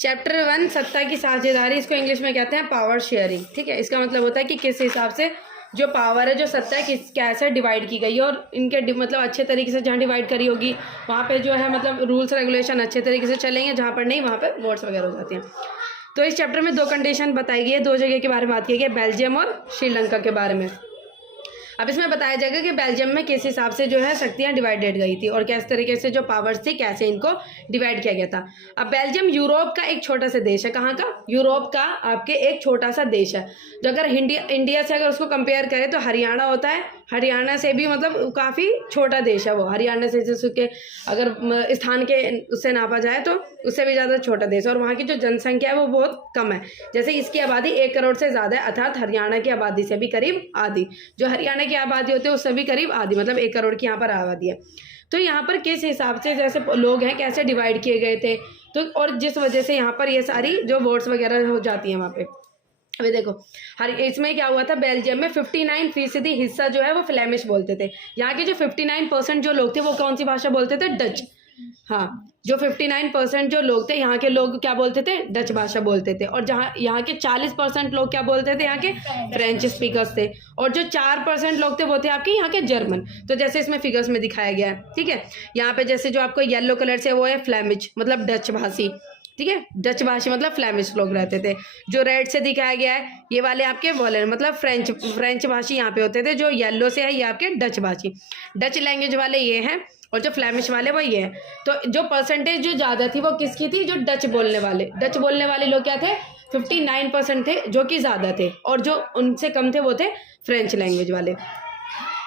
Chapter 1 सत्ता की साझेदारी, इसको इंग्लिश में कहते हैं पावर शेयरिंग। ठीक है, इसका मतलब होता है कि किस हिसाब से जो पावर है, जो सत्ता है, किस कैसे डिवाइड की गई है, और इनके मतलब अच्छे तरीके से जहाँ डिवाइड करी होगी वहाँ पे जो है मतलब रूल्स रेगुलेशन अच्छे तरीके से चलेंगे, जहाँ पर नहीं वहाँ पे वोट्स वगैरह हो जाती हैं। तो इस चैप्टर में 2 कंडीशन बताई गई है, 2 जगह के बारे में बात की गई है, बेल्जियम और श्रीलंका के बारे में। अब इसमें बताया जाएगा कि बेल्जियम में किस हिसाब से जो है शक्तियां डिवाइडेड गई थी और किस तरीके से जो पावर्स थी कैसे इनको डिवाइड किया गया था। अब बेल्जियम यूरोप का एक छोटा सा देश है। कहाँ का? यूरोप का आपके एक छोटा सा देश है। जो अगर इंडिया से अगर उसको कंपेयर करें तो हरियाणा होता है, हरियाणा से भी मतलब काफ़ी छोटा देश है वो। हरियाणा से जिसके अगर स्थान के उससे नापा जाए तो उससे भी ज़्यादा छोटा देश है, और वहाँ की जो जनसंख्या है वो बहुत कम है। जैसे इसकी आबादी 1 करोड़ से ज़्यादा है, अर्थात हरियाणा की आबादी से भी करीब आधी। जो हरियाणा की आबादी होती है उससे भी करीब आधी, मतलब 1 करोड़ की यहाँ पर आबादी है। तो यहाँ पर किस हिसाब से जैसे लोग हैं कैसे डिवाइड किए गए थे, तो और जिस वजह से यहाँ पर ये सारी जो वोट्स वगैरह हो जाती हैं वहाँ पे। अभी देखो इसमें क्या हुआ था, बेल्जियम में 59% हिस्सा जो है वो फ्लेमिश बोलते थे। यहाँ के जो 59% जो लोग थे वो कौन सी भाषा बोलते थे? डच। हाँ, जो 59% जो लोग थे यहाँ के लोग क्या बोलते थे? डच भाषा बोलते थे। और जहाँ यहाँ के 40% लोग क्या बोलते थे? यहाँ के फ्रेंच स्पीकर्स थे। और जो 4% लोग थे वो थे आपके यहाँ के जर्मन। तो जैसे इसमें फिगर्स में दिखाया गया है, ठीक है। यहाँ पे जैसे जो आपको येलो कलर से वो है फ्लेमिश, मतलब डच भाषी, ठीक है। डच भाषी मतलब फ्लेमिश लोग रहते थे। जो रेड से दिखाया गया है ये वाले आपके वॉलर मतलब फ्रेंच भाषी यहाँ पे होते थे। जो येलो से है ये आपके डच भाषी, डच लैंग्वेज वाले ये हैं, और जो फ्लेमिश वाले वो ये हैं। तो जो परसेंटेज जो ज़्यादा थी वो किसकी थी? जो डच बोलने वाले लोग क्या थे? 59% थे जो कि ज़्यादा थे, और जो उनसे कम थे वो थे फ्रेंच लैंग्वेज वाले।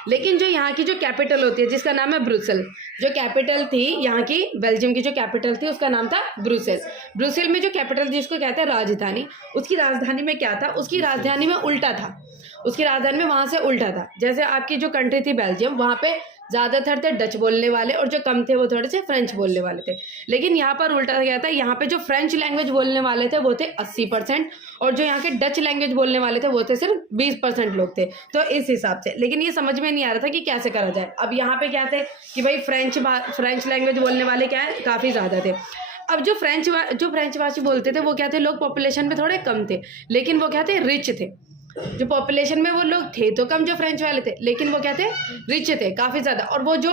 लेकिन जो यहाँ की जो कैपिटल होती है जिसका नाम है ब्रुसेल, जो कैपिटल थी यहाँ की बेल्जियम की जो कैपिटल थी उसका नाम था ब्रुसेल। ब्रुसेल में जो कैपिटल जिसको कहते हैं राजधानी, उसकी राजधानी में क्या था? उसकी राजधानी में उल्टा था, उसकी राजधानी में वहाँ से उल्टा था। जैसे आपकी जो कंट्री थी बेल्जियम, वहाँ पे ज़्यादातर थे डच बोलने वाले और जो कम थे वो थोड़े से फ्रेंच बोलने वाले थे। लेकिन यहाँ पर उल्टा गया था, यहाँ पे जो फ्रेंच लैंग्वेज बोलने वाले थे वो थे 80%, और जो यहाँ के डच लैंग्वेज बोलने वाले थे वो थे सिर्फ 20% लोग थे। तो इस हिसाब से, लेकिन ये समझ में नहीं आ रहा था कि कैसे करा जाए। अब यहाँ पे क्या थे कि भाई फ्रेंच लैंग्वेज बोलने वाले क्या है, काफ़ी ज़्यादा थे। अब जो फ्रेंच भाषी बोलते थे वो क्या थे? लोग पॉपुलेशन में थोड़े कम थे, लेकिन वो क्या थे? रिच थे। जो पॉपुलेशन में वो लोग थे तो कम, जो फ्रेंच वाले थे, लेकिन वो क्या थे? रिच थे काफ़ी ज़्यादा। और वो जो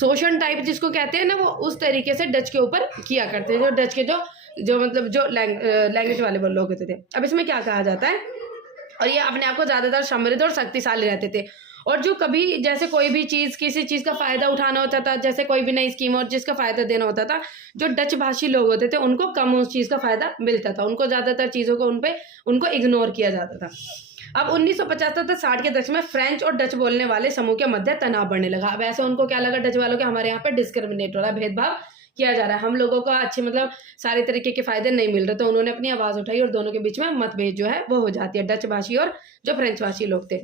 शोषण टाइप जिसको कहते हैं ना, वो उस तरीके से डच के ऊपर किया करते थे, जो डच के जो मतलब जो लैंग्वेज वाले वो लोग होते थे। अब इसमें क्या कहा जाता है, और ये अपने आप को ज़्यादातर समृद्ध और शक्तिशाली रहते थे। और जो कभी जैसे कोई भी चीज़, किसी चीज़ का फ़ायदा उठाना होता था, जैसे कोई भी नई स्कीम और जिसका फ़ायदा देना होता था, जो डच भाषी लोग होते थे उनको कम उस चीज़ का फ़ायदा मिलता था, उनको ज़्यादातर चीज़ों को उनको इग्नोर किया जाता था। अब 1950 तक 60 के दशक में फ्रेंच और डच बोलने वाले समूह के मध्य तनाव बढ़ने लगा। अब ऐसे उनको क्या लगा, डच वालों के हमारे यहाँ पर डिस्क्रिमिनेट हो रहा है, भेदभाव किया जा रहा है, हम लोगों को अच्छे मतलब सारे तरीके के फायदे नहीं मिल रहे। तो उन्होंने अपनी आवाज़ उठाई और दोनों के बीच में मतभेद जो है वो हो जाती है, डच भाषी और जो फ्रेंच भाषी लोग थे।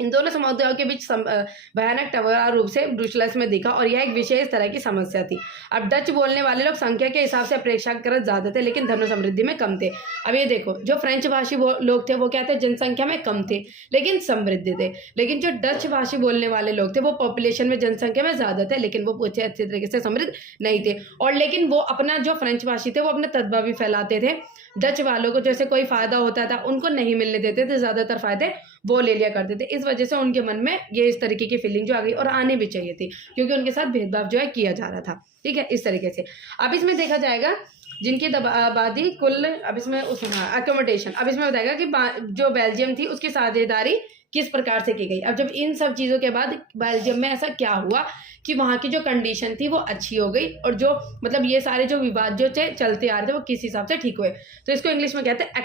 इन दोनों समुदायों के बीच भयानक टकराव रूप से ब्रुसेल्स में दिखा, और यह एक विशेष तरह की समस्या थी। अब डच बोलने वाले लोग संख्या के हिसाब से अपेक्षाकृत ज़्यादा थे, लेकिन धन समृद्धि में कम थे। अब ये देखो, जो फ्रेंच भाषी लोग थे वो क्या थे? जनसंख्या में कम थे लेकिन समृद्ध थे। लेकिन जो डच भाषी बोलने वाले लोग थे वो पॉपुलेशन में जनसंख्या में ज़्यादा थे, लेकिन वो अच्छे तरीके से समृद्ध नहीं थे। और लेकिन वो अपना जो फ्रेंच भाषी थे वो अपना तदबा भी फैलाते थे। डच वालों को जैसे कोई फ़ायदा होता था उनको नहीं मिलने देते थे, ज़्यादातर फ़ायदे वो ले लिया करते थे। इस वजह से उनके मन में ये इस तरीके की फीलिंग जो आ गई, और आने भी चाहिए थी, क्योंकि उनके साथ भेदभाव जो है किया जा रहा था। ठीक है, इस तरीके से। अब इसमें देखा जाएगा जिनकी आबादी कुल, अब इसमें अकोमोडेशन, अब इसमें बताएगा कि जो बेल्जियम थी उसकी साझेदारी किस प्रकार से की गई। अब जब इन सब चीज़ों के बाद बेल्जियम में ऐसा क्या हुआ कि वहाँ की जो कंडीशन थी वो अच्छी हो गई, और जो मतलब ये सारे जो विवाद जो चलते आ रहे थे वो किस हिसाब से ठीक हुए। तो इसको इंग्लिश में कहते हैं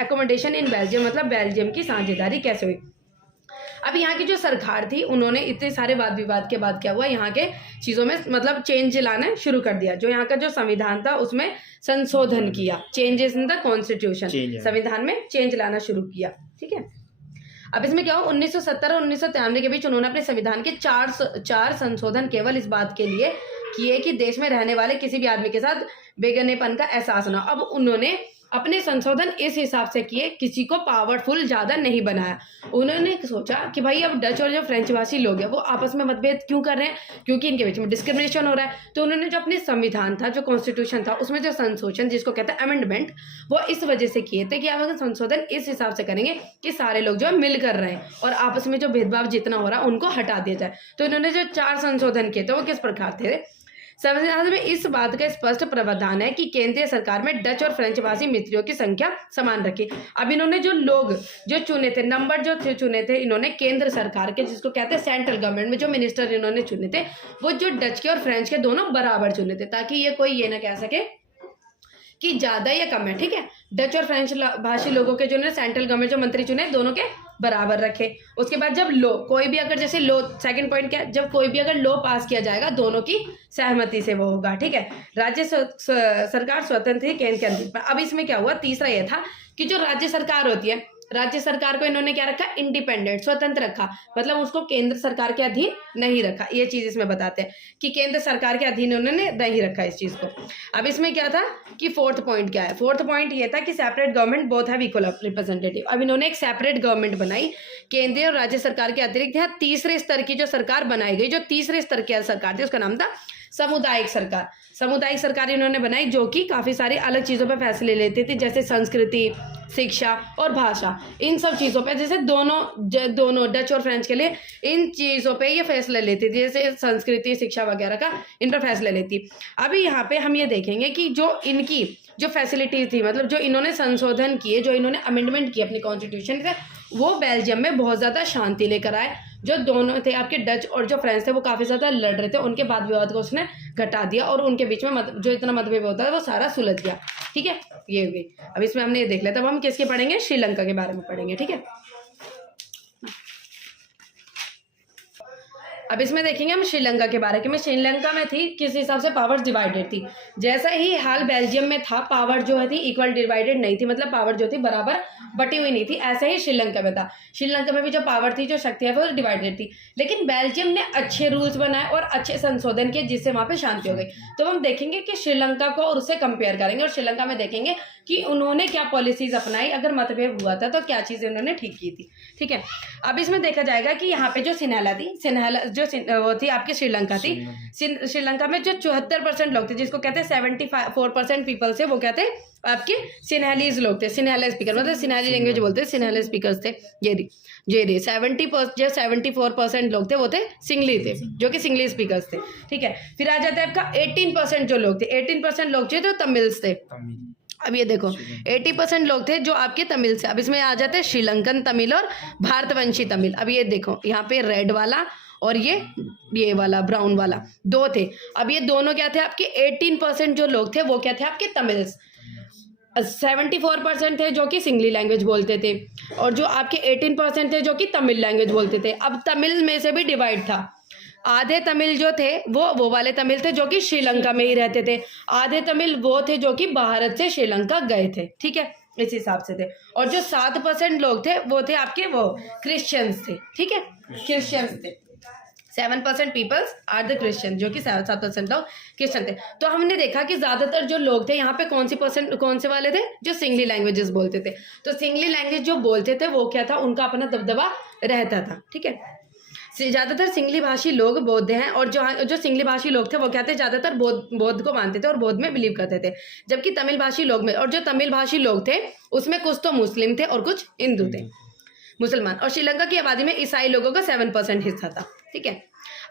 एकोमोडेशन इन बेल्जियम, मतलब बेल्जियम की साझेदारी कैसे हुई। अब यहाँ की जो सरकार थी उन्होंने इतने सारे वाद विवाद के बाद क्या हुआ, यहाँ के चीज़ों में मतलब चेंज लाना शुरू कर दिया। जो यहाँ का जो संविधान था उसमें संशोधन किया, चेंजेस इन द कॉन्स्टिट्यूशन, संविधान में चेंज लाना शुरू किया। ठीक है, अब इसमें क्या हो, 1970 और 1993 के बीच उन्होंने अपने संविधान के चार संशोधन केवल इस बात के लिए किए कि देश में रहने वाले किसी भी आदमी के साथ बेगनेपन का एहसास ना। अब उन्होंने अपने संशोधन इस हिसाब से किए, किसी को पावरफुल ज़्यादा नहीं बनाया। उन्होंने सोचा कि भाई अब डच और जो फ्रेंच भाषी लोग हैं वो आपस में मतभेद क्यों कर रहे हैं, क्योंकि इनके बीच में डिस्क्रिमिनेशन हो रहा है। तो उन्होंने जो अपने संविधान था, जो कॉन्स्टिट्यूशन था, उसमें जो संशोधन जिसको कहते हैं अमेंडमेंट, वो इस वजह से किए थे कि आप अगर संशोधन इस हिसाब से करेंगे कि सारे लोग जो मिल कर रहे हैं और आपस में जो भेदभाव जितना हो रहा है उनको हटा दिया जाए। तो इन्होंने जो 4 संशोधन किए थे वो किस प्रकार थे? संविधान में इस बात का स्पष्ट प्रावधान है कि केंद्रीय सरकार में डच और फ्रेंच भाषी मित्रों की संख्या समान रखी। अब इन्होंने जो लोग जो चुने थे, नंबर जो चुने थे इन्होंने केंद्र सरकार के, जिसको कहते हैं सेंट्रल गवर्नमेंट में जो मिनिस्टर इन्होंने चुने थे, वो जो डच के और फ्रेंच के दोनों बराबर चुने थे, ताकि ये कोई ये ना कह सके कि ज्यादा या कम है। ठीक है, डच और फ्रेंच भाषी लोगों के जो सेंट्रल गवर्नमेंट जो मंत्री चुने दोनों के बराबर रखे। उसके बाद जब लो कोई भी अगर जैसे लो, सेकंड पॉइंट क्या, जब कोई भी अगर लो पास किया जाएगा दोनों की सहमति से वो होगा। ठीक है, राज्य सरकार स्वतंत्र है केंद्र के अधीन। अब इसमें क्या हुआ, तीसरा ये था कि जो राज्य सरकार होती है, राज्य सरकार को इन्होंने क्या रखा, इंडिपेंडेंट, स्वतंत्र रखा, मतलब उसको केंद्र सरकार के अधीन नहीं रखा। ये चीज इसमें बताते हैं कि केंद्र सरकार के अधीन उन्होंने नहीं रखा इस चीज को। अब इसमें क्या था कि फोर्थ पॉइंट क्या है, फोर्थ पॉइंट ये था कि separate government both have equal representative. अब इन्होंने एक सेपरेट गवर्नमेंट बनाई, केंद्रीय और राज्य सरकार के अतिरिक्त यहाँ तीसरे स्तर की जो सरकार बनाई गई, जो तीसरे स्तर की सरकार थी उसका नाम था सामुदायिक सरकार। सामुदायिक सरकार इन्होंने बनाई जो कि काफी सारी अलग चीजों पर फैसले लेती थी, जैसे संस्कृति, शिक्षा और भाषा, इन सब चीजों पे, जैसे दोनों डच और फ्रेंच के लिए इन चीजों पे ये फैसले लेती थी, जैसे संस्कृति, शिक्षा वगैरह का इन पर फैसले लेती। अभी यहाँ पे हम ये देखेंगे कि जो इनकी जो फैसिलिटी थी, मतलब जो इन्होंने संशोधन किए, जो इन्होंने अमेंडमेंट किए अपनी कॉन्स्टिट्यूशन से, वो बेल्जियम में बहुत ज्यादा शांति लेकर आए। जो दोनों थे आपके डच और जो फ्रेंच थे वो काफी ज्यादा लड़ रहे थे, उनके वाद विवाद को उसने घटा दिया और उनके बीच में जो इतना मतभेद होता है वो सारा सुलझ गया। ठीक है, ये हुई। अब इसमें हमने ये देख लिया, तब हम किसके पढ़ेंगे, श्रीलंका के बारे में पढ़ेंगे। ठीक है, अब इसमें देखेंगे हम श्रीलंका के बारे में। श्रीलंका में थी किस हिसाब से पावर डिवाइडेड थी, जैसा ही हाल बेल्जियम में था, पावर जो है थी इक्वल डिवाइडेड नहीं थी, मतलब पावर जो थी बराबर बटी हुई नहीं थी, ऐसे ही श्रीलंका में था। श्रीलंका में भी जो पावर थी, जो शक्ति है वो डिवाइडेड थी, लेकिन बेल्जियम ने अच्छे रूल्स बनाए और अच्छे संशोधन किए जिससे वहां पे शांति हो गई। तो हम देखेंगे कि श्रीलंका को और उससे कंपेयर करेंगे और श्रीलंका में देखेंगे कि उन्होंने क्या पॉलिसीज अपनाई, अगर मतभेद हुआ था तो क्या चीजें उन्होंने ठीक की थी। ठीक है, अब इसमें देखा जाएगा कि यहाँ पे जो सिन्हाला थी, सिन्हाला जो वो थी आपकी श्रीलंका थी, श्रीलंका में जो 74% लोग थे, जिसको कहते हैं 74% पीपल थे, वो कहते हैं आपके सिन्हालीज लोग थे, सिन्हाला स्पीकर, मतलब सिन्हाली लैंग्वेज बोलते हैं, सिन्हाला स्पीकर्स थे। ये 74% लोग थे वो थे सिंगली थे, जो कि सिंगली स्पीकर्स थे। ठीक है, फिर आ जाता है आपका 18% जो लोग थे, 18% लोग थे तो तमिल्स थे। अब ये देखो 80% लोग थे जो आपके तमिल से। अब इसमें आ जाते हैं श्रीलंकन तमिल और भारतवंशी तमिल। अब ये देखो यहाँ पे रेड वाला और ये वाला ब्राउन वाला दो थे। अब ये दोनों क्या थे आपके 18% जो लोग थे वो क्या थे आपके तमिल्स, 74% थे जो कि सिंगली लैंग्वेज बोलते थे और जो आपके 18% थे जो कि तमिल लैंग्वेज बोलते थे। अब तमिल में से भी डिवाइड था, आधे तमिल जो थे वो वाले तमिल थे जो कि श्रीलंका में ही रहते थे, आधे तमिल वो थे जो कि भारत से श्रीलंका गए थे। ठीक है, इस हिसाब से थे। और जो 7% लोग थे वो थे आपके वो क्रिश्चियंस थे। ठीक है, क्रिश्चियंस थे, 7% पीपल्स आर द क्रिश्चियन, जो कि 7% लोग क्रिश्चियन थे। तो हमने देखा कि ज्यादातर जो लोग थे यहाँ पे कौन से वाले थे, जो सिंगली लैंग्वेजेस बोलते थे। तो सिंगली लैंग्वेज जो बोलते थे वो क्या था, उनका अपना दबदबा रहता था। ठीक है, ज्यादातर सिंगली भाषी लोग बौद्ध हैं और जो सिंगली भाषी लोग थे वो क्या थे, ज्यादातर बौद्ध को मानते थे और बौद्ध में बिलीव करते थे। जबकि तमिल भाषी लोग में, और जो तमिल भाषी लोग थे उसमें कुछ तो मुस्लिम थे और कुछ हिंदू थे, मुसलमान। और श्रीलंका की आबादी में ईसाई लोगों का 7% हिस्सा था। ठीक है,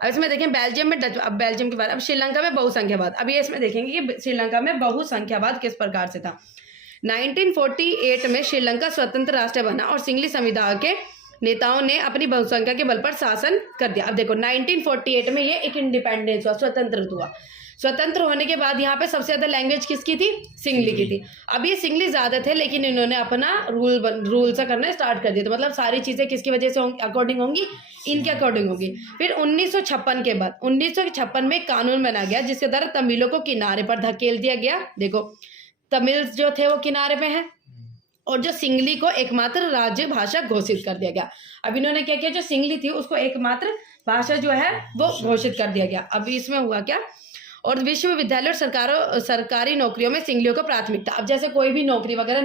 अब इसमें देखें बेल्जियम में डच, अब बेल्जियम के बाद अब श्रीलंका में बहुसंख्यावाद। अब ये इसमें देखेंगे कि श्रीलंका में बहुसंख्यावाद किस प्रकार से था। 1948 में श्रीलंका स्वतंत्र राष्ट्र बना और सिंगली समुदाय के नेताओं ने अपनी बहुसंख्या के बल पर शासन कर दिया। अब देखो 1948 में ये एक इंडिपेंडेंस हुआ, स्वतंत्र हुआ। स्वतंत्र होने के बाद यहाँ पे सबसे ज्यादा लैंग्वेज किसकी थी, सिंगली की थी। अब ये सिंगली ज्यादा थे लेकिन इन्होंने अपना रूल सा करना स्टार्ट कर दिया। तो मतलब सारी चीजें किसकी वजह से अकॉर्डिंग होंगी, इनके अकॉर्डिंग होंगी। फिर 1956 के बाद 1956 में कानून बना गया जिसके द्वारा तमिलों को किनारे पर धकेल दिया गया। देखो तमिल जो थे वो किनारे पे हैं और जो सिंगली को एकमात्र राज्य भाषा घोषित कर दिया गया। अब इन्होंने क्या किया, जो सिंगली थी उसको एकमात्र भाषा जो है वो घोषित कर दिया गया। अभी इसमें हुआ क्या, और विश्वविद्यालय और सरकारी नौकरियों में सिंगलियों को प्राथमिकता। अब जैसे कोई भी नौकरी वगैरह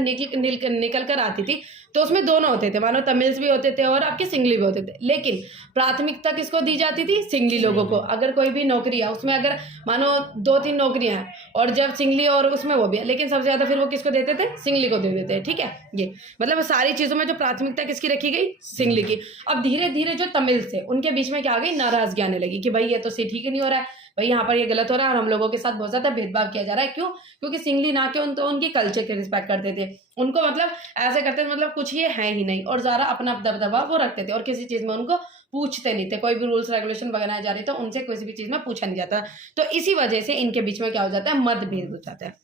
निकल कर आती थी तो उसमें दोनों होते थे, मानो तमिल्स भी होते थे और आपके सिंगली भी होते थे, लेकिन प्राथमिकता किसको दी जाती थी? सिंगली लोगों को। अगर कोई भी नौकरी है उसमें अगर मानो 2-3 नौकरियां हैं और जब सिंगली और उसमें वो भी है, लेकिन सबसे ज्यादा फिर वो किसको देते थे? सिंगली को दे देते हैं। ठीक है, ये मतलब सारी चीजों में जो प्राथमिकता किसकी रखी गई? सिंगली की। अब धीरे धीरे जो तमिल थे उनके बीच में क्या आ गई? नाराजगी आने लगी कि भाई ये तो ठीक ही नहीं हो रहा है, भाई यहाँ पर ये गलत हो रहा है और हम लोगों के साथ बहुत ज्यादा भेदभाव किया जा रहा है। क्यों? क्योंकि सिंगली ना के तो उनकी कल्चर के रिस्पेक्ट करते थे, उनको मतलब ऐसे करते थे मतलब कुछ ये है ही नहीं, और ज्यादा अपना दबदबा वो रखते थे और किसी चीज में उनको पूछते नहीं थे। कोई भी रूल्स रेगुलेशन बनाए जा रहे तो उनसे किसी भी चीज में पूछा नहीं जाता। तो इसी वजह से इनके बीच में क्या हो जाता है? मतभेद हो जाता है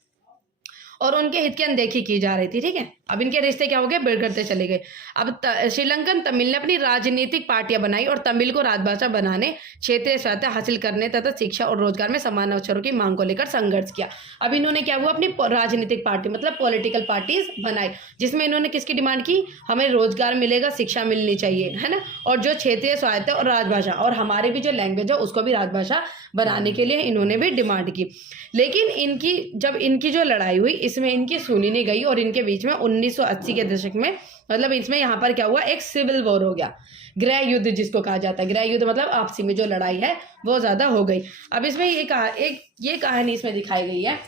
और उनके हित की अनदेखी की जा रही थी। ठीक है, अब इनके रिश्ते क्या हो गए? बिगड़ते चले गए। अब श्रीलंकन तमिल ने अपनी राजनीतिक पार्टियां बनाई और तमिल को राजभाषा बनाने, क्षेत्रीय स्वायत्तता हासिल करने तथा शिक्षा और रोजगार में समान अवसरों की मांग को लेकर संघर्ष किया। अब इन्होंने क्या हुआ? अपनी राजनीतिक पार्टी मतलब पॉलिटिकल पार्टीज बनाई, जिसमें इन्होंने किसकी डिमांड की? हमें रोजगार मिलेगा, शिक्षा मिलनी चाहिए, है ना, और जो क्षेत्रीय स्वायत्तता और राजभाषा और हमारी भी जो लैंग्वेज है उसको भी राजभाषा बनाने के लिए इन्होंने भी डिमांड की। लेकिन इनकी जो लड़ाई हुई इसमें इनकी सुनी नहीं गई और इनके बीच में 1980 के दशक में मतलब इसमें यहाँ पर क्या हुआ? एक सिविल वॉर हो गया, गृह युद्ध जिसको कहा जाता है। गृह युद्ध मतलब आपसी में जो लड़ाई है वो ज्यादा हो गई। अब इसमें ये कहानी इसमें दिखाई गई है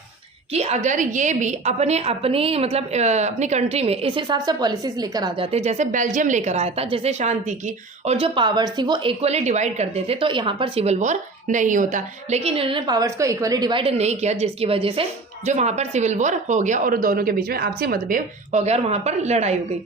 कि अगर ये भी अपनी कंट्री में इस हिसाब से पॉलिसीज लेकर आ जाते, जैसे बेल्जियम लेकर आया था, जैसे शांति की और जो पावर्स थी वो इक्वली डिवाइड कर देते, तो यहाँ पर सिविल वॉर नहीं होता। लेकिन इन्होंने पावर्स को इक्वली डिवाइड नहीं किया, जिसकी वजह से जो वहां पर सिविल वॉर हो गया और दोनों के बीच में आपसी मतभेद हो गया और वहां पर लड़ाई हो गई।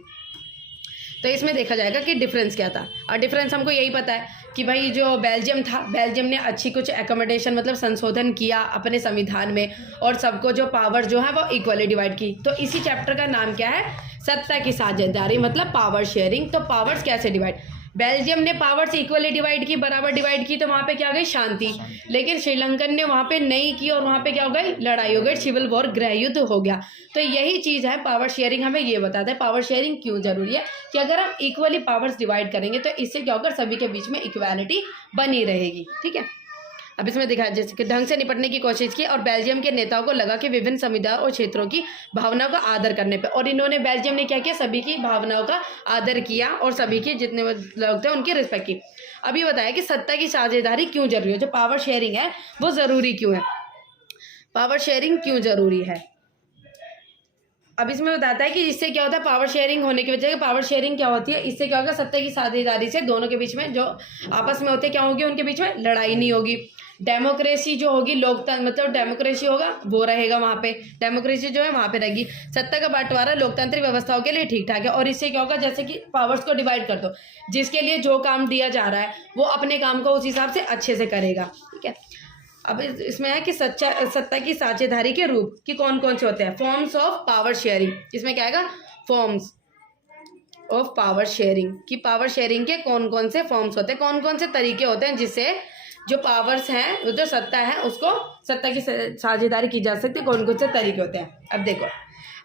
तो इसमें देखा जाएगा कि डिफरेंस क्या था। और डिफरेंस हमको यही पता है कि भाई जो बेल्जियम था, बेल्जियम ने अच्छी कुछ एकोमोडेशन मतलब संशोधन किया अपने संविधान में और सबको जो पावर जो है वो इक्वली डिवाइड की। तो इसी चैप्टर का नाम क्या है? सत्ता की साझेदारी मतलब पावर शेयरिंग। तो पावर्स कैसे डिवाइड? बेल्जियम ने पावर्स इक्वली डिवाइड की, बराबर डिवाइड की, तो वहां पे क्या हो गई? शांति। लेकिन श्रीलंकन ने वहां पे नहीं की और वहां पे क्या हो गई? लड़ाई हो गई, सिविल वॉर, गृह युद्ध हो गया। तो यही चीज है पावर शेयरिंग, हमें ये बताता है पावर शेयरिंग क्यों जरूरी है कि अगर हम इक्वली पावर्स डिवाइड करेंगे तो इससे क्या होगा? सभी के बीच में इक्वालिटी बनी रहेगी। ठीक है, अब इसमें दिखाया जैसे कि ढंग से निपटने की कोशिश की और बेल्जियम के नेताओं को लगा कि विभिन्न समुदायों और क्षेत्रों की भावनाओं का आदर करने पे, और इन्होंने बेल्जियम ने क्या किया? सभी की भावनाओं का आदर किया और सभी के जितने लोग थे उनकी रिस्पेक्ट की। अभी बताया कि सत्ता की साझेदारी क्यों जरूरी है, जो पावर शेयरिंग है वो जरूरी क्यों है, पावर शेयरिंग क्यों जरूरी है। अब इसमें बताता है कि इससे क्या होता है? पावर शेयरिंग होने की वजह से पावर शेयरिंग क्या होती है? इससे क्या होगा? सत्ता की साझेदारी से दोनों के बीच में जो आपस में होते क्या होगी? उनके बीच में लड़ाई नहीं होगी। डेमोक्रेसी जो होगी, लोकतंत्र मतलब डेमोक्रेसी होगा वो रहेगा वहां पे, डेमोक्रेसी जो है वहां पे रहेगी। सत्ता का बंटवारा लोकतांत्रिक व्यवस्थाओं के लिए ठीक ठाक है और इससे क्या होगा? जैसे कि पावर्स को डिवाइड कर दो, जिसके लिए जो काम दिया जा रहा है वो अपने काम को उस हिसाब से अच्छे से करेगा। ठीक है, अब इसमें है कि सत्ता की साझेदारी के रूप कि कौन कौन से होते हैं? Forms of power sharing. इसमें क्या आएगा? फॉर्म्स ऑफ पावर शेयरिंग कि पावर शेयरिंग के कौन कौन से फॉर्म्स होते हैं, कौन कौन से तरीके होते हैं जिससे जो पावर्स हैं, जो सत्ता है उसको सत्ता की साझेदारी की जा सकती है। कौन कौन से तरीके होते हैं? अब देखो,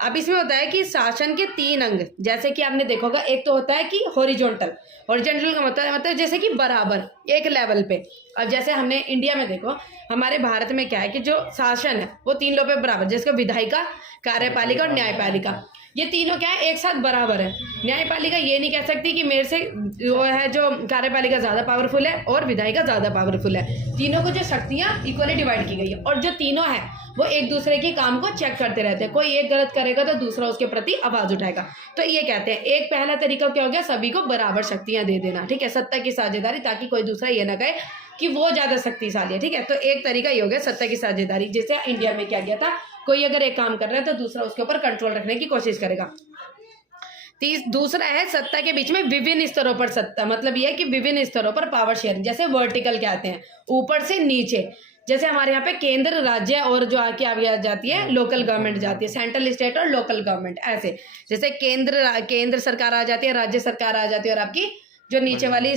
अब इसमें होता है कि शासन के 3 अंग, जैसे कि आपने देखा होगा, एक तो होता है कि हॉरिजॉन्टल का मतलब जैसे कि बराबर एक लेवल पे। अब जैसे हमने इंडिया में देखो, हमारे भारत में क्या है कि जो शासन है वो 3 लोगों पे बराबर, जिसको विधायिका, कार्यपालिका और न्यायपालिका, ये तीनों क्या है? एक साथ बराबर है। न्यायपालिका ये नहीं कह सकती कि मेरे से जो है जो कार्यपालिका ज्यादा पावरफुल है और विधायिका ज्यादा पावरफुल है। तीनों को जो शक्तियां इक्वली डिवाइड की गई है और जो तीनों है वो एक दूसरे के काम को चेक करते रहते हैं। कोई एक गलत करेगा तो दूसरा उसके प्रति आवाज उठाएगा। तो ये कहते हैं एक पहला तरीका क्या हो गया? सभी को बराबर शक्तियां दे देना। ठीक है, सत्ता की साझेदारी, ताकि कोई दूसरा ये ना कहे कि वो ज्यादा शक्तिशाली है। ठीक है, तो एक तरीका ये हो गया सत्ता की साझेदारी। जैसे इंडिया में क्या गया था, कोई अगर एक काम कर रहा है तो दूसरा उसके ऊपर कंट्रोल रखने की कोशिश करेगा। दूसरा है सत्ता के बीच में विभिन्न स्तरों पर सत्ता, मतलब यह है कि विभिन्न स्तरों पर पावर शेयरिंग, जैसे वर्टिकल कहते हैं, ऊपर से नीचे। जैसे हमारे यहाँ पे केंद्र, राज्य और जो आके आ जाती है लोकल गवर्नमेंट जाती है, सेंट्रल स्टेट और लोकल गवर्नमेंट। ऐसे जैसे केंद्र सरकार आ जाती है, राज्य सरकार आ जाती है और आपकी जो नीचे वाली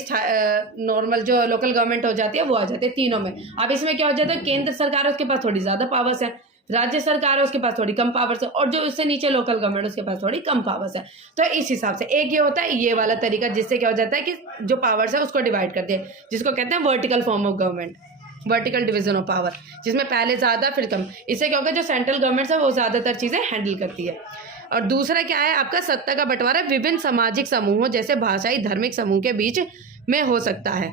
नॉर्मल जो लोकल गवर्नमेंट हो जाती है वो आ जाती है, तीनों में। अब इसमें क्या हो जाता है? केंद्र सरकार है उसके पास थोड़ी ज्यादा पावर्स है, राज्य सरकार है उसके पास थोड़ी कम पावर्स है, और जो उससे नीचे लोकल गवर्नमेंट उसके पास थोड़ी कम पावर्स है। तो इस हिसाब से एक ये होता है ये वाला तरीका, जिससे क्या हो जाता है कि जो पावर्स है उसको डिवाइड कर दे, जिसको कहते हैं vertical form of government. Vertical division of power, जिसमें पहले ज़्यादा फिर कम। इससे क्या होगा, जो सेंट्रल गवर्नमेंट है वो ज़्यादातर चीज़ें हैंडल करती है। और दूसरा क्या है आपका, सत्ता का बंटवारा विभिन्न सामाजिक समूहों जैसे भाषाई धार्मिक समूह के बीच में हो सकता है।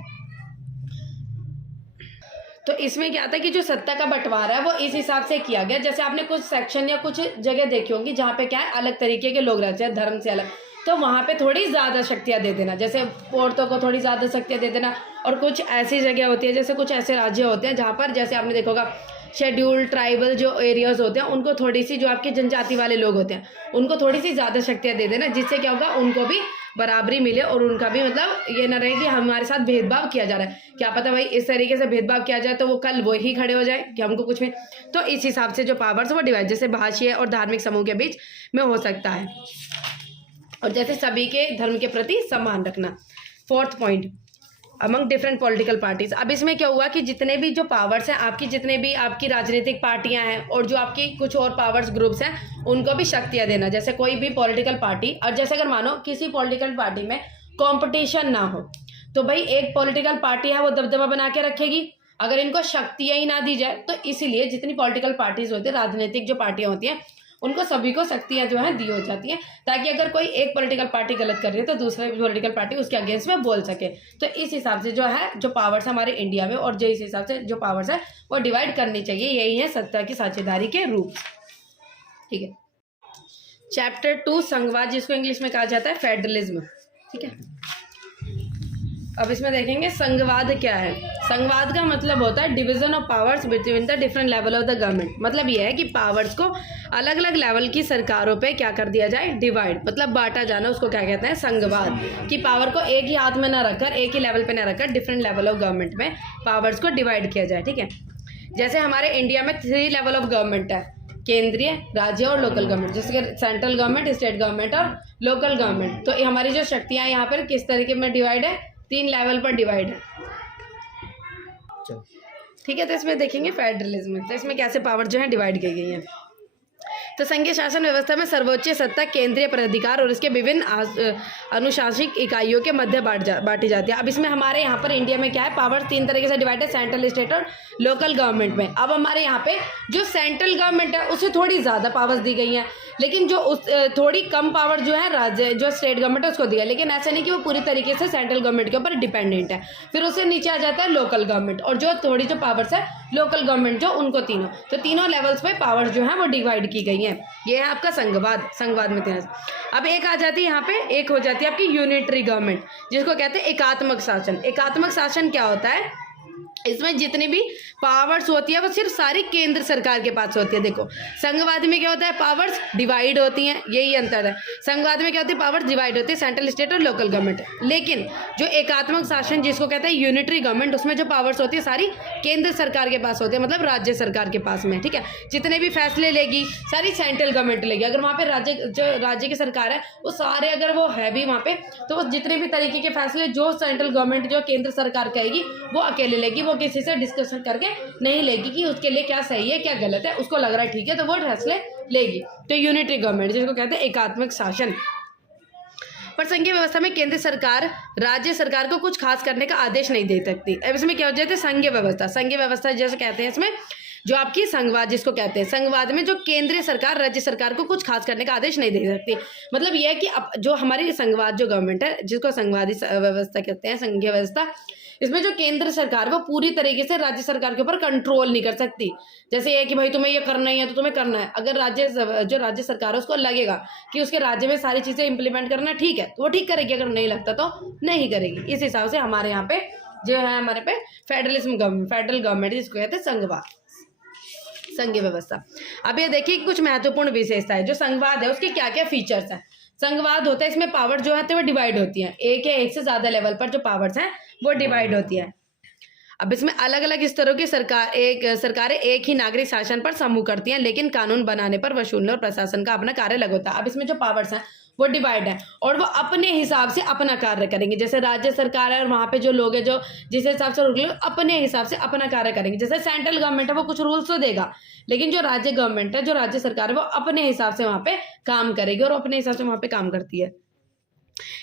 तो इसमें क्या था कि जो सत्ता का बंटवारा है वो इस हिसाब से किया गया, जैसे आपने कुछ सेक्शन या कुछ जगह देखी होंगी जहाँ पे क्या है अलग तरीके के लोग रहते हैं धर्म से अलग, तो वहाँ पे थोड़ी ज़्यादा शक्तियाँ दे देना, जैसे औरतों को थोड़ी ज़्यादा शक्तियाँ दे देना। और कुछ ऐसी जगह होती है, जैसे कुछ ऐसे राज्य होते हैं जहाँ पर जैसे आपने देखा होगा शेड्यूल्ड ट्राइबल जो एरियाज होते हैं उनको थोड़ी सी, जो आपके जनजाति वाले लोग होते हैं उनको थोड़ी सी ज़्यादा शक्तियाँ दे देना, जिससे क्या होगा उनको भी बराबरी मिले और उनका भी मतलब ये ना रहे कि हमारे साथ भेदभाव किया जा रहा है। क्या पता भाई इस तरीके से भेदभाव किया जाए तो वो कल वो ही खड़े हो जाए कि हमको कुछ भी। तो इस हिसाब से जो पावर्स वो डिवाइड, जैसे भाषीय और धार्मिक समूह के बीच में हो सकता है, और जैसे सभी के धर्म के प्रति सम्मान रखना। Fourth point, among different political parties. अब इसमें क्या हुआ कि जितने भी जो पावर्स हैं आपकी, जितने भी आपकी राजनीतिक पार्टियां हैं और जो आपकी कुछ और पावर्स ग्रुप्स हैं उनको भी शक्तियां देना। जैसे कोई भी पॉलिटिकल पार्टी, और जैसे अगर मानो किसी पॉलिटिकल पार्टी में कंपटीशन ना हो तो भाई एक पॉलिटिकल पार्टी है वो दबदबा बना के रखेगी, अगर इनको शक्तियां ही ना दी जाए। तो इसीलिए जितनी पॉलिटिकल पार्टीज होती है, राजनीतिक जो पार्टियां होती हैं, उनको सभी को शक्तियां जो है दी हो जाती हैं, ताकि अगर कोई एक पॉलिटिकल पार्टी गलत कर रही है तो दूसरी पॉलिटिकल पार्टी उसके अगेंस्ट में बोल सके। तो इस हिसाब से जो है जो पावर्स हमारे इंडिया में, और जो इस हिसाब से जो पावर्स है वो डिवाइड करनी चाहिए, यही है सत्ता की साझेदारी के रूप। ठीक है, चैप्टर 2 संघवाद, जिसको इंग्लिश में कहा जाता है फेडरलिज्म। ठीक है, अब इसमें देखेंगे संघवाद क्या है। संघवाद का मतलब होता है division of powers between the different level of the government. मतलब यह है कि पावर्स को अलग अलग लेवल की सरकारों पे क्या कर दिया जाए, डिवाइड, मतलब बांटा जाना, उसको क्या कहते हैं संघवाद। कि पावर को एक ही हाथ में ना रखकर, एक ही लेवल पे ना रखकर डिफरेंट लेवल ऑफ गवर्नमेंट में पावर्स को डिवाइड किया जाए। ठीक है, जैसे हमारे इंडिया में 3 लेवल ऑफ गवर्नमेंट है, केंद्रीय, राज्य और लोकल गवर्नमेंट, जैसे सेंट्रल गवर्नमेंट, स्टेट गवर्नमेंट और लोकल गवर्नमेंट। तो हमारी जो शक्तियाँ यहाँ पर किस तरीके में डिवाइड है, 3 लेवल पर डिवाइड है। ठीक है, तो इसमें देखेंगे फेडरलिज्म, तो इसमें कैसे पावर जो है डिवाइड की गई है। तो संघीय शासन व्यवस्था में सर्वोच्च सत्ता केंद्रीय प्राधिकार और इसके विभिन्न अनुशासनिक इकाइयों के मध्य बांटी जाती है। अब इसमें हमारे यहाँ पर इंडिया में क्या है, पावर 3 तरीके से डिवाइड है, सेंट्रल, स्टेट और लोकल गवर्नमेंट में। अब हमारे यहाँ पे जो सेंट्रल गवर्नमेंट है उसे थोड़ी ज़्यादा पावर्स दी गई हैं, लेकिन जो थोड़ी कम पावर जो है राज्य, जो स्टेट गवर्नमेंट है उसको दिया। लेकिन ऐसा नहीं कि वो पूरी तरीके से सेंट्रल गवर्नमेंट के ऊपर डिपेंडेंट है। फिर उससे नीचे आ जाता है लोकल गवर्नमेंट, और जो थोड़ी जो पावर्स है लोकल गवर्नमेंट जो, उनको तीनों, तो तीनों लेवल्स पे पावर्स जो है वो डिवाइड की गई हैं। ये है आपका संघवाद। संघवाद में 3। अब एक आ जाती है यहाँ पे, एक हो जाती है आपकी यूनिटरी गवर्नमेंट, जिसको कहते हैं एकात्मक शासन। एकात्मक शासन क्या होता है, इसमें जितनी भी पावर्स होती है वो सिर्फ सारी केंद्र सरकार के पास होती है। देखो संघवाद में क्या होता है, पावर्स डिवाइड होती हैं, यही अंतर है। संघवाद में क्या होती है, पावर्स डिवाइड होती है, सेंट्रल, स्टेट और लोकल गवर्नमेंट। लेकिन जो एकात्मक शासन जिसको कहते हैं यूनिटरी गवर्नमेंट, उसमें जो पावर्स होती है सारी केंद्र सरकार के पास होती है, मतलब राज्य सरकार के पास में। ठीक है, जितने भी फैसले लेगी सारी सेंट्रल गवर्नमेंट लेगी। अगर वहाँ पे राज्य की सरकार है वो सारे, अगर वो है भी वहाँ पे, तो वो जितने भी तरीके के फैसले जो सेंट्रल गवर्नमेंट, जो केंद्र सरकार कहेगी वो अकेले लेगी, वो किसी से डिस्कशन करके नहीं लेगी कि उसके लिए क्या सही है क्या गलत है, उसको लग रहा है ठीक है तो वो फैसले लेगी। तो यूनिटरी गवर्नमेंट जिसको कहते हैं एकात्मक शासन। पर संघीय व्यवस्था में केंद्र सरकार राज्य सरकार को कुछ खास करने का आदेश नहीं दे सकती। अब इसमें क्या हो जाता है, संघीय व्यवस्था। संघीय व्यवस्था जैसे कहते हैं इसमें जो आपकी संघवाद जिसको कहते हैं, संघवाद में जो केंद्रीय सरकार राज्य सरकार को कुछ खास करने का आदेश नहीं दे सकती। मतलब यह है कि अब जो हमारी संघवाद जो गवर्नमेंट है जिसको संघवादी व्यवस्था कहते हैं, संघीय व्यवस्था, इसमें जो केंद्र सरकार वो पूरी तरीके से राज्य सरकार के ऊपर कंट्रोल नहीं कर सकती। जैसे ये कि भाई तुम्हें ये करना ही है तो तुम्हें करना है। अगर जो राज्य सरकार है उसको लगेगा कि उसके राज्य में सारी चीजें इंप्लीमेंट करना ठीक है तो वो ठीक करेगी, अगर नहीं लगता तो नहीं करेगी। इस हिसाब से हमारे यहाँ पे जो है हमारे पे फेडरलिज्म गवर्नमेंट, फेडरल गवर्नमेंट जिसको कहते हैं संघवाद, संघीय व्यवस्था। अब ये देखिए कुछ महत्वपूर्ण विशेषता है जो संघवाद है, उसके क्या क्या फीचर्स हैं। संघवाद होता है इसमें पावर जो है तो वो डिवाइड होती है, एक या एक से ज्यादा लेवल पर जो पावर्स हैं वो डिवाइड होती है। अब इसमें अलग अलग स्तरों की सरकारें एक ही नागरिक शासन पर समूह करती हैं, लेकिन कानून बनाने पर वसूलने और प्रशासन का अपना कार्य अलग होता है। अब इसमें जो पावर्स हैं वो डिवाइड है और वो अपने हिसाब से अपना कार्य करेंगे। जैसे राज्य सरकार है और वहाँ पे जो लोग हैं जो जिस हिसाब से रूल अपने हिसाब से अपना कार्य करेंगे। जैसे सेंट्रल गवर्नमेंट है वो कुछ रूल्स तो देगा, लेकिन जो राज्य गवर्नमेंट है, जो राज्य सरकार है वो अपने हिसाब से वहाँ पे काम करेगी और अपने हिसाब से वहाँ पे काम करती है।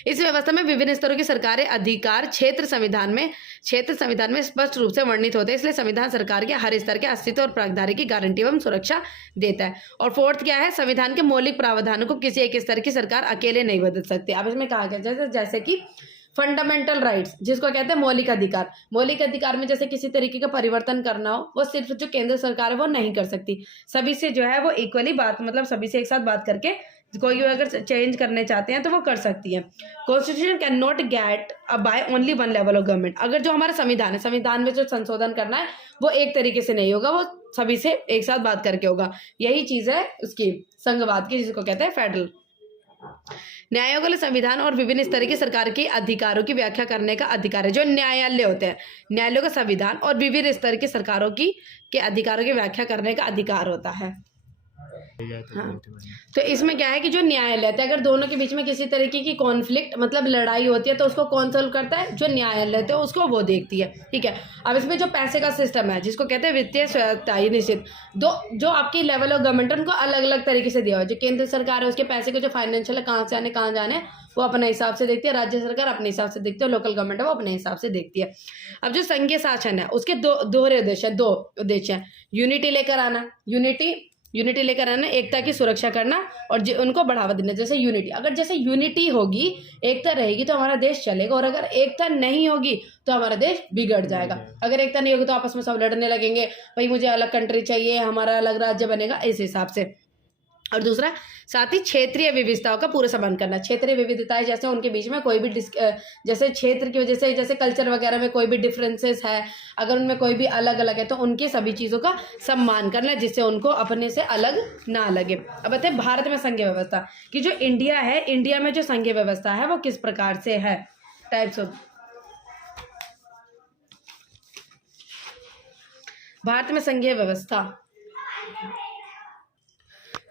इस व्यवस्था में विभिन्न स्तरों की सरकारें अधिकार क्षेत्र संविधान में स्पष्ट रूप से वर्णित होते हैं, इसलिए संविधान सरकार के हर स्तर के अस्तित्व और प्रावधान की गारंटी एवं सुरक्षा देता है। और फोर्थ क्या है, संविधान के मौलिक प्रावधानों को किसी एक स्तर की सरकार अकेले नहीं बदल सकती। अब इसमें कहा गया जैसे कि फंडामेंटल राइट्स, जिसको कहते हैं मौलिक अधिकार। मौलिक अधिकार में जैसे किसी तरीके का परिवर्तन करना हो, वो सिर्फ जो केंद्र सरकार है वो नहीं कर सकती, सभी से जो है वो इक्वली बात, मतलब सभी से एक साथ बात करके कोई अगर चेंज करने चाहते हैं तो वो कर सकती है। Constitution can not get by only one level of government. अगर जो हमारा संविधान है, संविधान में जो संशोधन करना है वो एक तरीके से नहीं होगा, वो सभी से एक साथ बात करके होगा। यही चीज है उसकी संघवाद की, जिसको कहते हैं फेडरल। न्यायालय संविधान और विभिन्न स्तर की सरकार के अधिकारों की व्याख्या करने का अधिकार है। जो न्यायालय होते हैं, न्यायालयों का संविधान और विभिन्न स्तर की सरकारों के अधिकारों की व्याख्या करने का अधिकार होता है। हाँ, तो इसमें क्या है कि जो न्यायालय है, अगर दोनों के बीच में किसी तरीके की कॉन्फ्लिक्ट मतलब लड़ाई होती है तो उसको कौन सॉल्व करता है, जो न्यायालय है उसको वो देखती है। ठीक है, अब इसमें जो पैसे का सिस्टम है, जिसको कहते हैं वित्तीय स्वायत्तता निश्चित, जो आपकी लेवल ऑफ गवर्नमेंट है उनको अलग अलग तरीके से दिया हुआ है। जो केंद्र सरकार है उसके पैसे को जो फाइनेंशियल है, कहाँ से आने कहाँ जाने, वो अपने हिसाब से देखती है। राज्य सरकार अपने हिसाब से देखती है, लोकल गवर्नमेंट है वो अपने हिसाब से देखती है। अब जो संघीय शासन है उसके दो उद्देश्य है। यूनिटी लेकर आना, एकता की सुरक्षा करना और उनको बढ़ावा देना। जैसे यूनिटी होगी, एकता रहेगी तो हमारा देश चलेगा, और अगर एकता नहीं होगी तो हमारा देश बिगड़ जाएगा। अगर एकता नहीं होगी तो आपस में सब लड़ने लगेंगे, भाई मुझे अलग कंट्री चाहिए, हमारा अलग राज्य बनेगा, इस हिसाब से। और दूसरा, साथ ही क्षेत्रीय विविधताओं का पूरा सम्मान करना। क्षेत्रीय विविधताएं जैसे उनके बीच में कोई भी जैसे क्षेत्र की वजह से, जैसे कल्चर वगैरह में कोई भी डिफरेंसेस है, अगर उनमें कोई भी अलग अलग है तो उनकी सभी चीज़ों का सम्मान करना, जिससे उनको अपने से अलग ना लगे। अब बताए भारत में संघीय व्यवस्था कि जो इंडिया है, इंडिया में जो संघीय व्यवस्था है वो किस प्रकार से है। टाइप्स ऑफ भारत में संघीय व्यवस्था,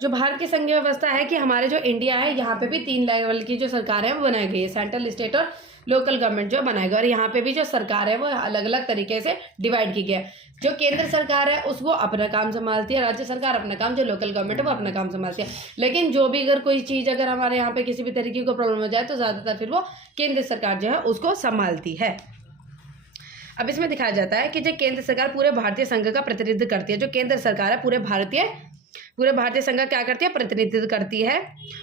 जो भारत की संघीय व्यवस्था है कि हमारे जो इंडिया है यहाँ पे भी 3 लेवल की जो सरकार है वो बनाई गई है, सेंट्रल, स्टेट और लोकल गवर्नमेंट जो बनाई गई। और यहाँ पे भी जो सरकार है वो अलग अलग तरीके से डिवाइड की गई है। जो केंद्र सरकार है उसको अपना काम संभालती है, राज्य सरकार अपना काम, जो लोकल गवर्नमेंट है वो अपना काम संभालती है। लेकिन जो भी अगर कोई चीज़ अगर हमारे यहाँ पे किसी भी तरीके को प्रॉब्लम हो जाए तो ज़्यादातर फिर वो केंद्र सरकार जो है उसको संभालती है। अब इसमें दिखाया जाता है कि जो केंद्र सरकार पूरे भारतीय संघ का प्रतिनिधित्व करती है। जो केंद्र सरकार है पूरे भारतीय संघ का क्या करती है, प्रतिनिधित्व करती है।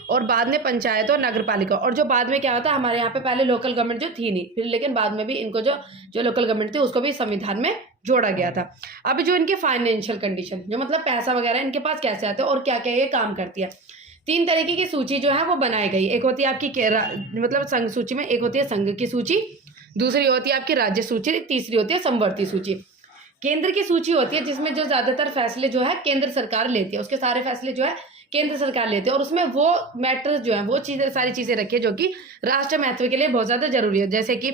और बाद में पंचायत और नगर पालिका, और जो बाद में क्या होता है, हमारे यहाँ पे पहले लोकल गवर्नमेंट जो थी नहीं, फिर लेकिन बाद में भी इनको जो लोकल गवर्नमेंट थी उसको भी संविधान में जोड़ा गया था। अब जो इनके फाइनेंशियल कंडीशन, जो मतलब पैसा वगैरह इनके पास कैसे आता है और क्या क्या ये काम करती है, 3 तरीके की सूची जो है वो बनाई गई। एक होती है आपकी मतलब संघ सूची में, एक होती है संघ की सूची, दूसरी होती है आपकी राज्य सूची, तीसरी होती है समवर्ती सूची। केंद्र की सूची होती है जिसमें जो ज्यादातर फैसले जो है केंद्र सरकार लेती है, उसके सारे फैसले जो है केंद्र सरकार लेती है, और उसमें वो मैटर्स जो है वो सारी चीजें रखी है जो कि राष्ट्र महत्व के लिए बहुत ज्यादा जरूरी है। जैसे कि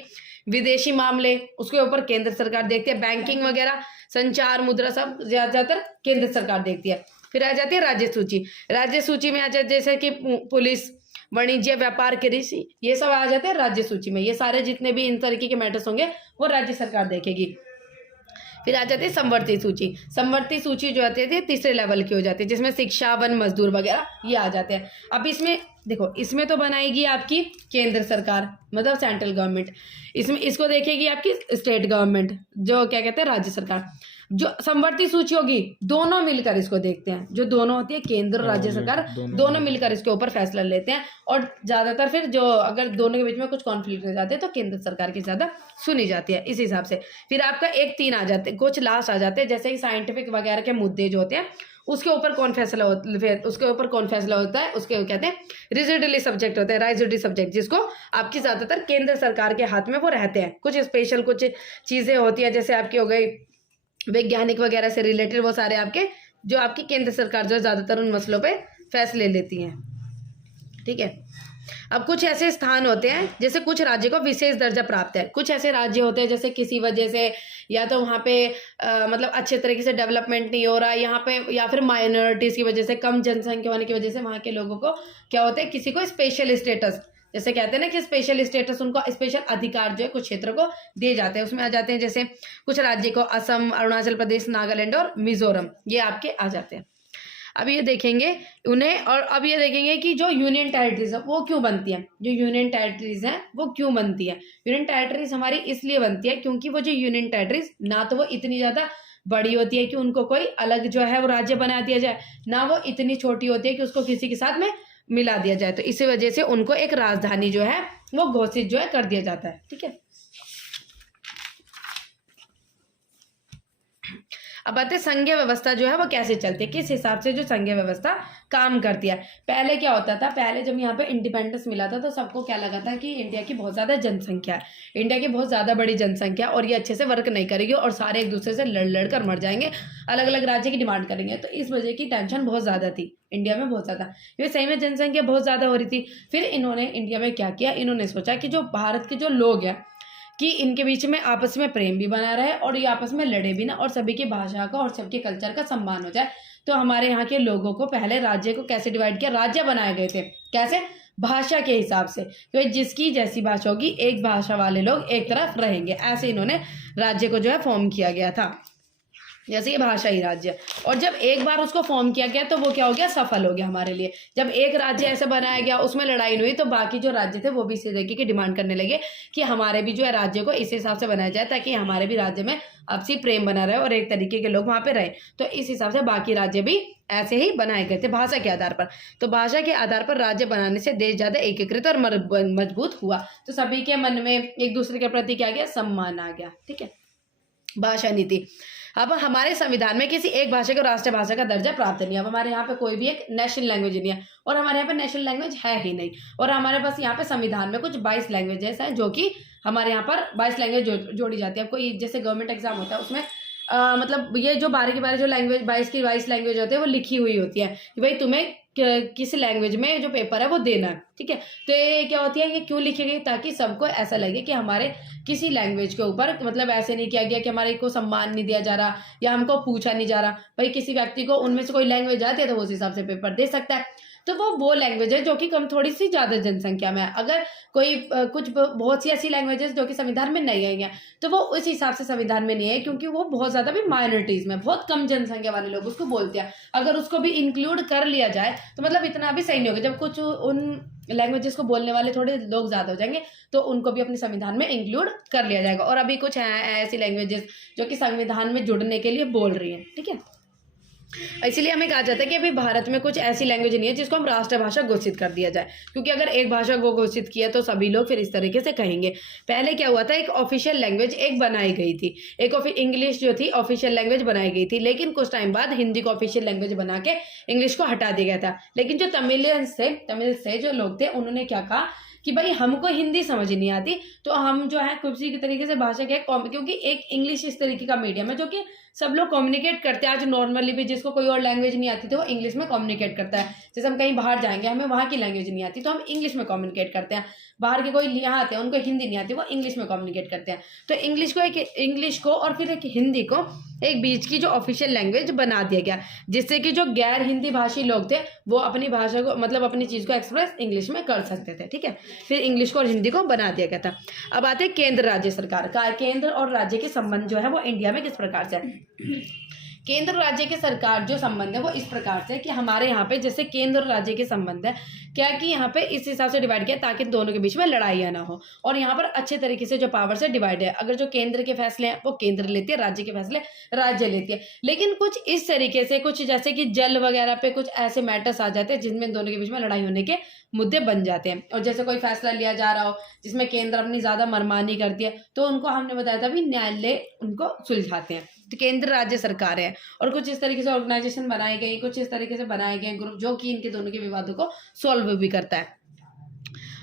विदेशी मामले, उसके ऊपर केंद्र सरकार देखती है। बैंकिंग वगैरह, संचार, मुद्रा, सब ज्यादातर केंद्र सरकार देखती है। फिर आ जाती है राज्य सूची। राज्य सूची में आ जाए जैसे कि पुलिस, वाणिज्य, व्यापार, कृषि, ये सब आ जाते हैं राज्य सूची में। ये सारे जितने भी इन तरीके के मैटर्स होंगे वो राज्य सरकार देखेगी। फिर आ जाती है समवर्ती सूची। समवर्ती सूची जो आती है 3रे लेवल की हो जाती है, जिसमें शिक्षा, वन, मजदूर वगैरह ये आ जाते हैं। अब इसमें देखो, इसमें तो बनाएगी आपकी केंद्र सरकार मतलब सेंट्रल गवर्नमेंट, इसमें इसको देखेगी आपकी स्टेट गवर्नमेंट, जो क्या कहते हैं राज्य सरकार। जो समवर्ती सूची होगी दोनों मिलकर इसको देखते हैं, जो दोनों होती है केंद्र और राज्य सरकार, दोनों मिलकर इसके ऊपर फैसला लेते हैं। और ज्यादातर फिर जो अगर दोनों के बीच में कुछ कॉन्फ्लिक्ट हो जाते हैं तो केंद्र सरकार की ज्यादा सुनी जाती है इस हिसाब से। फिर आपका 1-3 आ जाते हैं, कुछ लास्ट आ जाते हैं, जैसे कि साइंटिफिक वगैरह के मुद्दे जो होते हैं उसके ऊपर कौन फैसला होता है, उसके कहते हैं रिजिडली सब्जेक्ट होते हैं, राइजिडली सब्जेक्ट, जिसको आपकी ज्यादातर केंद्र सरकार के हाथ में वो रहते हैं। कुछ स्पेशल कुछ चीजें होती है, जैसे आपकी हो गई वैज्ञानिक वगैरह से रिलेटेड, वो सारे आपके जो आपकी केंद्र सरकार जो ज्यादातर उन मसलों पे फैसले लेती है। ठीक है, अब कुछ ऐसे स्थान होते हैं जैसे कुछ राज्य को विशेष दर्जा प्राप्त है। कुछ ऐसे राज्य होते हैं जैसे किसी वजह से या तो वहाँ पे मतलब अच्छे तरीके से डेवलपमेंट नहीं हो रहा है यहाँ पे, या फिर माइनॉरिटीज की वजह से, कम जनसंख्या होने की वजह से वहाँ के लोगों को क्या होता है, किसी को स्पेशल स्टेटस, जैसे कहते हैं ना कि स्पेशल स्टेटस, उनको स्पेशल अधिकार जो है कुछ क्षेत्र को दिए जाते हैं। उसमें आ जाते हैं जैसे कुछ राज्य को असम, अरुणाचल प्रदेश, नागालैंड और मिजोरम, ये आपके आ जाते हैं। अब ये देखेंगे उन्हें, और अब ये देखेंगे कि जो यूनियन टेरिटरीज है वो क्यों बनती है, जो यूनियन टेरिटरीज हैं वो क्यों बनती है। यूनियन टेरिटरीज हमारी इसलिए बनती है क्योंकि वो जो यूनियन टेरिटरीज ना तो वो इतनी ज़्यादा बड़ी होती है कि उनको कोई अलग जो है वो राज्य बना दिया जाए, ना वो इतनी छोटी होती है कि उसको किसी के साथ में मिला दिया जाए। तो इसी वजह से उनको एक राजधानी जो है वो घोषित जो है कर दिया जाता है। ठीक है, अब आते संघीय व्यवस्था जो है वो कैसे चलती है, किस हिसाब से जो संघीय व्यवस्था काम करती है। पहले क्या होता था, पहले जब यहाँ पे इंडिपेंडेंस मिला था तो सबको क्या लगा था कि इंडिया की बहुत ज़्यादा जनसंख्या है, इंडिया की बहुत ज़्यादा बड़ी जनसंख्या और ये अच्छे से वर्क नहीं करेगी और सारे एक दूसरे से लड़ कर मर जाएंगे, अलग अलग राज्य की डिमांड करेंगे। तो इस वजह की टेंशन बहुत ज़्यादा थी इंडिया में, बहुत ज़्यादा, क्योंकि सही में जनसंख्या बहुत ज़्यादा हो रही थी। फिर इन्होंने इंडिया में क्या किया, इन्होंने सोचा कि जो भारत के जो लोग हैं कि इनके बीच में आपस में प्रेम भी बना रहे और ये आपस में लड़े भी ना, और सभी की भाषा का और सबके कल्चर का सम्मान हो जाए। तो हमारे यहाँ के लोगों को पहले राज्य को कैसे डिवाइड किया, राज्य बनाए गए थे कैसे, भाषा के हिसाब से, क्योंकि जिसकी जैसी भाषा होगी एक भाषा वाले लोग एक तरफ रहेंगे, ऐसे इन्होंने राज्य को जो है फॉर्म किया गया था, जैसे ये भाषाई राज्य। और जब एक बार उसको फॉर्म किया गया तो वो क्या हो गया, सफल हो गया हमारे लिए। जब एक राज्य ऐसे बनाया गया उसमें लड़ाई नहीं हुई तो बाकी जो राज्य थे वो भी इसी तरीके की डिमांड करने लगे कि हमारे भी जो है राज्य को इस हिसाब से बनाया जाए ताकि हमारे भी राज्य में आपसी प्रेम बना रहे और एक तरीके के लोग वहाँ पे रहे। तो इस हिसाब से बाकी राज्य भी ऐसे ही बनाए गए थे भाषा के आधार पर। तो भाषा के आधार पर राज्य बनाने से देश ज्यादा एकीकृत और मजबूत हुआ। तो सभी के मन में एक दूसरे के प्रति क्या गया, सम्मान आ गया। ठीक है, भाषा नीति। अब हमारे संविधान में किसी एक भाषा को राष्ट्रीय भाषा का दर्जा प्राप्त नहीं है। अब हमारे यहाँ पे कोई भी एक नेशनल लैंग्वेज नहीं है और हमारे यहाँ पे नेशनल लैंग्वेज है ही नहीं। और हमारे पास यहाँ पे संविधान में कुछ 22 लैंग्वेजेस हैं जो कि हमारे यहाँ पर 22 लैंग्वेज जोड़ी जाती है। कोई जैसे गवर्नमेंट एग्जाम होता है उसमें मतलब ये जो 12 की 12 जो लैंग्वेज 22 की 22 लैंग्वेज होती है वो लिखी हुई होती है कि भाई तुम्हें किस लैंग्वेज में जो पेपर है वो देना है। ठीक है, तो ये क्या होती है, ये क्यों लिखी गई, ताकि सबको ऐसा लगे कि हमारे किसी लैंग्वेज के ऊपर मतलब ऐसे नहीं किया गया कि हमारे को सम्मान नहीं दिया जा रहा या हमको पूछा नहीं जा रहा। भाई किसी व्यक्ति को उनमें से कोई लैंग्वेज आती है तो वो उस हिसाब से पेपर दे सकता है। तो वो लैंग्वेज है जो कि कम थोड़ी सी ज़्यादा जनसंख्या में है। अगर कोई कुछ बहुत सी ऐसी लैंग्वेजेस जो कि संविधान में नहीं आई हैं तो वो उस हिसाब से संविधान में नहीं है क्योंकि वो बहुत ज़्यादा भी माइनॉरिटीज़ में बहुत कम जनसंख्या वाले लोग उसको बोलते हैं। अगर उसको भी इंक्लूड कर लिया जाए तो मतलब इतना भी सही नहीं होगा। जब कुछ उन लैंग्वेजेस को बोलने वाले थोड़े लोग ज़्यादा हो जाएंगे तो उनको भी अपने संविधान में इंक्लूड कर लिया जाएगा। और अभी कुछ हैं ऐसी लैंग्वेजेस जो कि संविधान में जुड़ने के लिए बोल रही हैं। ठीक है, इसीलिए हमें कहा जाता है कि अभी भारत में कुछ ऐसी लैंग्वेज नहीं है जिसको हम राष्ट्रभाषा घोषित कर दिया जाए, क्योंकि अगर एक भाषा को घोषित किया तो सभी लोग फिर इस तरीके से कहेंगे। पहले क्या हुआ था, एक ऑफिशियल लैंग्वेज एक बनाई गई थी, इंग्लिश जो थी ऑफिशियल लैंग्वेज बनाई गई थी, लेकिन कुछ टाइम बाद हिंदी को ऑफिशियल लैंग्वेज बना के इंग्लिश को हटा दिया गया था। लेकिन जो तमिल से जो लोग थे उन्होंने क्या कहा कि भाई हमको हिंदी समझ नहीं आती तो हम जो है किसी की तरीके से भाषा के, क्योंकि एक इंग्लिश इस तरीके का मीडियम है जो कि सब लोग कम्युनिकेट करते हैं। आज नॉर्मली भी जिसको कोई और लैंग्वेज नहीं आती तो वो इंग्लिश में कम्युनिकेट करता है। जैसे हम कहीं बाहर जाएंगे, हमें वहाँ की लैंग्वेज नहीं आती तो हम इंग्लिश में कम्युनिकेट करते हैं। बाहर के कोई यहाँ आते हैं उनको हिंदी नहीं आती, वो इंग्लिश में कम्युनिकेट करते हैं। तो इंग्लिश को और फिर एक हिंदी को एक बीच की जो ऑफिशियल लैंग्वेज बना दिया गया, जिससे कि जो गैर हिंदी भाषी लोग थे वो अपनी भाषा को मतलब अपनी चीज़ को एक्सप्रेस इंग्लिश में कर सकते थे। ठीक है, फिर इंग्लिश को और हिंदी को बना दिया गया था। अब आते हैं केंद्र राज्य सरकार का। केंद्र और राज्य के संबंध जो है वो इंडिया में किस प्रकार से है। केंद्र राज्य के सरकार जो संबंध है वो इस प्रकार से कि हमारे यहाँ पे जैसे केंद्र और राज्य के संबंध है क्या कि यहाँ पे इस हिसाब से डिवाइड किया ताकि दोनों के बीच में लड़ाइयाँ ना हो और यहाँ पर अच्छे तरीके से जो पावर से डिवाइड है। अगर जो केंद्र के फैसले हैं वो केंद्र लेती है, राज्य के फैसले राज्य लेती है। लेकिन कुछ इस तरीके से कुछ जैसे कि जल वगैरह पे कुछ ऐसे मैटर्स आ जाते हैं जिनमें दोनों के बीच में लड़ाई होने के मुद्दे बन जाते हैं। और जैसे कोई फैसला लिया जा रहा हो जिसमें केंद्र अपनी ज्यादा मनमानी करती है तो उनको हमने बताया था भी न्यायालय उनको सुलझाते हैं। तो केंद्र राज्य सरकार है और कुछ इस तरीके से ऑर्गेनाइजेशन बनाई गई, कुछ इस तरीके से बनाए गए ग्रुप जो कि इनके दोनों के विवादों को सॉल्व भी करता है।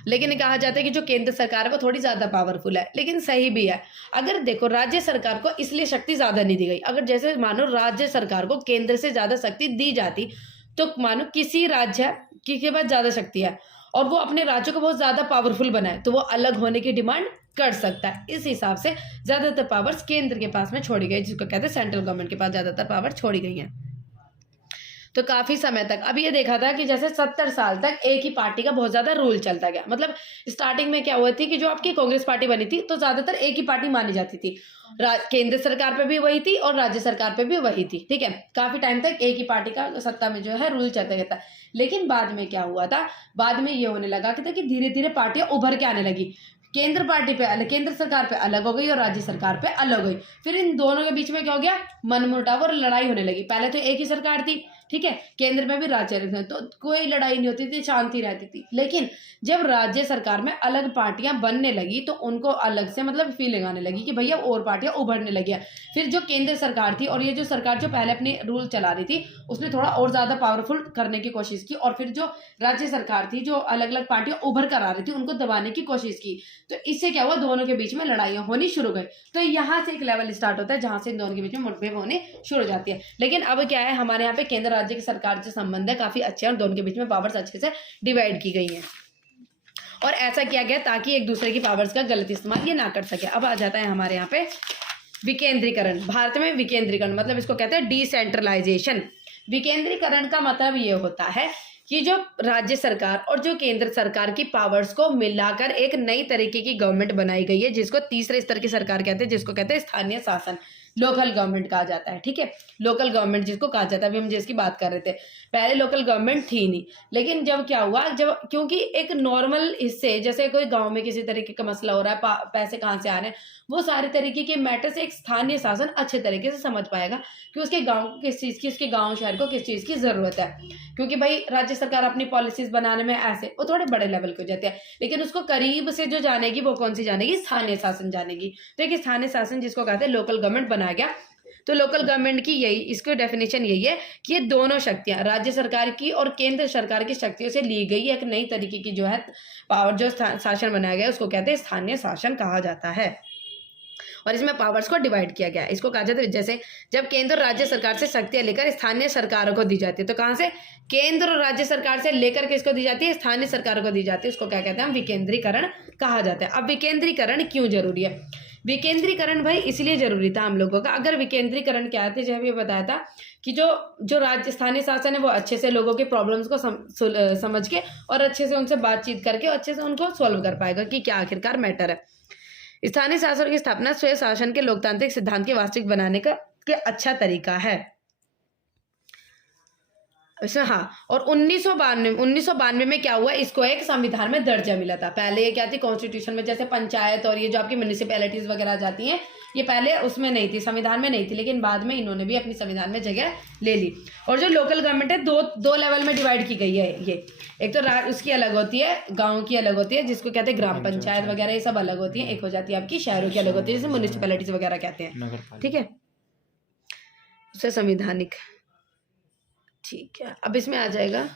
लेकिन कहा जाता है कि जो केंद्र सरकार है वो थोड़ी ज्यादा पावरफुल है, लेकिन सही भी है। अगर देखो राज्य सरकार को इसलिए शक्ति ज्यादा नहीं दी गई। अगर जैसे मानो राज्य सरकार को केंद्र से ज्यादा शक्ति दी जाती तो मानो किसी राज्य के पास ज्यादा शक्ति है और वो अपने राज्य को बहुत ज्यादा पावरफुल बनाए तो वो अलग होने की डिमांड कर सकता है। इस हिसाब से ज्यादातर पावर्स केंद्र के पास में छोड़ी गई, जिसको कहते हैं सेंट्रल गवर्नमेंट के पास ज्यादातर पावर छोड़ी गई है। तो काफी समय तक अब ये देखा था कि जैसे 70 साल तक एक ही पार्टी का बहुत ज्यादा रूल चलता गया। मतलब स्टार्टिंग में क्या हुआ थी कि जो आपकी कांग्रेस पार्टी बनी थी तो ज्यादातर एक ही पार्टी मानी जाती थी, केंद्र सरकार पे भी वही थी और राज्य सरकार पे भी वही थी, ठीक है। काफी टाइम तक एक ही पार्टी का सत्ता में जो है रूल चलता गया था। लेकिन बाद में क्या हुआ था, बाद में ये होने लगा कि धीरे धीरे पार्टियां उभर के आने लगी। केंद्र पार्टी पे अलग, केंद्र सरकार पे अलग हो गई और राज्य सरकार पे अलग हुई। फिर इन दोनों के बीच में क्या हो गया, मनमुटाव और लड़ाई होने लगी। पहले तो एक ही सरकार थी, ठीक है, केंद्र में भी राज्य में, तो कोई लड़ाई नहीं होती थी, शांति रहती थी। लेकिन जब राज्य सरकार में अलग पार्टियां बनने लगी तो उनको अलग से मतलब फीलिंग आने लगी कि भैया और पार्टियां उभरने लगी। फिर जो केंद्र सरकार थी और ये जो सरकार जो पहले अपने रूल चला रही थी उसने थोड़ा और ज्यादा पावरफुल करने की कोशिश की, और फिर जो राज्य सरकार थी जो अलग अलग पार्टियां उभर कर आ रही थी उनको दबाने की कोशिश की। तो इससे क्या हुआ, दोनों के बीच में लड़ाइयां होनी शुरू हो गई। तो यहाँ से एक लेवल स्टार्ट होता है जहां से दोनों के बीच में मुठभेड़ होने शुरू हो जाती है। लेकिन अब क्या है, हमारे यहाँ पे केंद्र राज्य की सरकार से संबंध है काफी अच्छे और दोनों के बीच में पावर्स अच्छे से डिवाइड की गई हैं और ऐसा किया गया ताकि एक दूसरे की पावर्स का गलत इस्तेमाल ये ना कर सके। अब आ जाता है हमारे यहाँ पे विकेंद्रीकरण। भारत में विकेंद्रीकरण मतलब इसको कहते हैं डिसेंट्रलाइजेशन। विकेंद्रीकरण का मतलब ये होता है कि जो राज्य सरकार और जो केंद्र सरकार की पावर्स को मिलाकर एक नई तरीके की गवर्नमेंट बनाई गई है, जिसको तीसरे स्तर की सरकार कहते हैं, जिसको कहते हैं स्थानीय शासन, लोकल गवर्नमेंट कहा जाता है, ठीक है। लोकल गवर्नमेंट जिसको कहा जाता है, अभी हम जिसकी बात कर रहे थे, पहले लोकल गवर्नमेंट थी नहीं। लेकिन जब क्या हुआ, जब क्योंकि एक नॉर्मल हिस्से जैसे कोई गांव में किसी तरीके का मसला हो रहा है, पैसे कहाँ से आ रहे हैं, वो सारे तरीके के मैटर्स एक स्थानीय शासन अच्छे तरीके से समझ पाएगा कि उसके गांव को किस चीज़ की, उसके गांव शहर को किस चीज़ की ज़रूरत है। क्योंकि भाई राज्य सरकार अपनी पॉलिसीज बनाने में ऐसे वो थोड़े बड़े लेवल के हो जाते हैं, लेकिन उसको करीब से जो जानेगी वो कौन सी जानेगी, स्थानीय शासन जानेगी। तो एक स्थानीय शासन जिसको कहते हैं लोकल गवर्नमेंट बनाया गया। तो लोकल गवर्नमेंट की यही इसकी डेफिनेशन यही है कि ये दोनों शक्तियां राज्य सरकार की और केंद्र सरकार की शक्तियों से ली गई एक नई तरीके की जो है पावर, जो शासन बनाया गया उसको कहते हैं स्थानीय शासन कहा जाता है। और इसमें पावर्स को डिवाइड किया गया है। इसको कहा जाता है जैसे जब केंद्र और राज्य सरकार से शक्तियां लेकर स्थानीय सरकारों को दी जाती है, तो कहां से, केंद्र और राज्य सरकार से लेकर किसको दी जाती है, स्थानीय सरकारों को दी जाती है। उसको क्या कहते हैं हम, विकेंद्रीकरण कहा जाता है। अब विकेंद्रीकरण क्यों जरूरी है, विकेंद्रीकरण भाई इसलिए जरूरी था हम लोगों का। अगर विकेंद्रीकरण क्या है, जैसे अभी बताया था कि जो राज्य स्थानीय शासन है वो अच्छे से लोगों के प्रॉब्लम्स को समझ के और अच्छे से उनसे बातचीत करके अच्छे से उनको सॉल्व कर पाएगा कि क्या आखिरकार मैटर है। स्थानीय शासन की स्थापना स्वयं शासन के लोकतांत्रिक सिद्धांत के वास्तविक बनाने का अच्छा तरीका है। अच्छा हाँ, और 1992 में क्या हुआ, इसको एक संविधान में दर्जा मिला था। पहले ये क्या थी, कॉन्स्टिट्यूशन में जैसे पंचायत और ये जो आपकी म्यूनिसिपैलिटीज वगैरह जाती हैं, ये पहले उसमें नहीं थी, संविधान में नहीं थी, लेकिन बाद में इन्होंने भी अपनी संविधान में जगह ले ली। और जो लोकल गवर्नमेंट है दो लेवल में डिवाइड की गई है। ये एक तो उसकी अलग होती है, गाँव की अलग होती है जिसको कहते हैं ग्राम पंचायत वगैरह, ये सब अलग होती है। एक हो जाती है आपकी शहरों की अलग होती है, जैसे म्यूनिसिपैलिटीज वगैरह कहते हैं, ठीक है, उससे संविधानिक, ठीक है। अब इसमें आ जाएगा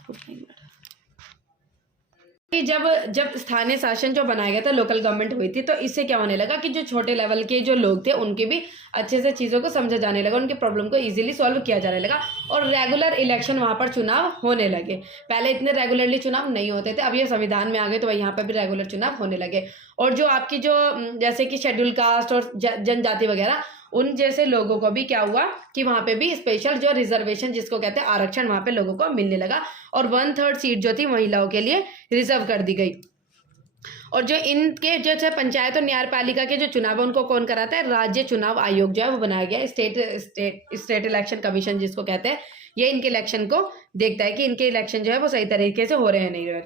कि जब स्थानीय शासन जो बनाया गया था, लोकल गवर्नमेंट हुई थी, तो इससे क्या होने लगा कि जो छोटे लेवल के जो लोग थे उनके भी अच्छे से चीज़ों को समझा जाने लगा, उनके प्रॉब्लम को इजीली सॉल्व किया जाने लगा और रेगुलर इलेक्शन वहाँ पर चुनाव होने लगे। पहले इतने रेगुलरली चुनाव नहीं होते थे, अब ये संविधान में आ गए तो यहाँ पर भी रेगुलर चुनाव होने लगे। और जो आपकी जो जैसे कि शेड्यूल कास्ट और जनजाति वगैरह, उन जैसे लोगों को भी क्या हुआ कि वहाँ पे भी स्पेशल जो रिजर्वेशन जिसको कहते हैं आरक्षण, वहाँ पे लोगों को मिलने लगा और 1/3 सीट जो थी महिलाओं के लिए रिजर्व कर दी गई। और जो इनके जो पंचायत और न्यायपालिका के जो चुनाव है उनको कौन कराता है, राज्य चुनाव आयोग जो है वो बनाया गया है, स्टेट इलेक्शन कमीशन जिसको कहते हैं। ये इनके इलेक्शन को देखता है कि इनके इलेक्शन जो है वो सही तरीके से हो रहे हैं नहीं हो रहे।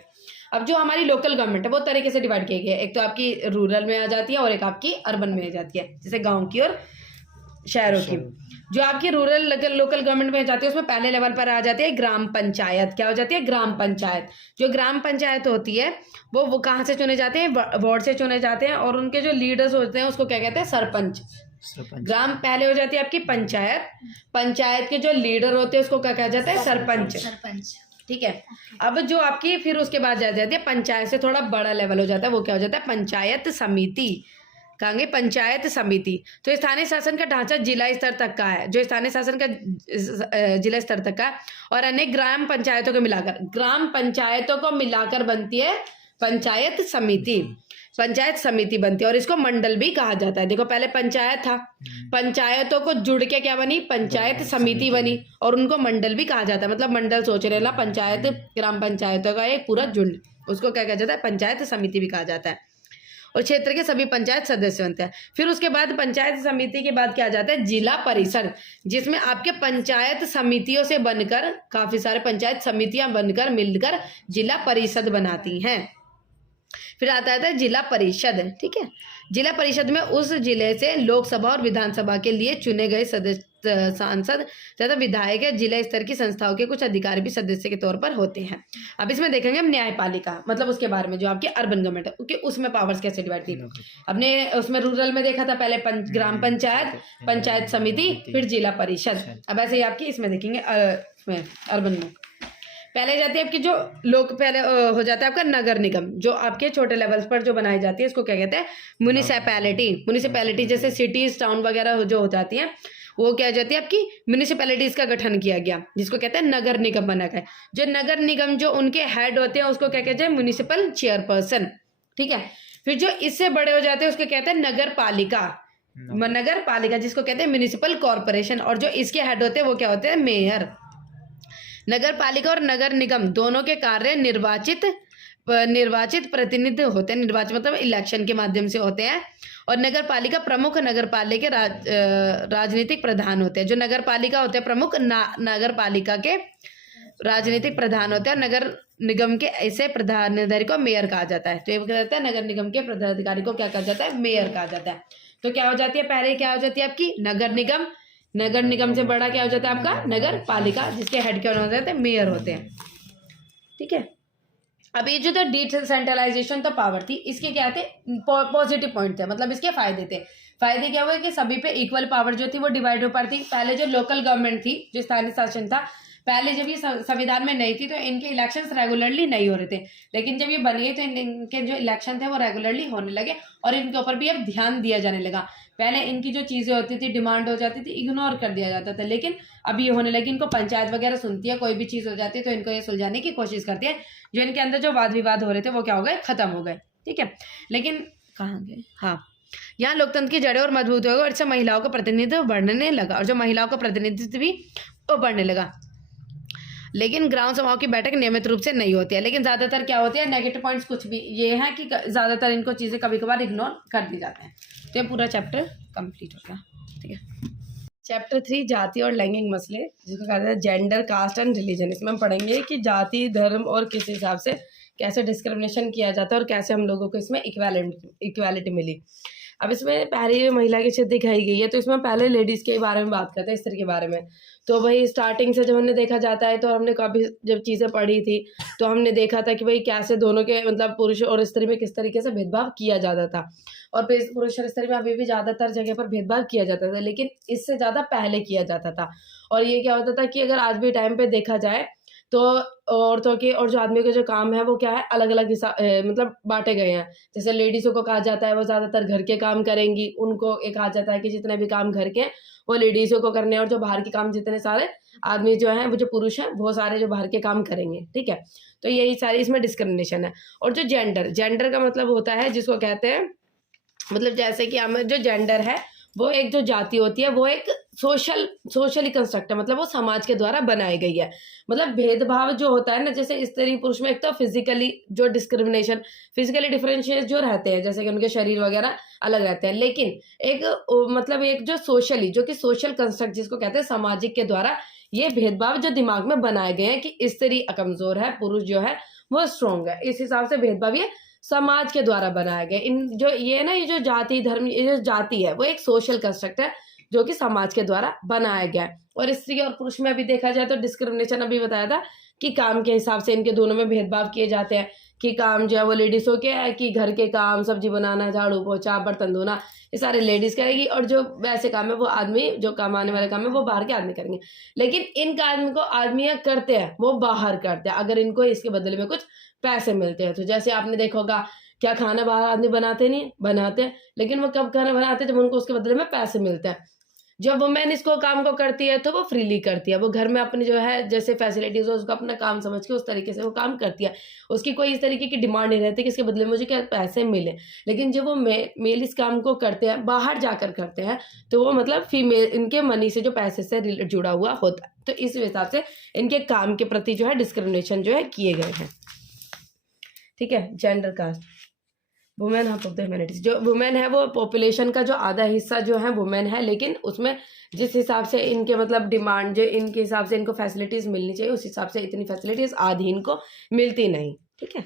अब जो हमारी लोकल गवर्नमेंट है वो तरीके से डिवाइड किया गया है, एक तो आपकी रूरल में आ जाती है और एक आपकी अर्बन में आ जाती है, जैसे गाँव की और शहरों की। जो आपकी रूरल लोकल गवर्नमेंट में जाती है उसमें पहले लेवल पर आ जाती है ग्राम पंचायत। क्या हो जाती है, ग्राम पंचायत। जो ग्राम पंचायत होती है वो कहाँ से चुने जाते हैं, वार्ड से चुने जाते हैं और उनके जो लीडर्स होते हैं उसको क्या कहते हैं, सरपंच। ग्राम पहले हो जाती है आपकी पंचायत, पंचायत के जो लीडर होते हैं उसको क्या कहा जाता है, सरपंच, ठीक है। अब जो आपकी फिर उसके बाद जाती है पंचायत से थोड़ा बड़ा लेवल हो जाता है, वो क्या हो जाता है, पंचायत समिति, कहेंगे पंचायत समिति। तो स्थानीय शासन का ढांचा जिला स्तर तक का है, जो स्थानीय शासन का जिला स्तर तक का है और अनेक ग्राम पंचायतों को मिलाकर बनती है पंचायत समिति, पंचायत समिति बनती है और इसको मंडल भी कहा जाता है। देखो पहले पंचायत था, पंचायतों को जुड़ के क्या बनी, पंचायत समिति बनी, और उनको मंडल भी कहा जाता है। मतलब मंडल सोच रहे ना, पंचायत ग्राम पंचायतों का एक पूरा झुंड, उसको क्या कहा जाता है, पंचायत समिति भी कहा जाता है। और क्षेत्र के सभी पंचायत सदस्य बनते हैं। फिर उसके बाद पंचायत समिति के बाद क्या आ जाता है, जिला परिषद, जिसमें आपके पंचायत समितियों से बनकर काफी सारे पंचायत समितियां बनकर मिलकर जिला परिषद बनाती हैं। फिर आता है जिला परिषद, ठीक है। जिला परिषद में उस जिले से लोकसभा और विधानसभा के लिए चुने गए सदस्य, सांसद तथा विधायक या जिला स्तर की संस्थाओं के कुछ अधिकारी भी सदस्य के तौर पर होते हैं। अब इसमें देखेंगे हम न्यायपालिका, मतलब उसके बारे में, जो आपकी अर्बन गवर्नमेंट है, क्योंकि उसमें पावर्स कैसे डिवाइड की। अपने उसमें रूरल में देखा था पहले ग्राम पंचायत, पंचायत समिति, फिर जिला परिषद। अब ऐसे ही आपकी इसमें देखेंगे अर्बन में पहले जाती है आपकी जो लोग, पहले हो जाता है आपका नगर निगम, जो आपके छोटे लेवल्स पर जो बनाई जाती है, इसको क्या कहते हैं, म्युनिसिपैलिटी। म्युनिसिपैलिटी जैसे सिटीज टाउन वगैरह जो हो जाती है, वो क्या हो जाती है आपकी म्युनिसिपैलिटीज का गठन किया गया, जिसको कहते हैं नगर निगम बना गया। जो नगर निगम जो उनके हेड होते हैं उसको क्या कहते हैं, म्युनिसिपल चेयरपर्सन, ठीक है। फिर जो इससे बड़े हो जाते हैं उसको कहते हैं नगर पालिका, नगर पालिका जिसको कहते हैं म्युनिसिपल कॉर्पोरेशन, और जो इसके हेड होते हैं वो क्या होते हैं, मेयर। नगर पालिका और नगर निगम दोनों के कार्य निर्वाचित प्रतिनिधि होते हैं, निर्वाचित मतलब इलेक्शन के माध्यम से होते हैं। और नगर पालिका प्रमुख नगर पालिका राजनीतिक प्रधान होते हैं। जो नगर पालिका होते हैं प्रमुख नगर पालिका के राजनीतिक प्रधान होते हैं, और नगर निगम के ऐसे प्रधानाधिकारी को मेयर कहा जाता है। तो ये कहते हैं नगर निगम के प्रधानाधिकारी को क्या कहा जाता है, मेयर कहा जाता है। तो क्या हो जाती है, पहले क्या हो जाती है आपकी नगर निगम, नगर निगम से बड़ा क्या हो जाता है आपका नगर पालिका, जिसके हेड क्या हो जाते हैं, मेयर होते हैं, ठीक है। अब ये जो था डिसेंट्रलाइजेशन तो पावर थी, इसके क्या थे पॉजिटिव पॉइंट थे, मतलब इसके फायदे थे। फायदे क्या हुए कि सभी पे इक्वल पावर जो थी वो डिवाइड हो पाती। पहले जो लोकल गवर्नमेंट थी, जो स्थानीय शासन था, पहले जब ये संविधान में नहीं थी तो इनके इलेक्शंस रेगुलरली नहीं हो रहे थे, लेकिन जब ये बन गए तो इनके जो इलेक्शन थे वो रेगुलरली होने लगे, और इनके ऊपर भी अब ध्यान दिया जाने लगा। पहले इनकी जो चीजें होती थी, डिमांड हो जाती थी, इग्नोर कर दिया जाता था, लेकिन अब ये होने लगी। इनको पंचायत वगैरह सुनती है, कोई भी चीज हो जाती है तो इनको ये सुलझाने की कोशिश करती है। जो इनके अंदर जो वाद विवाद हो रहे थे वो क्या हो गए, खत्म हो गए, ठीक है। लेकिन कहाँ गए, हाँ, यहाँ लोकतंत्र की जड़ें और मजबूत हो गई, और इससे महिलाओं का प्रतिनिधित्व बढ़ने लगा, और जो महिलाओं का प्रतिनिधित्व भी वो बढ़ने लगा। लेकिन ग्राम सभाओं की बैठक नियमित रूप से नहीं होती है, लेकिन ज्यादातर क्या होती है, नेगेटिव पॉइंट्स कुछ भी ये है कि ज्यादातर इनको चीजें कभी कभार इग्नोर कर दी जाते हैं। तो ये पूरा चैप्टर कंप्लीट हो गया, ठीक है। चैप्टर 3 जाति और लैंगिक मसले, जिसको कहते हैं जेंडर, कास्ट एंड रिलीजन। इसमें हम पढ़ेंगे कि जाति, धर्म और किस हिसाब से कैसे डिस्क्रिमिनेशन किया जाता है और कैसे हम लोगों को इसमें इक्वालिटी मिली। अब इसमें पहली महिला की क्षेत्र दिखाई गई है, तो इसमें पहले लेडीज़ के बारे में बात करते हैं, स्त्री के बारे में। तो भाई स्टार्टिंग से जब हमने देखा जाता है, तो हमने काफ़ी जब चीज़ें पढ़ी थी तो हमने देखा था कि भाई कैसे दोनों के मतलब पुरुष और स्त्री में किस तरीके से भेदभाव किया जाता था, और पुरुष और स्त्री में अभी भी ज़्यादातर जगह पर भेदभाव किया जाता था, लेकिन इससे ज़्यादा पहले किया जाता था। और ये क्या होता था कि अगर आज भी टाइम पर देखा जाए तो औरतों के और जो आदमी के जो काम है वो क्या है, अलग अलग मतलब बांटे गए हैं। जैसे लेडीज़ों को कहा जाता है वो ज़्यादातर घर के काम करेंगी, उनको एक कहा जाता है कि जितने भी काम घर के वो लेडीज़ों को करने हैं, और जो बाहर के काम जितने सारे आदमी जो हैं, वो जो पुरुष हैं, वो सारे जो बाहर के काम करेंगे, ठीक है। तो यही सारी इसमें डिस्क्रिमिनेशन है। और जो जेंडर का मतलब होता है, जिसको कहते हैं, मतलब जैसे कि हमें जो जेंडर है वो एक जो जाति होती है वो एक सोशली कंस्ट्रक्ट है, मतलब वो समाज के द्वारा बनाई गई है। मतलब भेदभाव जो होता है ना, जैसे स्त्री पुरुष में एक तो फिजिकली जो डिस्क्रिमिनेशन, फिजिकली डिफरेंशिएट जो रहते हैं, जैसे कि उनके शरीर वगैरह अलग रहते हैं, लेकिन एक मतलब एक जो सोशली, जो कि सोशल कंस्ट्रक्ट जिसको कहते हैं सामाजिक के द्वारा ये भेदभाव जो दिमाग में बनाए गए हैं कि स्त्री कमजोर है, पुरुष जो है वो स्ट्रोंग है, इस हिसाब से भेदभाव ये समाज के द्वारा बनाया गया। इन जो ये ना, ये जो जाति धर्म, ये जो जाति है वो एक सोशल कंस्ट्रक्ट है जो कि समाज के द्वारा बनाया गया है। और स्त्री और पुरुष में अभी देखा जाए तो डिस्क्रिमिनेशन अभी बताया था कि काम के हिसाब से इनके दोनों में भेदभाव किए जाते हैं, कि काम जो है वो लेडीज़ों के है, कि घर के काम, सब्जी बनाना, झाड़ू पोछा, बर्तन धोना, ये सारे लेडीज़ करेगी, और जो वैसे काम है वो आदमी, जो कमाने वाले काम है वो बाहर के आदमी करेंगे। लेकिन इन काम को आदमी करते हैं वो बाहर करते हैं, अगर इनको इसके बदले में कुछ पैसे मिलते हैं। तो जैसे आपने देखा होगा, क्या खाना बाहर आदमी बनाते नहीं, बनाते हैं, लेकिन वो कब खाना बनाते हैं, जब उनको उसके बदले में पैसे मिलते हैं। जब वुमेन इसको काम को करती है तो वो फ्रीली करती है, वो घर में अपनी जो है जैसे फैसिलिटीज हो उसको अपना काम समझ के उस तरीके से वो काम करती है, उसकी कोई इस तरीके की डिमांड नहीं रहती कि इसके बदले में मुझे क्या पैसे मिले। लेकिन जब वो मेल इस काम को करते हैं, बाहर जाकर करते हैं, तो वो मतलब फीमेल इनके मनी से जो पैसे से जुड़ा हुआ होता है, तो इस हिसाब से इनके काम के प्रति जो है डिस्क्रिमिनेशन जो है किए गए हैं। ठीक है, gender cast, women half of the humanities, जो वुमेन है वो पॉपुलेशन का जो आधा हिस्सा जो है वुमेन है, लेकिन उसमें जिस हिसाब से इनके मतलब डिमांड जो इनके हिसाब से इनको फैसिलिटीज मिलनी चाहिए उस हिसाब से इतनी फैसिलिटीज आधी इनको मिलती नहीं। ठीक है,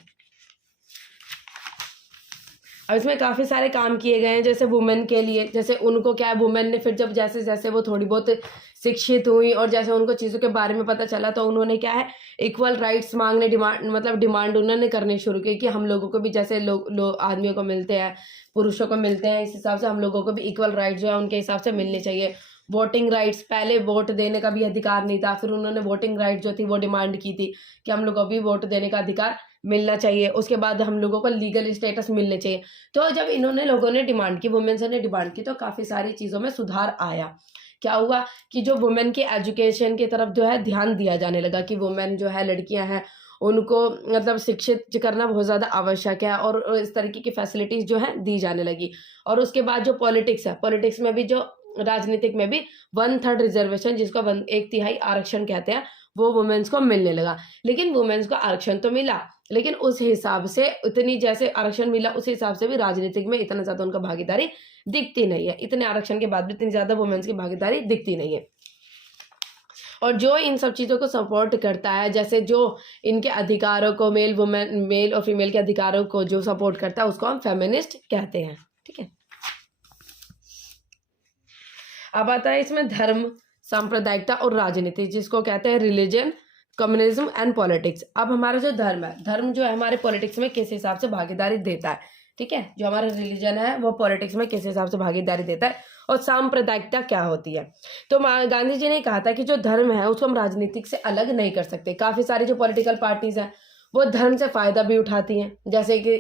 अब इसमें काफ़ी सारे काम किए गए हैं जैसे वुमेन के लिए, जैसे उनको क्या है, वुमेन ने फिर जब जैसे जैसे वो थोड़ी बहुत शिक्षित हुई और जैसे उनको चीज़ों के बारे में पता चला तो उन्होंने क्या है इक्वल राइट्स मांगने, डिमांड उन्होंने करनी शुरू की कि हम लोगों को भी जैसे आदमियों को मिलते हैं, पुरुषों को मिलते हैं, इस हिसाब से हम लोगों को भी इक्वल राइट्स जो है उनके हिसाब से मिलने चाहिए। वोटिंग राइट्स, पहले वोट देने का भी अधिकार नहीं था, फिर उन्होंने वोटिंग राइट जो थी वो डिमांड की थी कि हम लोगों को भी वोट देने का अधिकार मिलना चाहिए, उसके बाद हम लोगों को लीगल स्टेटस मिलने चाहिए। तो जब इन्होंने लोगों ने डिमांड की, वुमेन्स ने डिमांड की, तो काफ़ी सारी चीज़ों में सुधार आया। क्या हुआ कि जो वुमेन की एजुकेशन की तरफ जो है ध्यान दिया जाने लगा कि वुमेन जो है, लड़कियां हैं, उनको मतलब शिक्षित करना बहुत ज़्यादा आवश्यक है और इस तरीके की फैसिलिटीज़ जो है दी जाने लगी। और उसके बाद जो पॉलिटिक्स है, पॉलिटिक्स में भी जो राजनीतिक में भी 1/3 रिजर्वेशन, जिसको 1/3 आरक्षण कहते हैं, वो वुमेन्स को मिलने लगा। लेकिन वुमेन्स को आरक्षण तो मिला, लेकिन उस हिसाब से इतनी जैसे आरक्षण मिला उस हिसाब से भी राजनीतिक में इतना ज़्यादा उनका भागीदारी दिखती नहीं है। इतने आरक्षण के बाद भी इतनी ज़्यादा वुमेन्स की भागीदारी दिखती नहीं है। और जो इन सब चीज़ों को सपोर्ट करता है, जैसे जो इनके अधिकारों को मेल और फीमेल के अधिकारों को जो सपोर्ट करता है उसको हम फेमिनिस्ट कहते हैं। ठीक है, अब आता है इसमें धर्म, सांप्रदायिकता और राजनीति, जिसको कहते हैं रिलीजन, कम्युनिज्म एंड पॉलिटिक्स। अब हमारा जो धर्म है, धर्म जो है हमारे पॉलिटिक्स में किस हिसाब से भागीदारी देता है। ठीक है, जो हमारा रिलीजन है वो पॉलिटिक्स में किस हिसाब से भागीदारी देता है, और सांप्रदायिकता क्या होती है। तो गांधी जी ने कहा था कि जो धर्म है उसको हम राजनीतिक से अलग नहीं कर सकते। काफ़ी सारी जो पॉलिटिकल पार्टीज हैं वो धर्म से फ़ायदा भी उठाती हैं, जैसे कि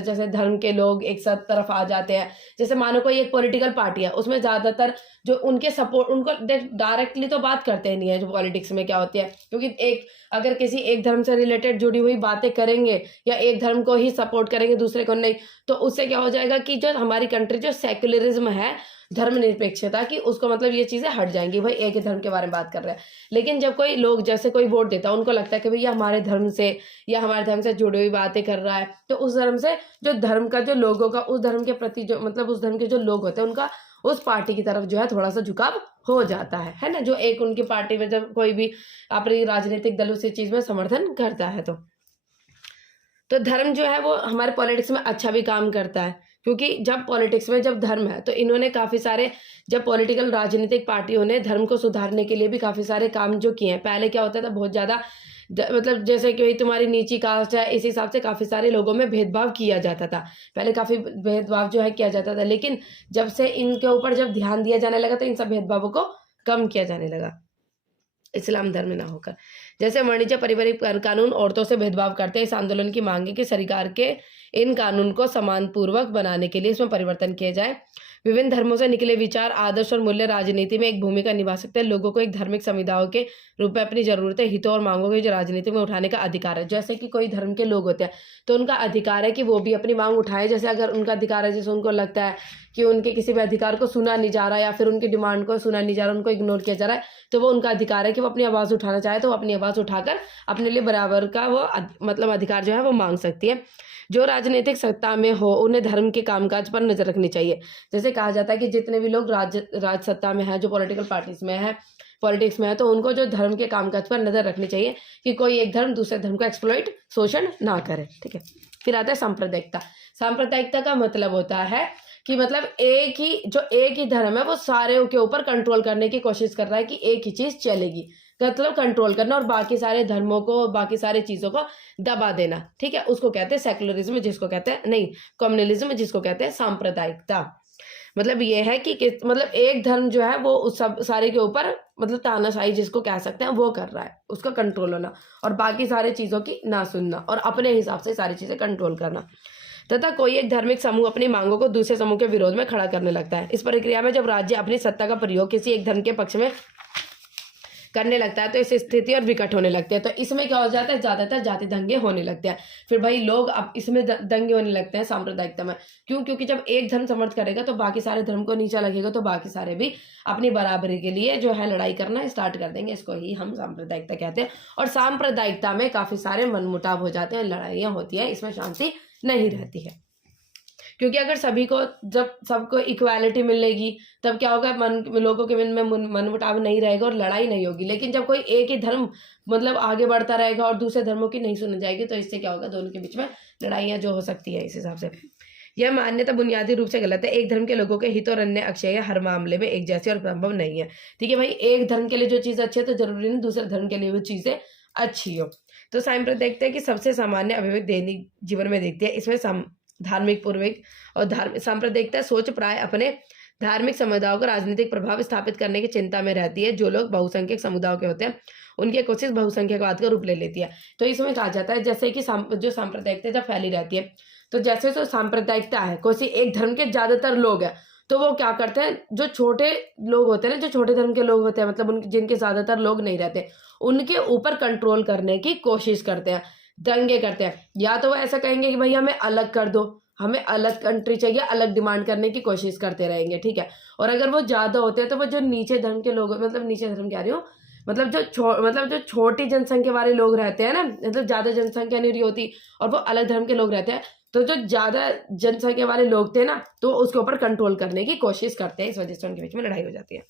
जैसे धर्म के लोग एक साथ तरफ आ जाते हैं। जैसे मानो कोई एक पॉलिटिकल पार्टी है, उसमें ज़्यादातर जो उनके सपोर्ट, उनको डायरेक्टली तो बात करते नहीं है जो पॉलिटिक्स में क्या होती है, क्योंकि अगर किसी एक धर्म से रिलेटेड जुड़ी हुई बातें करेंगे या एक धर्म को ही सपोर्ट करेंगे दूसरे को नहीं, तो उससे क्या हो जाएगा कि जो हमारी कंट्री जो सेक्युलरिज्म है, धर्मनिरपेक्षता की, उसको मतलब ये चीज़ें हट जाएंगी, भाई एक ही धर्म के बारे में बात कर रहे हैं। लेकिन जब कोई लोग जैसे कोई वोट देता है, उनको लगता है कि भैया हमारे धर्म से या हमारे धर्म से जुड़ी हुई बातें कर रहा है, तो उस धर्म से जो धर्म का जो लोगों का उस धर्म के प्रति जो मतलब उस धर्म के जो लोग होते हैं उनका उस पार्टी की तरफ जो है थोड़ा सा झुकाव हो जाता है ना। जो एक उनकी पार्टी में जब कोई भी अपनी राजनीतिक दल उसी चीज़ में समर्थन करता है, तो धर्म जो है वो हमारे पॉलिटिक्स में अच्छा भी काम करता है, क्योंकि जब पॉलिटिक्स में जब धर्म है तो इन्होंने काफ़ी सारे, जब पॉलिटिकल राजनीतिक पार्टियों ने धर्म को सुधारने के लिए भी काफ़ी सारे काम जो किए हैं। पहले क्या होता था, बहुत ज़्यादा मतलब जैसे कि तुम्हारी नीची कास्ट है, इस हिसाब से काफ़ी सारे लोगों में भेदभाव किया जाता था, पहले काफ़ी भेदभाव जो है किया जाता था। लेकिन जब से इनके ऊपर जब ध्यान दिया जाने लगा तो इन सब भेदभावों को कम किया जाने लगा, इस्लाम धर्म ना होकर। जैसे वाणिज्य पारिवारिक कानून औरतों से भेदभाव करते हैं, इस आंदोलन की मांग है कि सरकार के इन कानून को समानपूर्वक बनाने के लिए इसमें परिवर्तन किए जाए। विभिन्न धर्मों से निकले विचार, आदर्श और मूल्य राजनीति में एक भूमिका निभा सकते हैं। लोगों को एक धार्मिक समुदायों के रूप में अपनी जरूरतें, हितों और मांगों को जो राजनीति में उठाने का अधिकार है। जैसे कि कोई धर्म के लोग होते हैं तो उनका अधिकार है कि वो भी अपनी मांग उठाएं। जैसे अगर उनका अधिकार है, जैसे उनको लगता है कि उनके किसी भी अधिकार को सुना नहीं जा रहा या फिर उनकी डिमांड को सुना नहीं जा रहा, उनको इग्नोर किया जा रहा है, तो वो उनका अधिकार है कि वो अपनी आवाज़ उठाना चाहे तो वो अपनी आवाज़ उठाकर अपने लिए बराबर का वो मतलब अधिकार जो है वो मांग सकती है। जो राजनीतिक सत्ता में हो उन्हें धर्म के कामकाज पर नजर रखनी चाहिए। जैसे कहा जाता है कि जितने भी लोग राज सत्ता में हैं, जो पॉलिटिकल पार्टीज में है, पॉलिटिक्स में है, तो उनको जो धर्म के कामकाज पर नजर रखनी चाहिए कि कोई एक धर्म दूसरे धर्म का एक्सप्लॉइट, शोषण ना करे। ठीक है, फिर आता है सांप्रदायिकता। सांप्रदायिकता का मतलब होता है कि मतलब एक ही धर्म है वो सारे के ऊपर कंट्रोल करने की कोशिश कर रहा है कि एक ही चीज चलेगी, मतलब कंट्रोल करना और बाकी सारे धर्मों को, बाकी सारी चीजों को दबा देना। ठीक है, उसको कहते हैं सेकुलरिज्म, जिसको कहते हैं नहीं कम्युनलिज्म, जिसको कहते हैं सांप्रदायिकता। मतलब ये है कि मतलब एक धर्म जो है वो उस सब सारे के ऊपर मतलब तानाशाही जिसको कह सकते हैं वो कर रहा है, उसका कंट्रोल होना और बाकी सारी चीज़ों की ना सुनना और अपने हिसाब से सारी चीज़ें कंट्रोल करना। तथा कोई एक धार्मिक समूह अपनी मांगों को दूसरे समूह के विरोध में खड़ा करने लगता है। इस प्रक्रिया में जब राज्य अपनी सत्ता का प्रयोग किसी एक धर्म के पक्ष में करने लगता है तो इस स्थिति और विकट होने लगते हैं। तो इसमें क्या हो जाता है, ज्यादातर जाति दंगे होने लगते हैं। फिर भाई लोग अब इसमें दंगे होने लगते हैं सांप्रदायिकता में। क्यों? क्योंकि जब एक धर्म समर्थ करेगा तो बाकी सारे धर्म को नीचा लगेगा, तो बाकी सारे भी अपनी बराबरी के लिए जो है लड़ाई करना स्टार्ट कर देंगे। इसको ही हम सांप्रदायिकता कहते हैं। और सांप्रदायिकता में काफी सारे मनमुटाव हो जाते हैं, लड़ाइयाँ होती है, इसमें शांति नहीं रहती है। क्योंकि अगर सभी को, जब सबको इक्वालिटी मिलेगी तब क्या होगा, लोगों के मन में मनमुटाव नहीं रहेगा और लड़ाई नहीं होगी। लेकिन जब कोई एक ही धर्म मतलब आगे बढ़ता रहेगा और दूसरे धर्मों की नहीं सुनी जाएगी, तो इससे क्या होगा, दोनों के बीच में लड़ाइयाँ जो हो सकती है। इस हिसाब से यह मान्यता बुनियादी रूप से गलत है। एक धर्म के लोगों के हित और अन्य अक्षय हर मामले में एक जैसी और संभव नहीं है। ठीक है भाई, एक धर्म के लिए जो चीज़ अच्छी है तो जरूरी नहीं दूसरे धर्म के लिए वो चीज़ें अच्छी हो। तो सांप्रदायिकता की सबसे सामान्य अभिव्यक्ति दैनिक जीवन में देखते हैं। इसमें धार्मिक पूर्वक और धार्मिक सांप्रदायिकता सोच प्राय अपने धार्मिक समुदायों को राजनीतिक प्रभाव स्थापित करने की चिंता में रहती है। जो लोग बहुसंख्यक समुदायों के होते हैं उनकी कोशिश बहुसंख्यकवाद का रूप ले लेती है। तो इसमें कहा जाता है जैसे कि जो सांप्रदायिकता जब फैली रहती है, तो जैसे जो सांप्रदायिकता है, कोई एक धर्म के ज्यादातर लोग हैं, तो वो क्या करते हैं, जो छोटे लोग होते हैं ना, जो छोटे धर्म के लोग होते हैं, मतलब जिनके ज्यादातर लोग नहीं रहते, उनके ऊपर कंट्रोल करने की कोशिश करते हैं, दंगे करते हैं। या तो वो ऐसा कहेंगे कि भाई हमें अलग कर दो, हमें अलग कंट्री चाहिए, अलग डिमांड करने की कोशिश करते रहेंगे। ठीक है। और अगर वो ज्यादा होते हैं तो वो जो नीचे धर्म के लोग, मतलब नीचे धर्म कह रही हूँ, मतलब जो छोटी जनसंख्या वाले लोग रहते हैं ना, मतलब ज्यादा जनसंख्या नहीं होती और वो अलग धर्म के लोग रहते हैं, तो जो ज्यादा जनसंख्या वाले लोग थे ना, तो उसके ऊपर कंट्रोल करने की कोशिश करते हैं। इस वजह से उनके बीच में लड़ाई हो जाती है,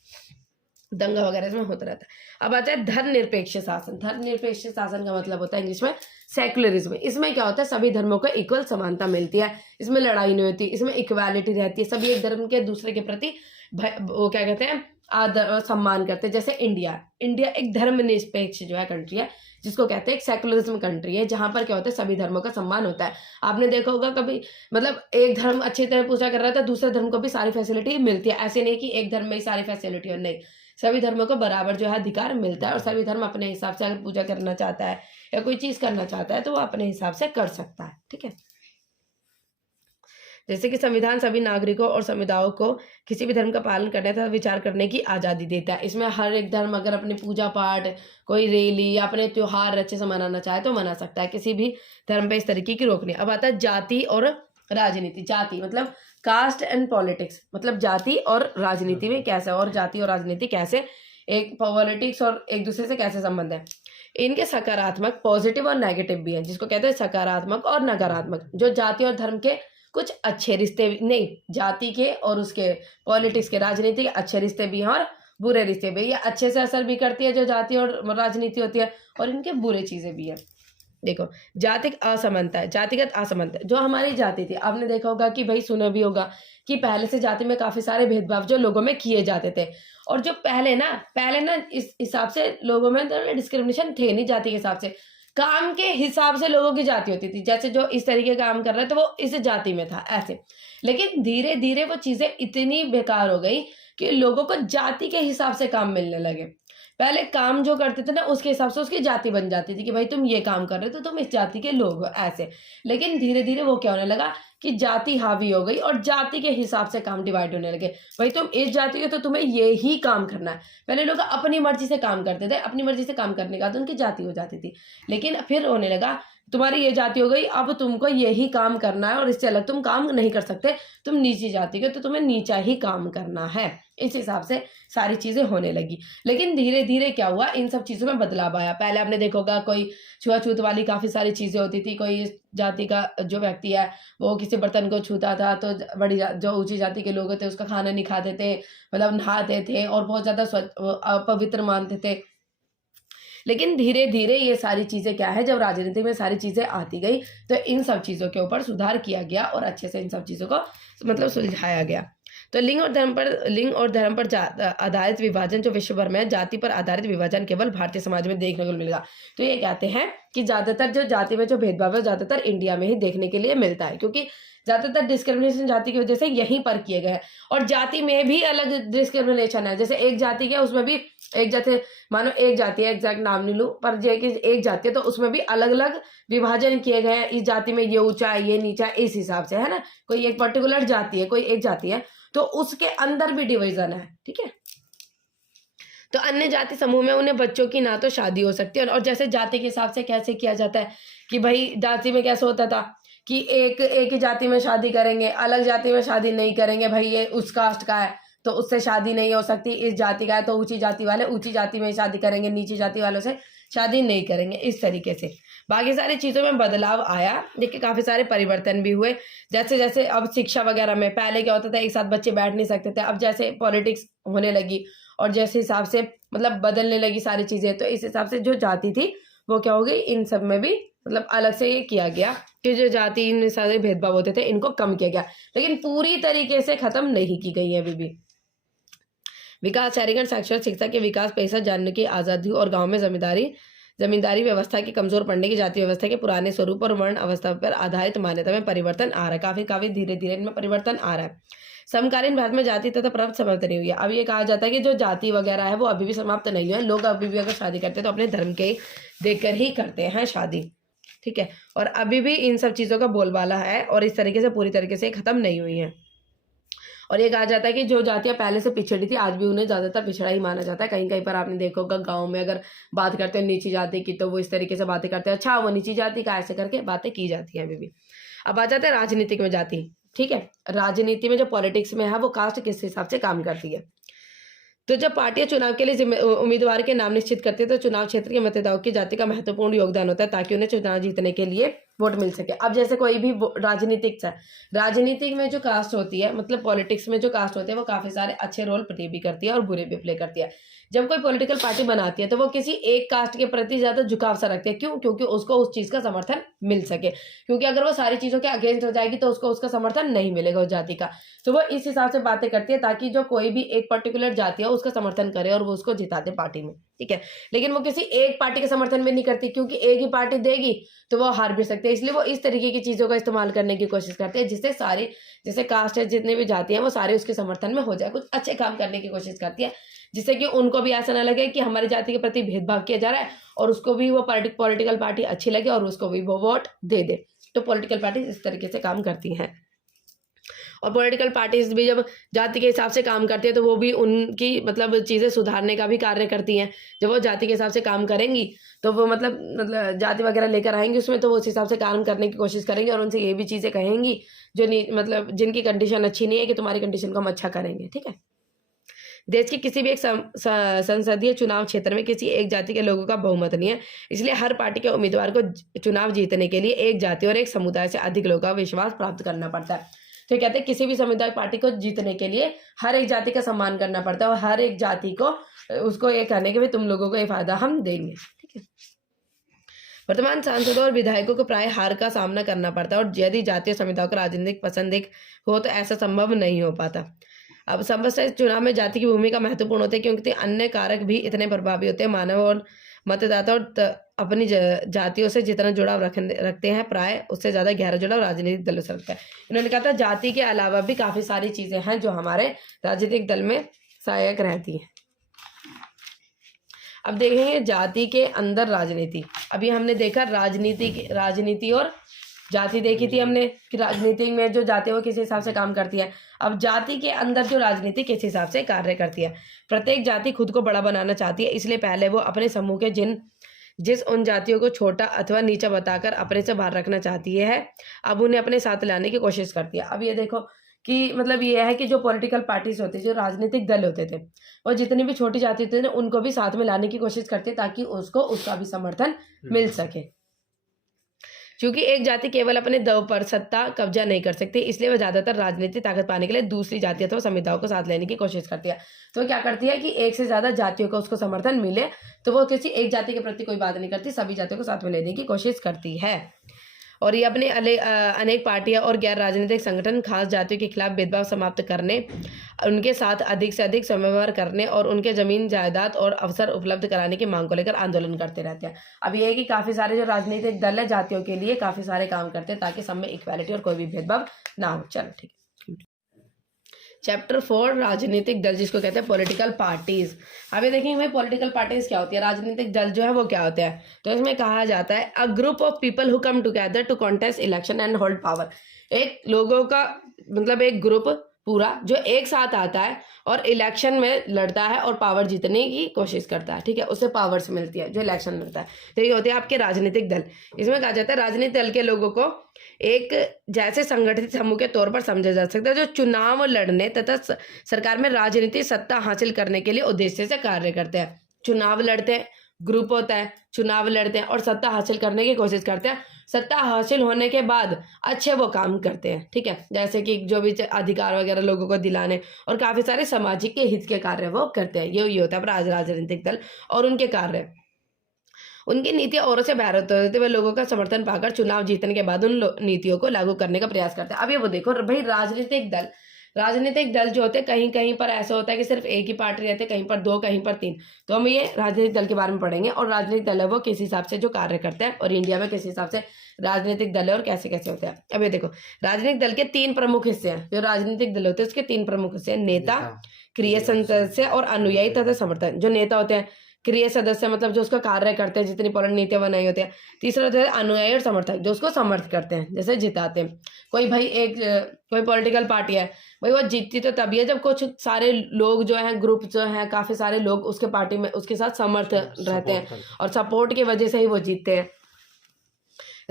दंगा वगैरह इसमें होता रहता है। अब आता है धर्मनिरपेक्ष शासन। धर्मनिरपेक्ष शासन का मतलब होता है इंग्लिश में सेक्युलरिज्म। इसमें क्या होता है, सभी धर्मों को इक्वल समानता मिलती है, इसमें लड़ाई नहीं होती, इसमें इक्वालिटी रहती है, सभी एक धर्म के दूसरे के प्रति वो क्या कहते हैं, आदर सम्मान करते हैं। जैसे इंडिया एक धर्मनिरपेक्ष जो है कंट्री है, जिसको कहते हैं एक सेक्युलरिज्म कंट्री है, जहां पर क्या होता है, सभी धर्मों का सम्मान होता है। आपने देखा होगा कभी, मतलब एक धर्म अच्छी तरह पूजा कर रहा था, दूसरे धर्म को भी सारी फैसिलिटी मिलती है। ऐसे नहीं कि एक धर्म में ही सारी फैसिलिटी हो, नहीं, सभी धर्मों को बराबर जो है अधिकार मिलता है और सभी धर्म अपने हिसाब से अगर पूजा करना चाहता है या कोई चीज करना चाहता है तो वो अपने हिसाब से कर सकता है। ठीक है। जैसे कि संविधान सभी नागरिकों और समुदायों को किसी भी धर्म का पालन करने तथा विचार करने की आज़ादी देता है। इसमें हर एक धर्म अगर अपनी पूजा पाठ, कोई रैली या अपने त्योहार अच्छे से मनाना चाहे तो मना सकता है, किसी भी धर्म पे इस तरीके की रोक नहीं। अब आता है जाति और राजनीति। जाति मतलब कास्ट एंड पॉलिटिक्स, मतलब जाति और राजनीति में कैसे, और जाति और राजनीति कैसे एक पॉलिटिक्स और एक दूसरे से कैसे संबंध है। इनके सकारात्मक, पॉजिटिव और नेगेटिव भी हैं, जिसको कहते हैं सकारात्मक और नकारात्मक। जो जाति और धर्म के कुछ अच्छे रिश्ते नहीं, जाति के और उसके पॉलिटिक्स के, राजनीति के अच्छे रिश्ते भी हैं और बुरे रिश्ते भी। ये अच्छे से असर भी करती है जो जाति और राजनीति होती है, और इनके बुरे चीजें भी है। देखो, जातिक असमानता है, जातिगत असमानता। जो हमारी जाति थी, आपने देखा होगा कि भाई, सुना भी होगा कि पहले से जाति में काफी सारे भेदभाव जो लोगों में किए जाते थे। और जो पहले ना इस हिसाब से लोगों में तो डिस्क्रिमिनेशन थे नहीं जाति के हिसाब से, काम के हिसाब से लोगों की जाति होती थी। जैसे जो इस तरीके का काम कर रहा है तो वो इस जाति में था, ऐसे। लेकिन धीरे धीरे वो चीजें इतनी बेकार हो गई कि लोगों को जाति के हिसाब से काम मिलने लगे। पहले काम जो करते थे ना, उसके हिसाब से उसकी जाति बन जाती थी कि भाई तुम ये काम कर रहे हो तो तुम इस जाति के लोग हो, ऐसे। लेकिन धीरे धीरे वो क्या होने लगा कि जाति हावी हो गई और जाति के हिसाब से काम डिवाइड होने लगे। भाई तुम इस जाति के तो तुम्हें ये ही काम करना है। पहले लोग अपनी मर्जी से काम करते थे, अपनी मर्जी से काम करने का तो उनकी जाति हो जाती थी। लेकिन फिर होने लगा तुम्हारी ये जाति हो गई, अब तुमको यही काम करना है और इससे अलग तुम काम नहीं कर सकते, तुम नीची जाति के तो तुम्हें नीचा ही काम करना है। इस हिसाब से सारी चीजें होने लगी। लेकिन धीरे धीरे क्या हुआ, इन सब चीजों में बदलाव आया। पहले आपने देखा होगा कोई छुआछूत वाली काफी सारी चीजें होती थी। कोई जाति का जो व्यक्ति है वो किसी बर्तन को छूता था तो बड़ी जो ऊंची जाति के लोग थे उसका खाना नहीं खाते थे, मतलब नहाते थे और बहुत ज्यादा पवित्र मानते थे। लेकिन धीरे धीरे ये सारी चीजें क्या है, जब राजनीति में सारी चीजें आती गई तो इन सब चीजों के ऊपर सुधार किया गया और अच्छे से इन सब चीजों को मतलब सुलझाया गया। तो लिंग और धर्म पर आधारित विभाजन जो विश्व भर में है, जाति पर आधारित विभाजन केवल भारतीय समाज में देखने को मिलेगा। तो ये कहते हैं कि ज्यादातर जो जाति में जो भेदभाव है ज्यादातर इंडिया में ही देखने के लिए मिलता है, क्योंकि ज्यादातर डिस्क्रिमिनेशन जाति की वजह से यहीं पर किए गए हैं। और जाति में भी अलग डिस्क्रिमिनेशन है, जैसे एक जाति क्या उसमें भी एक जाति, मानो एक जाति है, एग्जैक्ट नाम नहीं लूं, पर जो कि एक जाति है तो उसमें भी अलग अलग विभाजन किए गए हैं। इस जाति में ये ऊंचा है, ये नीचा है, इस हिसाब से, है ना। कोई एक पर्टिकुलर जाति है, कोई एक जाति है, तो उसके अंदर भी डिवीजन है, ठीक है। तो अन्य जाति समूह में उन्हें बच्चों की ना तो शादी हो सकती है, और जैसे जाति के हिसाब से कैसे किया जाता है कि भाई जाति में कैसे होता था कि एक ही जाति में शादी करेंगे, अलग जाति में शादी नहीं करेंगे। भाई ये उस कास्ट का है तो उससे शादी नहीं हो सकती, इस जाति का है तो ऊंची जाति वाले ऊंची जाति में शादी करेंगे, नीची जाति वालों से शादी नहीं करेंगे, इस तरीके से। बाकी सारी चीज़ों में बदलाव आया, देखिए काफ़ी सारे परिवर्तन भी हुए। जैसे जैसे अब शिक्षा वगैरह में पहले क्या होता था, एक साथ बच्चे बैठ नहीं सकते थे, अब जैसे पॉलिटिक्स होने लगी और जैसे हिसाब से मतलब बदलने लगी सारी चीज़ें, तो इस हिसाब से जो जाति थी वो क्या हो गई, इन सब में भी मतलब अलग से ये किया गया कि जो जाति इन सारे भेदभाव होते थे इनको कम किया गया, लेकिन पूरी तरीके से खत्म नहीं की गई है अभी भी। विकास, शहरीकरण, साक्षर, शिक्षा के विकास, पैसा जानने की आज़ादी और गांव में जमींदारी व्यवस्था की कमजोर पड़ने की जाति व्यवस्था के पुराने स्वरूप और वर्ण अवस्था पर आधारित मान्यता में परिवर्तन आ रहा है। काफी धीरे धीरे इनमें परिवर्तन आ रहा है। समकालीन भारत में जाति तथा प्रथा समाप्त नहीं हुई है। अब ये कहा जाता है कि जो जाति वगैरह है वो अभी भी समाप्त नहीं हुआ है। लोग अभी भी अगर शादी करते हैं तो अपने धर्म के देखकर ही करते हैं शादी, ठीक है। और अभी भी इन सब चीज़ों का बोलबाला है और इस तरीके से पूरी तरीके से खत्म नहीं हुई है। और ये कहा जाता है कि जो जातियां पहले से पिछड़ी थी आज भी उन्हें ज़्यादातर पिछड़ा ही माना जाता है। कहीं कहीं पर आपने देखा होगा गाँव में अगर बात करते हैं नीची जाति की तो वो इस तरीके से बातें करते हैं, अच्छा वो नीची जाति का, ऐसे करके बातें की जाती हैं अभी भी। अब आ जाते हैं राजनीतिक में जाति, ठीक है। राजनीति में जो पॉलिटिक्स में है वो कास्ट किस हिसाब से काम करती है। तो जब पार्टियां चुनाव के लिए उम्मीदवार के नाम निश्चित करती है तो चुनाव क्षेत्र के मतदाताओं की जाति का महत्वपूर्ण योगदान होता है ताकि उन्हें चुनाव जीतने के लिए वोट मिल सके। अब जैसे कोई भी राजनीतिक में जो कास्ट होती है, मतलब पॉलिटिक्स में जो कास्ट होती है वो काफी सारे अच्छे रोल प्ले भी करती है और बुरे भी प्ले करती है। जब कोई पॉलिटिकल पार्टी बनाती है तो वो किसी एक कास्ट के प्रति ज्यादा झुकाव सा रखती है। क्यों? क्योंकि उसको उस चीज का समर्थन मिल सके, क्योंकि अगर वो सारी चीजों के अगेंस्ट हो जाएगी तो उसको उसका समर्थन नहीं मिलेगा उस जाति का। तो वो इस हिसाब से बातें करती है ताकि जो कोई भी एक पर्टिकुलर जाति है उसका समर्थन करे और वो उसको जिता दे पार्टी में, ठीक है। लेकिन वो किसी एक पार्टी के समर्थन में नहीं करती, क्योंकि एक ही पार्टी देगी तो वो हार भी सकते हैं। इसलिए वो इस तरीके की चीजों का इस्तेमाल करने की कोशिश करते हैं जिससे सारी जैसे कास्ट है जितने भी जाति हैं वो सारे उसके समर्थन में हो जाए, कुछ अच्छे काम करने की कोशिश करती है जिससे कि उनको भी ऐसा ना लगे कि हमारी जाति के प्रति भेदभाव किया जा रहा है और उसको भी वो पॉलिटिकल पार्टी अच्छी लगे और उसको भी वो वोट दे दे। तो पॉलिटिकल पार्टी इस तरीके से काम करती हैं। और पॉलिटिकल पार्टीज भी जब जाति के हिसाब से काम करती है तो वो भी उनकी मतलब चीज़ें सुधारने का भी कार्य करती हैं। जब वो जाति के हिसाब से काम करेंगी तो वो मतलब जाति वगैरह लेकर आएंगी उसमें, तो वो उस हिसाब से काम करने की कोशिश करेंगी और उनसे ये भी चीज़ें कहेंगी जो मतलब जिनकी कंडीशन अच्छी नहीं है कि तुम्हारी कंडीशन को हम अच्छा करेंगे, ठीक है। देश की किसी भी एक संसदीय चुनाव क्षेत्र में किसी एक जाति के लोगों का बहुमत नहीं है, इसलिए हर पार्टी के उम्मीदवार को चुनाव जीतने के लिए एक जाति और एक समुदाय से अधिक लोगों का विश्वास प्राप्त करना पड़ता है। तो कहते हैं किसी भी समुदाय पार्टी को जीतने के लिए हर एक जाति का सम्मान करना पड़ता है और हर एक जाति को उसको ये कहने के भी तुम लोगों को ये फायदा हम देंगे, ठीक है। वर्तमान सांसदों और विधायकों को प्राय हार का सामना करना पड़ता है और यदि जातीय समुदायों को राजनीतिक पसंद एक हो तो ऐसा संभव नहीं हो पाता। अब समस्या चुनाव में जाति की भूमिका महत्वपूर्ण होती है क्योंकि अन्य कारक भी इतने प्रभावी होते हैं। मानव और मतदाता और अपनी जातियों से जितना जुड़ाव रखते हैं प्राय उससे ज़्यादा गहरा जुड़ाव राजनीतिक दलों से रखता है। इन्होंने कहा था जाति के अलावा भी काफ़ी सारी चीज़ें हैं जो हमारे राजनीतिक दल में सहायक रहती हैं। अब देखेंगे जाति के अंदर राजनीति। अभी हमने देखा राजनीति और जाति देखी थी हमने कि राजनीति में जो जाति है वो किस हिसाब से काम करती है। अब जाति के अंदर जो राजनीति किस हिसाब से कार्य करती है। प्रत्येक जाति खुद को बड़ा बनाना चाहती है, इसलिए पहले वो अपने समूह के जिस उन जातियों को छोटा अथवा नीचा बताकर अपने से बाहर रखना चाहती है अब उन्हें अपने साथ लाने की कोशिश करती है। अब ये देखो कि मतलब ये है कि जो पॉलिटिकल पार्टीज होती है, जो राजनीतिक दल होते थे, और जितनी भी छोटी जाति होती थी उनको भी साथ में लाने की कोशिश करते ताकि उसको उसका भी समर्थन मिल सके। क्योंकि एक जाति केवल अपने दव पर सत्ता कब्जा नहीं कर सकती, इसलिए वह ज्यादातर राजनीतिक ताकत पाने के लिए दूसरी जाति अथवा समुदायों को साथ लेने की कोशिश करती है। तो क्या करती है कि एक से ज्यादा जातियों का उसको समर्थन मिले, तो वो किसी एक जाति के प्रति कोई बात नहीं करती, सभी जातियों को साथ में लेने की कोशिश करती है। और ये अपने अनेक पार्टियां और गैर राजनीतिक संगठन खास जातियों के खिलाफ भेदभाव समाप्त करने, उनके साथ अधिक से अधिक समन्वय करने और उनके जमीन जायदाद और अवसर उपलब्ध कराने की मांग को लेकर आंदोलन करते रहते हैं। अब ये है कि काफ़ी सारे जो राजनीतिक दल है जातियों के लिए काफ़ी सारे काम करते हैं ताकि सब में इक्वालिटी और कोई भी भेदभाव ना हो। चलो ठीक है। चैप्टर 4 राजनीतिक दल, जिसको कहते हैं पॉलिटिकल पार्टीज। अभी देखेंगे भाई पॉलिटिकल पार्टीज क्या होती है, राजनीतिक दल जो है वो क्या होता है। तो इसमें कहा जाता है a group of people who come together to contest election and hold power. एक लोगों का मतलब एक ग्रुप पूरा जो एक साथ आता है और इलेक्शन में लड़ता है और पावर जीतने की कोशिश करता है, ठीक है, उससे पावर्स मिलती है जो इलेक्शन लड़ता है। तो ये होते हैं आपके राजनीतिक दल। इसमें कहा जाता है राजनीतिक दल के लोगों को एक जैसे संगठित समूह के तौर पर समझा जा सकता है जो चुनाव लड़ने तथा सरकार में राजनीतिक सत्ता हासिल करने के लिए उद्देश्य से कार्य करते हैं। चुनाव लड़ते हैं, ग्रुप होता है, चुनाव लड़ते हैं और सत्ता हासिल करने की कोशिश करते हैं। सत्ता हासिल होने के बाद अच्छे वो काम करते हैं, ठीक है, जैसे कि जो भी अधिकार वगैरह लोगों को दिलाने और काफी सारे सामाजिक के हित के कार्य वो करते हैं। ये होता है राजनीतिक दल और उनके कार्य। उनकी नीतियां औरों से बेहतर होते हुए लोगों का समर्थन पाकर चुनाव जीतने के बाद उन नीतियों को लागू करने का प्रयास करते हैं। अब ये वो देखो भाई राजनीतिक दल जो होते हैं कहीं कहीं पर ऐसा होता है कि सिर्फ एक ही पार्टी रहते हैं, कहीं पर दो, कहीं पर तीन। तो हम ये राजनीतिक दल के बारे में पढ़ेंगे और राजनीतिक दल है वो किस हिसाब से जो कार्य करते हैं और इंडिया में किस हिसाब से राजनीतिक दल है और कैसे कैसे होते हैं। अब ये देखो राजनीतिक दल के 3 प्रमुख हिस्से हैं। जो राजनीतिक दल होते हैं उसके 3 प्रमुख हिस्से हैं, नेता, क्रिय सदस्य और अनुयायी तथा समर्थन। जो नेता होते हैं, क्रिय सदस्य मतलब जो उसका कार्य करते हैं, जितनी पॉलिटिकल नीतियां बनाई होती है। तीसरा होता है अनुयायी और समर्थक, जो उसको समर्थ करते हैं, जैसे जिताते हैं। कोई भाई कोई पॉलिटिकल पार्टी है भाई वो जीतती तो तभी है जब कुछ सारे लोग जो हैं, ग्रुप जो हैं, काफी सारे लोग उसके पार्टी में उसके साथ समर्थ रहते हैं और सपोर्ट की वजह से ही वो जीतते हैं।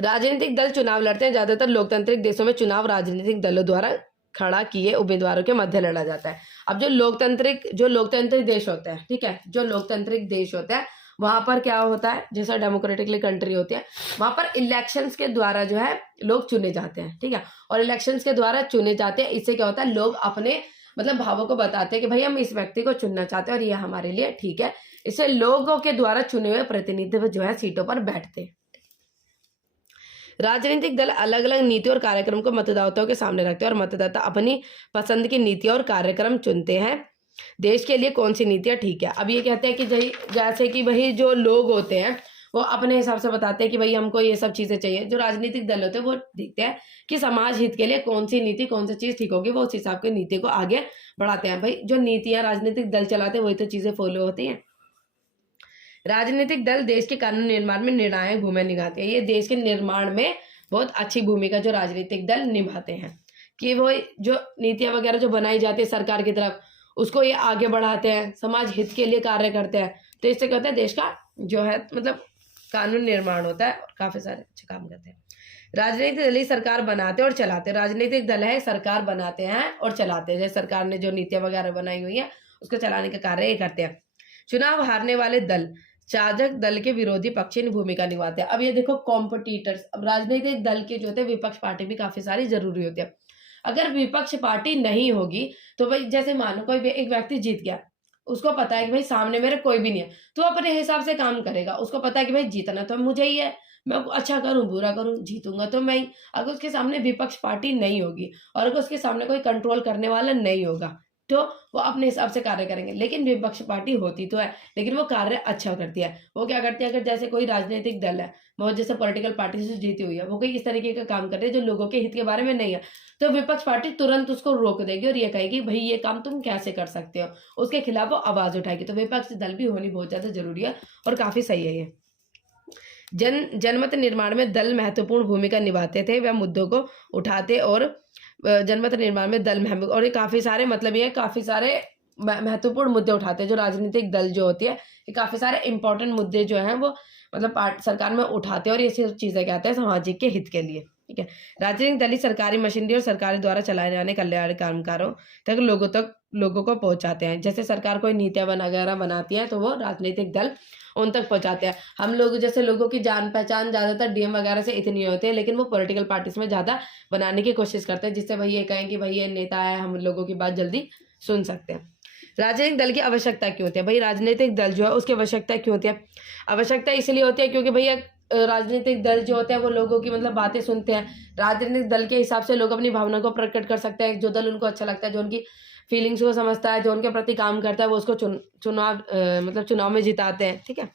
राजनीतिक दल चुनाव लड़ते हैं। ज्यादातर लोकतांत्रिक देशों में चुनाव राजनीतिक दलों द्वारा खड़ा किए उम्मीदवारों के मध्य लड़ा जाता है। अब जो लोकतांत्रिक देश होते हैं, ठीक है, जो लोकतांत्रिक देश होते हैं वहां पर क्या होता है, जैसा डेमोक्रेटिकली कंट्री होती है वहां पर इलेक्शंस के द्वारा जो है लोग चुने जाते हैं, ठीक है, और इलेक्शंस के द्वारा चुने जाते हैं। इससे क्या होता है, लोग अपने मतलब भावों को बताते हैं कि भाई हम इस व्यक्ति को चुनना चाहते हैं और ये हमारे लिए ठीक है। इससे लोगों के द्वारा चुने हुए प्रतिनिधि जो है सीटों पर बैठते हैं। राजनीतिक दल अलग अलग नीति और कार्यक्रम को मतदाताओं के सामने रखते हैं और मतदाता अपनी पसंद की नीति और कार्यक्रम चुनते हैं। देश के लिए कौन सी नीतियां ठीक है। अब ये कहते हैं कि जैसे कि भाई जो लोग होते हैं वो अपने हिसाब से बताते हैं कि भाई हमको ये सब चीजें चाहिए। जो राजनीतिक दल होते हैं वो देखते हैं कि समाज हित के लिए कौन सी नीति, कौन सी चीज ठीक होगी, वो उस हिसाब की नीति को आगे बढ़ाते हैं। भाई जो नीतियां राजनीतिक दल चलाते हैं वही तो चीजें फॉलो होती हैं। राजनीतिक दल देश के कानून निर्माण में निर्णायक भूमिका निभाते हैं। ये देश के निर्माण में बहुत अच्छी भूमिका जो राजनीतिक दल निभाते हैं कि वो जो नीतियां वगैरह जो बनाई जाती है सरकार की तरफ उसको ये आगे बढ़ाते हैं, समाज हित के लिए कार्य करते हैं। तो इससे कहते हैं देश का जो है मतलब कानून निर्माण होता है और काफी सारे अच्छे काम करते हैं। राजनीतिक दल ही सरकार बनाते और चलाते। राजनीतिक दल है सरकार बनाते हैं और चलाते हैं। जैसे सरकार ने जो नीतियां वगैरह बनाई हुई है उसको चलाने का कार्य ये करते हैं। चुनाव हारने वाले दल चालक दल के विरोधी पक्ष की भूमिका निभाते हैं। अब ये देखो कॉम्पिटिटर्स। अब राजनीतिक दल के जो होते हैं विपक्ष पार्टी भी काफी सारी जरूरी होती है। अगर विपक्ष पार्टी नहीं होगी तो भाई जैसे मानो कोई एक व्यक्ति जीत गया, उसको पता है कि भाई सामने मेरे कोई भी नहीं है, तो अपने हिसाब से काम करेगा। उसको पता है कि भाई जीतना तो मुझे ही है, मैं अच्छा करूं बुरा करूं जीतूंगा तो मैं ही। अगर उसके सामने विपक्ष पार्टी नहीं होगी और अगर उसके सामने कोई कंट्रोल करने वाला नहीं होगा तो वो अपने हिसाब से कार्य करेंगे। लेकिन विपक्ष पार्टी होती तो है लेकिन वो कार्य अच्छा करती है। वो क्या करती है, अगर जैसे कोई राजनीतिक दल है वो जैसे पॉलिटिकल पार्टी से जीती हुई है, वो कोई इस तरीके का काम कर रही है जो लोगों के हित के बारे में नहीं है, तो विपक्ष पार्टी तुरंत उसको रोक देगी और ये कहेगी भाई ये काम तुम कैसे कर सकते हो, उसके खिलाफ वो आवाज उठाएगी। तो विपक्ष दल भी होनी बहुत ज्यादा जरूरी है और काफी सही है ये। जनमत निर्माण में दल महत्वपूर्ण भूमिका निभाते थे। वह मुद्दों को उठाते और जनमत निर्माण में दल और ये काफी सारे मतलब ये काफी सारे महत्वपूर्ण मुद्दे उठाते हैं। जो राजनीतिक दल जो होती है ये काफी सारे इंपॉर्टेंट मुद्दे जो हैं वो मतलब सरकार में उठाते हैं और ये सब चीजें कहते हैं सामाजिक के हित के लिए, ठीक है। राजनीतिक दल ही सरकारी मशीनरी और सरकार द्वारा चलाए जाने कल्याणकारी कामों तक लोगों को पहुंचाते हैं। जैसे सरकार कोई नीतियां वगैरह बनाती है तो वो राजनीतिक दल उन तक पहुंचाते हैं। हम लोग जैसे लोगों की जान पहचान ज्यादातर डीएम वगैरह से इतनी होती है लेकिन वो पॉलिटिकल पार्टीज में ज्यादा बनाने की कोशिश करते हैं जिससे भाई ये कहें कि भाई ये नेता है, हम लोगों की बात जल्दी सुन सकते हैं। राजनीतिक दल की आवश्यकता क्यों होती है। भाई राजनीतिक दल जो है उसकी आवश्यकता क्यों होती है। आवश्यकता इसलिए होती है क्योंकि भैया राजनीतिक दल जो होते हैं वो लोगों की मतलब बातें सुनते हैं, राजनीतिक दल के हिसाब से लोग अपनी भावना को प्रकट कर सकते हैं, जो दल उनको अच्छा लगता है, जो उनकी फीलिंग्स को समझता है, जो उनके प्रति काम करता है, वो उसको चुनाव में जिताते हैं, ठीक है।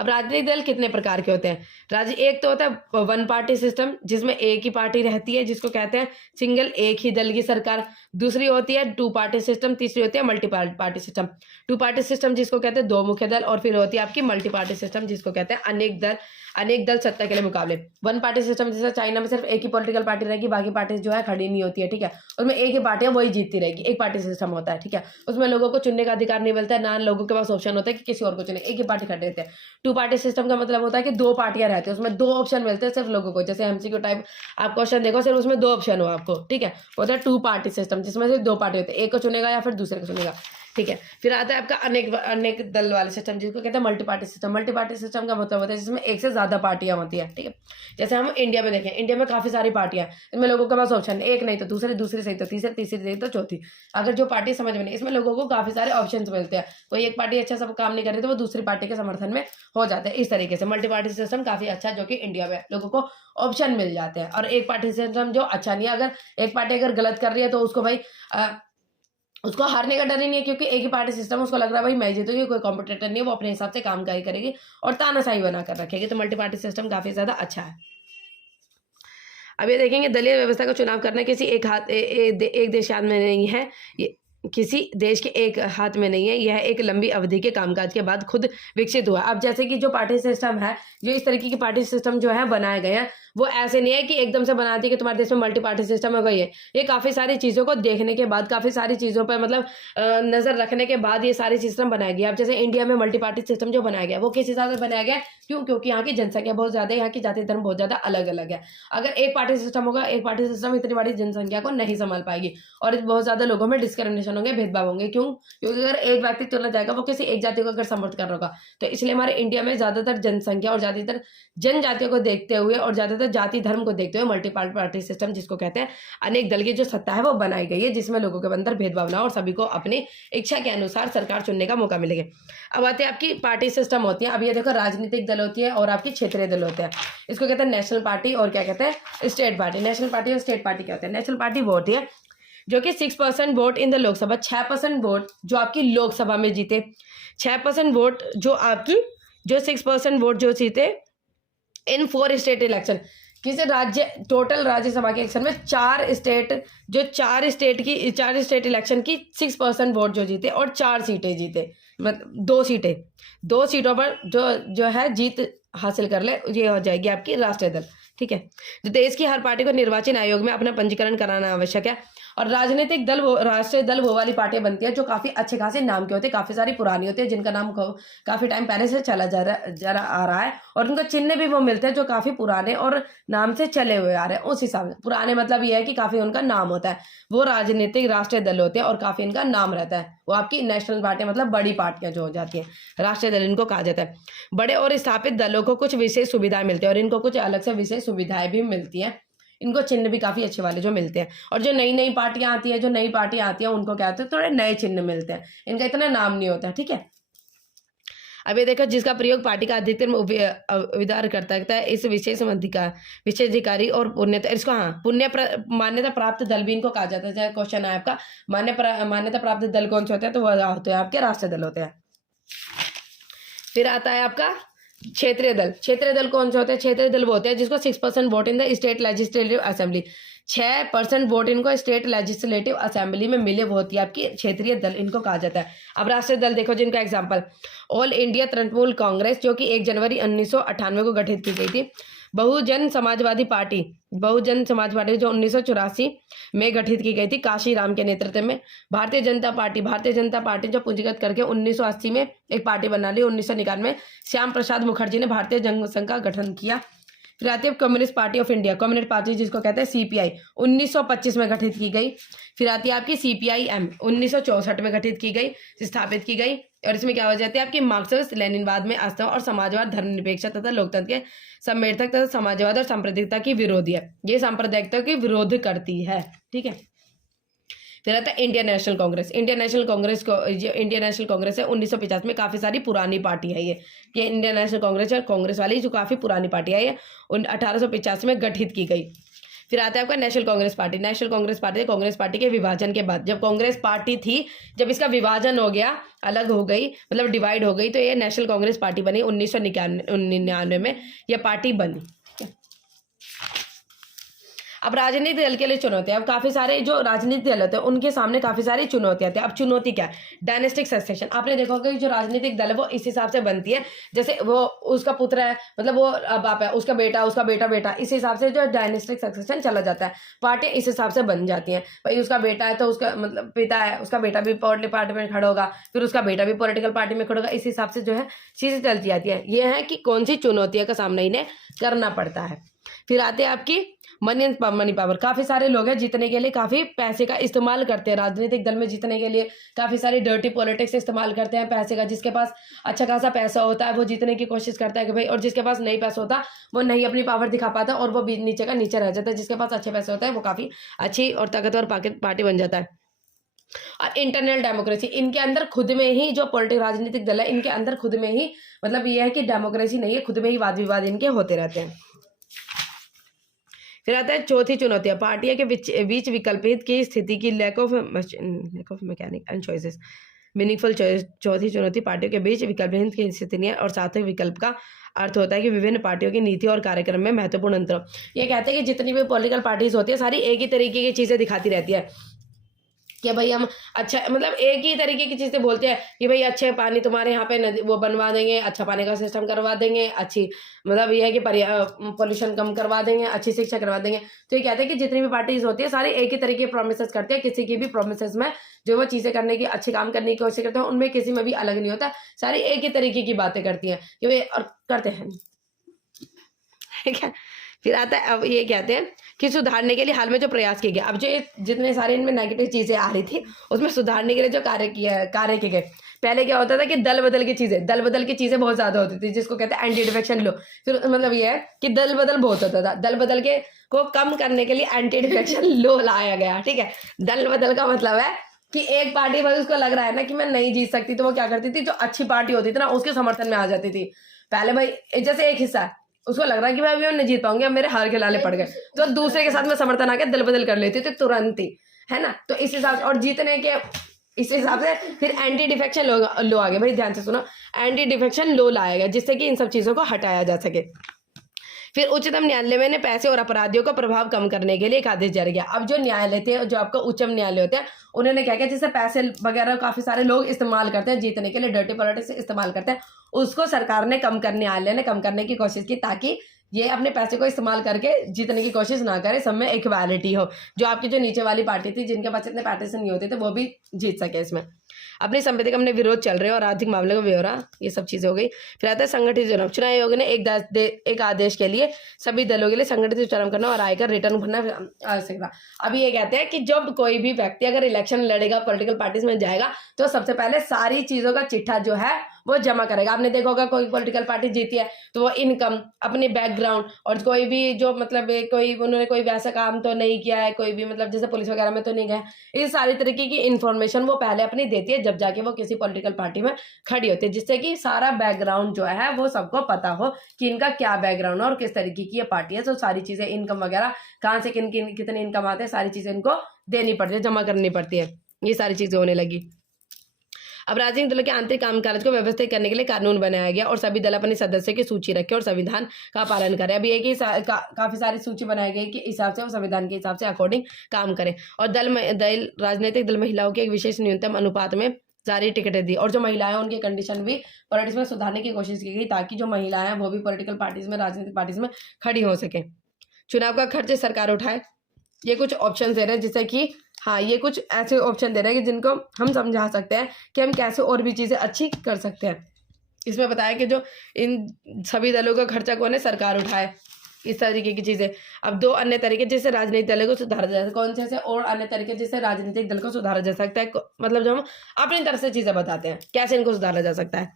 अब राजनीतिक दल कितने प्रकार के होते हैं? एक तो होता है वन पार्टी सिस्टम, जिसमें एक ही पार्टी रहती है, जिसको कहते हैं सिंगल, एक ही दल की सरकार। दूसरी होती है टू पार्टी सिस्टम, तीसरी होती है multi party system. Two party system जिसको कहते हैं दो मुख्य दल, और फिर होती है आपकी मल्टी पार्टी सिस्टम जिसको कहते हैं अनेक दल सत्ता के लिए मुकाबले। वन पार्टी सिस्टम जैसे चाइना में सिर्फ एक ही पॉलिटिकल पार्टी रहेगी, बाकी पार्टी जो है खड़ी नहीं होती है, ठीक है। उसमें एक ही पार्टी है, वही जीतती रहेगी, एक पार्टी सिस्टम होता है, ठीक है। उसमें लोगों को चुनने का अधिकार नहीं मिलता है, ना लोगों के पास ऑप्शन होता है कि किसी और को चुने, एक ही पार्टी खड़े रहते हैं। टू पार्टी सिस्टम का मतलब होता है कि दो पार्टियां रहती है, उसमें दो ऑप्शन मिलते हैं सिर्फ लोगों को, जैसे एमसीक्यू टाइप आप क्वेश्चन देखो, सिर्फ उसमें दो ऑप्शन हो आपको, ठीक है। होता है टू पार्टी सिस्टम, जिसमें से दो पार्टी होते हैं, एक को चुनेगा या फिर दूसरे को चुनेगा, ठीक है। फिर आता है आपका अनेक दल वाले सिस्टम, जिसको कहते हैं multi party system. Multi party system का मतलब होता है जिसमें एक से ज्यादा पार्टियां होती है, ठीक है। जैसे हम इंडिया में देखें, इंडिया में काफी सारी पार्टियां, इसमें लोगों के पास ऑप्शन एक नहीं तो दूसरी, दूसरी सही तो तीसरी, तीसरी सही तो चौथी। अगर जो पार्टी समझ में नहीं, इसमें लोगों को काफी सारे ऑप्शन मिलते हैं, कोई एक पार्टी अच्छा सब काम नहीं कर रही तो वो दूसरी पार्टी के समर्थन में हो जाते हैं। इस तरीके से मल्टी पार्टी सिस्टम काफी अच्छा है, जो कि इंडिया में लोगों को ऑप्शन मिल जाते हैं। और एक पार्टी सिस्टम जो अच्छा नहीं है, अगर एक पार्टी अगर गलत कर रही है तो उसको भाई उसको हारने का डर ही नहीं है, क्योंकि एक ही पार्टी सिस्टम, उसको लग रहा है भाई मैं जीतूंगी, कोई कॉम्पिटिटर नहीं है, वो अपने हिसाब से कामकाजी करेगी और तानाशाही बना कर रखेगी। तो मल्टी पार्टी सिस्टम काफी ज्यादा अच्छा है। अब ये देखेंगे, दलीय व्यवस्था का चुनाव करना किसी एक देश हाथ में नहीं है, ये किसी देश के एक हाथ में नहीं है, यह एक लंबी अवधि के कामकाज के बाद खुद विकसित हुआ। अब जैसे कि जो पार्टी सिस्टम है, जो इस तरीके की पार्टी सिस्टम जो है बनाए गए हैं, वो ऐसे नहीं है कि एकदम से बना दी कि तुम्हारे देश में मल्टी पार्टी सिस्टम है गई है। ये काफी सारी चीजों को देखने के बाद, काफी सारी चीजों पर मतलब नजर रखने के बाद ये सारी सिस्टम बनाया गया। अब जैसे इंडिया में मल्टी पार्टी सिस्टम जो बनाया गया, वो किस हिसाब से बनाया गया? क्योंकि यहाँ की जनसंख्या बहुत ज्यादा है, यहाँ की जाति धर्म बहुत ज्यादा अलग अलग है। अगर एक पार्टी सिस्टम होगा, एक पार्टी सिस्टम इतनी बड़ी जनसंख्या को नहीं संभाल पाएगी और बहुत ज्यादा लोगों में डिस्क्रिमिनेशन होंगे, भेदभाव होंगे। क्योंकि अगर एक व्यक्ति चुना जाएगा, वो किसी एक जाति को अगर समर्थ कर रहा होगा, तो इसलिए हमारे इंडिया में ज्यादातर जनसंख्या और ज्यादातर जनजातियों को देखते हुए और ज्यादातर जाति धर्म को देखते हुए मल्टी पार्टी सिस्टम, जिसको कहते हैं अनेक दल की जो सत्ता है, वो बनाई गई है, जिसमें लोगों के अंदर भेदभाव ना और सभी को अपनी इच्छा के अनुसार सरकार चुनने का मौका मिलेगा। अब आते हैं आपकी पार्टी सिस्टम होती है। अब ये देखो, राजनीतिक दल होती है और आपकी क्षेत्रीय दल होते हैं। इसको कहते हैं नेशनल पार्टी और क्या कहते हैं? State party. नेशनल पार्टी और स्टेट पार्टी क्या होते हैं? नेशनल पार्टी वो होती है जो कि 6% vote in the Lok Sabha, 6% vote जो आपकी लोकसभा में जीते, 6% वोट जो आपकी, जो 6% वोट जो जीते इन 4 स्टेट इलेक्शन। किसी राज्य, टोटल राज्यसभा के इलेक्शन में 4 स्टेट इलेक्शन की 6% वोट जो जीते और 4 सीटें जीते, मतलब 2 सीटों पर जो है जीत हासिल कर ले, ये हो जाएगी आपकी राष्ट्रीय दल, ठीक है। जो देश की हर पार्टी को निर्वाचन आयोग में अपना पंजीकरण कराना आवश्यक है। और राजनीतिक दल, वो राष्ट्रीय दल वो वाली पार्टियां बनती है जो काफी अच्छे खासे नाम के होते हैं, काफी सारी पुरानी होती है, जिनका नाम काफी टाइम पहले से चला जा रहा है, और उनका चिन्ह भी वो मिलते हैं जो काफी पुराने और नाम से चले हुए आ रहे हैं। उस हिसाब से पुराने मतलब ये है कि काफी उनका नाम होता है, वो राजनीतिक राष्ट्रीय दल होते हैं और काफी इनका नाम रहता है। वो आपकी नेशनल पार्टी मतलब बड़ी पार्टियां जो हो जाती हैं, राष्ट्रीय दल इनको कहा जाता है। बड़े और स्थापित दलों को कुछ विशेष सुविधाएं मिलती है और इनको कुछ अलग से विशेष सुविधाएं भी मिलती हैं। इनको चिन्ह भी काफी अच्छे वाले जो मिलते हैं। और जो नई पार्टियां आती है, उनको क्या होता है? थोड़े नए चिन्ह मिलते हैं, इनका इतना नाम नहीं होता है, ठीक है। अब ये देखो, जिसका प्रयोग पार्टी का अधिकतम विधार करता है, इस विशेषाधिकारी और पुण्यता, इसको मान्यता प्राप्त दल भी इनको कहा जाता है। चाहे क्वेश्चन है आपका, मान्यता प्राप्त दल कौन से होते हैं? तो वह होते हैं आपके राष्ट्रीय दल होते हैं। फिर आता है आपका क्षेत्रीय दल। क्षेत्रीय दल कौन से होते हैं? क्षेत्रीय दल वो होते हैं जिसको 6% vote in the state legislative assembly, 6% vote इनको स्टेट लेजिस्लेटिव असेंबली में मिले, वो होती है आपकी क्षेत्रीय दल, इनको कहा जाता है। अब राष्ट्रीय दल देखो, जिनका example all India Trinamool Congress, जो कि 1 जनवरी 1998 को गठित की गई थी। बहुजन समाजवादी पार्टी जो 1984 में गठित की गई थी काशीराम के नेतृत्व में। भारतीय जनता पार्टी जो पूंजीगत करके 1980 में एक पार्टी बना ली। 1991 में श्याम प्रसाद मुखर्जी ने भारतीय जनसंघ का गठन किया। फिर आती है communist party of India, communist party जिसको कहते हैं सीपीआई, 1925 में गठित की गई। फिर आती है आपकी सीपीआईएम, 1964 में गठित की गई, स्थापित की गई। और इसमें क्या हो जाती है आपकी मार्क्सिस्ट लेनिनवाद में आस्था और समाजवाद, धर्मनिरपेक्षता तथा लोकतंत्र के समर्थक तथा समाजवाद और सांप्रदायिकता की विरोधी है। ये सांप्रदायिकता की विरोध करती है, ठीक है। फिर आता है Indian national Congress. Indian national Congress को, जो इंडियन नेशनल कांग्रेस है 1950 में, काफ़ी सारी पुरानी पार्टी है ये इंडियन नेशनल कांग्रेस और कांग्रेस वाली जो काफ़ी पुरानी पार्टी है ये 1885 में गठित की गई। फिर आता है आपका national Congress party. National Congress party Congress party के विभाजन के बाद, जब कांग्रेस पार्टी थी, जब इसका विभाजन हो गया, अलग हो गई, मतलब डिवाइड हो गई, तो ये नेशनल कांग्रेस पार्टी बनी 1999 में यह पार्टी बनी। अब राजनीतिक दल के लिए चुनौतियां, अब काफी सारे जो राजनीतिक दल होते हैं उनके सामने काफी सारी चुनौतियां आती है। अब चुनौती क्या है? Dynastic succession. आपने देखा होगा कि जो राजनीतिक दल है वो इस हिसाब से बनती है, जैसे वो उसका पुत्र है, मतलब वो बाप है, उसका बेटा बेटा, इस हिसाब से जो डायनेस्टिक सक्सेशन चला जाता है। पार्टी इस हिसाब से बन जाती है, भाई उसका बेटा है तो उसका मतलब पिता है, उसका बेटा भी पॉलिटिकल पार्टी में खड़ा होगा, फिर उसका बेटा भी पॉलिटिकल पार्टी में खड़ा होगा, इस हिसाब से जो है चीजें चलती जाती है। ये है कि कौन सी चुनौतियों का सामना इन्हें करना पड़ता है। फिर आते हैं आपकी मनी पावर। काफी सारे लोग हैं जीतने के लिए काफी पैसे का इस्तेमाल करते हैं, राजनीतिक दल में जीतने के लिए काफी सारी डर्टी पॉलिटिक्स इस्तेमाल करते हैं पैसे का। जिसके पास अच्छा खासा पैसा होता है वो जीतने की कोशिश करता है कि भाई, और जिसके पास नहीं पैसा होता वो नहीं अपनी पावर दिखा पाता और वो नीचे का नीचे रह जाता है। जिसके पास अच्छे पैसे होता है वो काफी अच्छी और ताकतवर पार्टी बन जाता है। और इंटरनल डेमोक्रेसी, इनके अंदर खुद में ही जो पॉलिटिकल राजनीतिक दल है इनके अंदर खुद में ही मतलब ये है कि डेमोक्रेसी नहीं है, खुद में ही वाद विवाद इनके होते रहते हैं। फिर आता है चौथी चुनौतियां, पार्टियों के बीच विकल्पित की स्थिति की lack of mechanic and choices meaningful choice. चौथी चुनौती पार्टियों के बीच विकल्पहीन की स्थिति नहीं है, और साथ ही विकल्प का अर्थ होता है कि विभिन्न पार्टियों की नीति और कार्यक्रम में महत्वपूर्ण अंतर। ये कहते हैं कि जितनी भी पॉलिटिकल पार्टीज होती है सारी एक ही तरीके की चीजें दिखाती रहती है कि भाई हम अच्छा, मतलब एक ही तरीके की चीजें बोलते हैं कि भाई अच्छे पानी तुम्हारे यहाँ पे नदी वो बनवा देंगे, अच्छा पानी का सिस्टम करवा देंगे, अच्छी मतलब ये है कि पोल्यूशन कम करवा देंगे, अच्छी शिक्षा करवा देंगे। तो ये कहते हैं कि जितनी भी पार्टीज होती है सारी एक ही तरीके प्रोमिसेस करते हैं, किसी की भी प्रोमिसेस में जो वो चीजें करने की अच्छे काम करने की कोशिश करते हैं उनमें किसी में भी अलग नहीं होता, सारी एक ही तरीके की बातें करती हैं कि भाई और करते हैं, ठीक है। फिर आता है अब ये कहते हैं कि सुधारने के लिए हाल में जो प्रयास किए गए, अब जो जितने सारे इनमें नेगेटिव चीजें आ रही थी उसमें सुधारने के लिए जो कार्य किए गए। पहले क्या होता था कि दल बदल की चीजें बहुत ज्यादा होती थी, जिसको कहते हैं एंटी डिफेक्शन लो। फिर मतलब ये है कि दल बदल बहुत होता था, दल बदल के को कम करने के लिए एंटी डिफेक्शन लो लाया गया, ठीक है। दल बदल का मतलब है कि एक पार्टी भाई उसको लग रहा है ना कि मैं नहीं जीत सकती, तो वो क्या करती थी, जो अच्छी पार्टी होती थी ना उसके समर्थन में आ जाती थी। पहले भाई जैसे एक हिस्सा है उसको लग रहा है कि भाई मैं नहीं जीत पाऊंगी, अब मेरे हार के लाले पड़ गए, तो दूसरे के साथ में समर्थन आके दल बदल कर लेती थी तुरंत ही, है ना। तो इस हिसाब से और जीतने के इस हिसाब से फिर एंटी डिफेक्शन लो आ गया। भाई ध्यान से सुनो, एंटी डिफेक्शन लो लाया गया जिससे कि इन सब चीजों को हटाया जा सके। फिर उच्चतम न्यायालय ने पैसे और अपराधियों का प्रभाव कम करने के लिए एक आदेश जारी किया। अब जो न्यायालय थे, जो आपका उच्चतम न्यायालय होते हैं, उन्होंने क्या किया, जिससे पैसे वगैरह काफी सारे लोग इस्तेमाल करते हैं जीतने के लिए, डर्टी पॉलिटिक्स इस्तेमाल करते हैं, उसको सरकार ने कम करने, न्यायालय ने कम करने की कोशिश की ताकि ये अपने पैसे को इस्तेमाल करके जीतने की कोशिश ना करे, सब में इक्वालिटी हो। जो आपकी जो नीचे वाली पार्टी थी जिनके पास इतने पैसे नहीं होते थे वो भी जीत सके इसमें। अपनी संपत्ति का अपने विरोध चल रहे हैं और आर्थिक मामले का ब्यौरा, ये सब चीजें हो गई। फिर आता है संगठित चुनाव। चुनाव आयोग ने एक आदेश के लिए सभी दलों के लिए संगठित चुनाव करना और आयकर रिटर्न भरना आवश्यक था। अभी ये कहते हैं कि जब कोई भी व्यक्ति अगर इलेक्शन लड़ेगा, पॉलिटिकल पार्टीज में जाएगा, तो सबसे पहले सारी चीजों का चिट्ठा जो है वो जमा करेगा। आपने देखा होगा कोई पॉलिटिकल पार्टी जीती है तो वो इनकम, अपनी बैकग्राउंड, और कोई भी जो मतलब कोई उन्होंने कोई वैसा काम तो नहीं किया है, कोई भी मतलब जैसे पुलिस वगैरह में तो नहीं गए, इस सारी तरीके की इन्फॉर्मेशन वो पहले अपनी देती है जब जाके वो किसी पॉलिटिकल पार्टी में खड़ी होती है, जिससे कि सारा बैकग्राउंड जो है वो सबको पता हो कि इनका क्या बैकग्राउंड है और किस तरीके की ये पार्टी है। तो सारी चीजें, इनकम वगैरह कहाँ से कितने इनकम आते हैं, सारी चीजें इनको देनी पड़ती है, जमा करनी पड़ती है। ये सारी चीजें होने लगी। अब राजनीतिक दलों के आंतरिक कामकाज को व्यवस्थित करने के लिए कानून बनाया गया और सभी दल अपने सदस्यों की सूची रखे और संविधान का पालन करें। अभी एक ही काफी सारी सूची बनाई गई कि हिसाब से वो संविधान के हिसाब से अकॉर्डिंग काम करें। और राजनीतिक दल महिलाओं के एक विशेष न्यूनतम अनुपात में जारी टिकटें दी, और जो महिलाएं उनकी कंडीशन भी पॉलिटिक्स में सुधारने की कोशिश की गई ताकि जो महिलाएं हैं वो भी पॉलिटिकल पार्टीज में, राजनीतिक पार्टीज में खड़ी हो सके। चुनाव का खर्च सरकार उठाए, ये कुछ ऑप्शन दे रहे हैं, जिससे कि हाँ ये कुछ ऐसे ऑप्शन दे रहे हैं कि जिनको हम समझा सकते हैं कि हम कैसे और भी चीज़ें अच्छी कर सकते हैं। इसमें बताया कि जो इन सभी दलों का खर्चा कौन है, सरकार उठाए, इस तरीके की चीज़ें। अब दो अन्य तरीके जिससे राजनीतिक दलों को सुधारा जा सकता है, कौन से और अन्य तरीके जिससे राजनीतिक दल को सुधारा जा सकता है, मतलब जो हम अपनी तरफ से चीज़ें बताते हैं कैसे इनको सुधारा जा सकता है।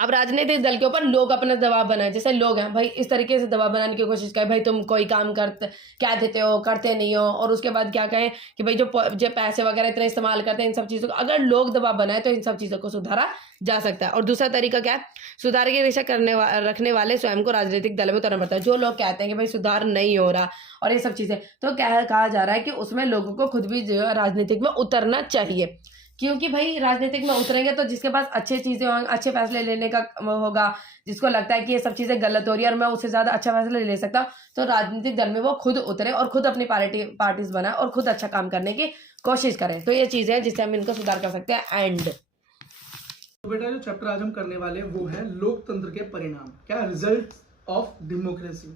अब राजनीतिक दल के ऊपर लोग अपना दबाव बनाए, जैसे लोग हैं भाई इस तरीके से दबाव बनाने की कोशिश करें, भाई तुम कोई काम करते क्या देते हो, करते नहीं हो, और उसके बाद क्या कहें कि भाई जो पैसे वगैरह इतने इस्तेमाल करते हैं, इन सब चीज़ों को अगर लोग दबाव बनाए तो इन सब चीज़ों को सुधारा जा सकता है। और दूसरा तरीका क्या है, सुधार की दिशा रखने वाले स्वयं को राजनीतिक दल में उतरना पड़ता है। जो लोग कहते हैं कि भाई सुधार नहीं हो रहा और ये सब चीज़ें, तो कहा जा रहा है कि उसमें लोगों को खुद भी जो है राजनीतिक में उतरना चाहिए, क्योंकि भाई राजनीतिक में उतरेंगे तो जिसके पास अच्छी चीज़ें होंगी, अच्छे फैसले लेने का होगा, जिसको लगता है कि ये सब चीज़ें गलत हो रही है और मैं उससे ज़्यादा अच्छा फैसला ले सकता हूँ, तो राजनीतिक दल में वो खुद उतरे और खुद अपनी पार्टीज बनाए और खुद अच्छा काम करने की कोशिश करें। तो ये चीज़ें हैं जिससे हम इनको सुधार कर सकते हैं। एंड तो बेटा जो चैप्टर आज हम करने वाले हैं वो है लोकतंत्र के परिणाम, क्या रिजल्ट ऑफ डेमोक्रेसी,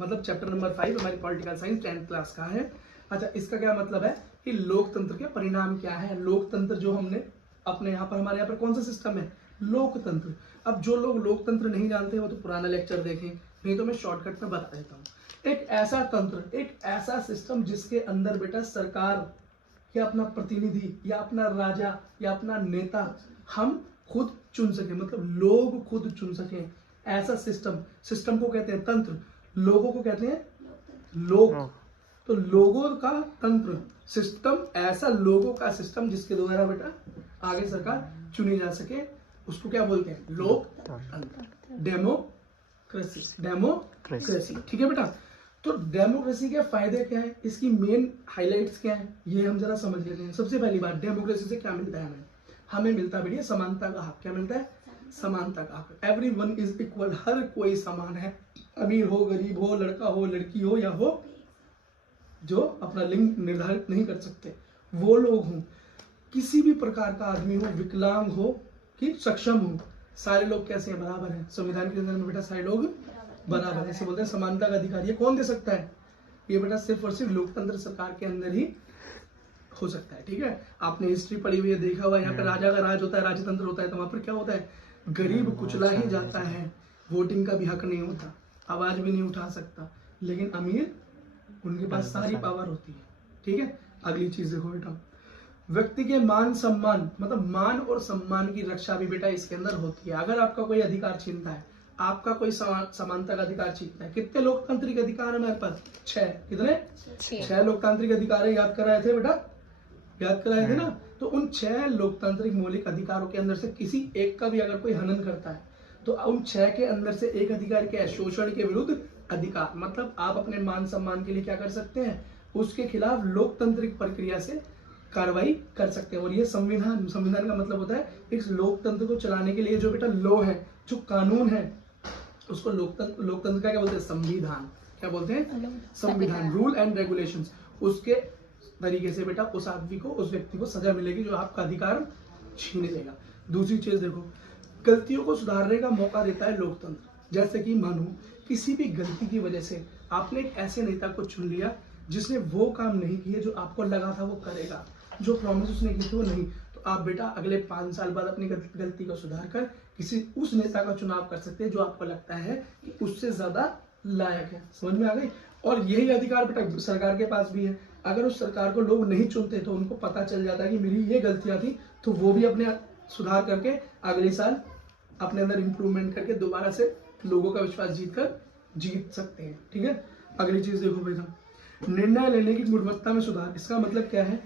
मतलब चैप्टर नंबर 5 हमारी पॉलिटिकल साइंस 10th क्लास का है। अच्छा, इसका क्या मतलब है कि लोकतंत्र के परिणाम क्या है। लोकतंत्र जो हमने अपने यहाँ पर, हमारे यहाँ पर कौन सा सिस्टम है, लोकतंत्र। अब जो लोग लोकतंत्र नहीं जानते वो तो पुराना लेक्चर देखें, नहीं तो मैं शॉर्टकट में बता देता हूँ। एक ऐसा तंत्र, एक ऐसा सिस्टम जिसके अंदर बेटा सरकार या अपना प्रतिनिधि या अपना राजा या अपना नेता हम खुद चुन सके, मतलब लोग खुद चुन सके, ऐसा सिस्टम को कहते हैं तंत्र, लोगों को कहते हैं लोक। तो लोगों का तंत्र सिस्टम, ऐसा लोगों का सिस्टम जिसके द्वारा बेटा आगे सरकार चुनी जा सके, उसको क्या बोलते हैं, लोकतंत्र, डेमोक्रेसी। ठीक है बेटा, तो डेमोक्रेसी के फायदे क्या है, इसकी मेन हाइलाइट्स क्या है, ये हम जरा समझ लेते हैं। सबसे पहली बात, डेमोक्रेसी से क्या मिलता है हमें मिलता है बेटा समानता का हक। क्या मिलता है, समानता का हक। एवरीवन इज इक्वल, हर कोई समान है, अमीर हो, गरीब हो, लड़का हो, लड़की हो, या हो जो अपना लिंग निर्धारित नहीं कर सकते, वो लोग हों, किसी भी प्रकार का आदमी हो, विकलांग हो कि सक्षम हो, सारे लोग कैसे हैं, बराबर हैं। संविधान के अंदर में बेटा सारे लोग बराबर है, इसे बोलते हैं समानता का अधिकार। ये कौन दे सकता है, ये बेटा सिर्फ और सिर्फ लोकतंत्र सरकार के अंदर ही हो सकता है। ठीक है, आपने हिस्ट्री पढ़ी हुई है, देखा हुआ है, यहाँ पे राजा का राज होता है, राजतंत्र होता है, तो वहां पर क्या होता है, गरीब कुचला ही जाता है, वोटिंग का भी हक नहीं होता, आवाज भी नहीं उठा सकता, लेकिन अमीर उनके पास सारी पावर होती है। ठीक है, अगली चीज देखो बेटा, व्यक्ति के मान सम्मान, मतलब मान और सम्मान की रक्षा भी बेटा इसके अंदर होती है। अगर आपका कोई अधिकार छीनता है, आपका कोई समानता का अधिकार छीनता है, कितने लोकतांत्रिक अधिकार है हमारे पास, 6, कितने 6 लोकतांत्रिक अधिकार है, याद कराए थे बेटा, याद कराए थे ना। तो उन 6 लोकतांत्रिक मौलिक अधिकारों के अंदर से किसी एक का भी अगर कोई हनन करता है, तो उन 6 के अंदर से एक अधिकार क्या है, शोषण के विरुद्ध अधिकार, मतलब आप अपने मान सम्मान के लिए क्या कर सकते हैं, उसके खिलाफ लोकतांत्रिक प्रक्रिया से कार्रवाई कर सकते हैं। और ये संविधान का मतलब होता है इस लोकतंत्र को चलाने के लिए जो बेटा लॉ है, जो कानून है, उसको लोकतंत्र का क्या बोलते हैं, संविधान। क्या बोलते हैं, संविधान, रूल एंड रेगुलेशंस। उसके तरीके से बेटा उस आदमी को, उस व्यक्ति को सजा मिलेगी जो आपका अधिकार छीन लेगा। दूसरी चीज देखो, गलतियों को सुधारने का मौका देता है लोकतंत्र। जैसे कि मानो किसी भी गलती की वजह से आपने एक ऐसे नेता को चुन लिया जिसने वो काम नहीं किए जो आपको लगा था वो करेगा, जो प्रॉमिस उसने किए थे वो नहीं, तो आप बेटा अगले 5 साल बाद अपनी गलती को सुधार कर किसी उस नेता का चुनाव कर सकते हैं जो आपको लगता है कि उससे ज्यादा लायक है। समझ में आ गई। और यही अधिकार बेटा सरकार के पास भी है। अगर उस सरकार को लोग नहीं चुनते तो उनको पता चल जाता है कि मेरी ये गलतियां थी, तो वो भी अपने सुधार करके अगले साल अपने अंदर इंप्रूवमेंट करके दोबारा से लोगों का विश्वास जीत सकते हैं। ठीक है, अगली चीज देखो बेटा, निर्णय लेने की गुणवत्ता में सुधार। इसका मतलब क्या है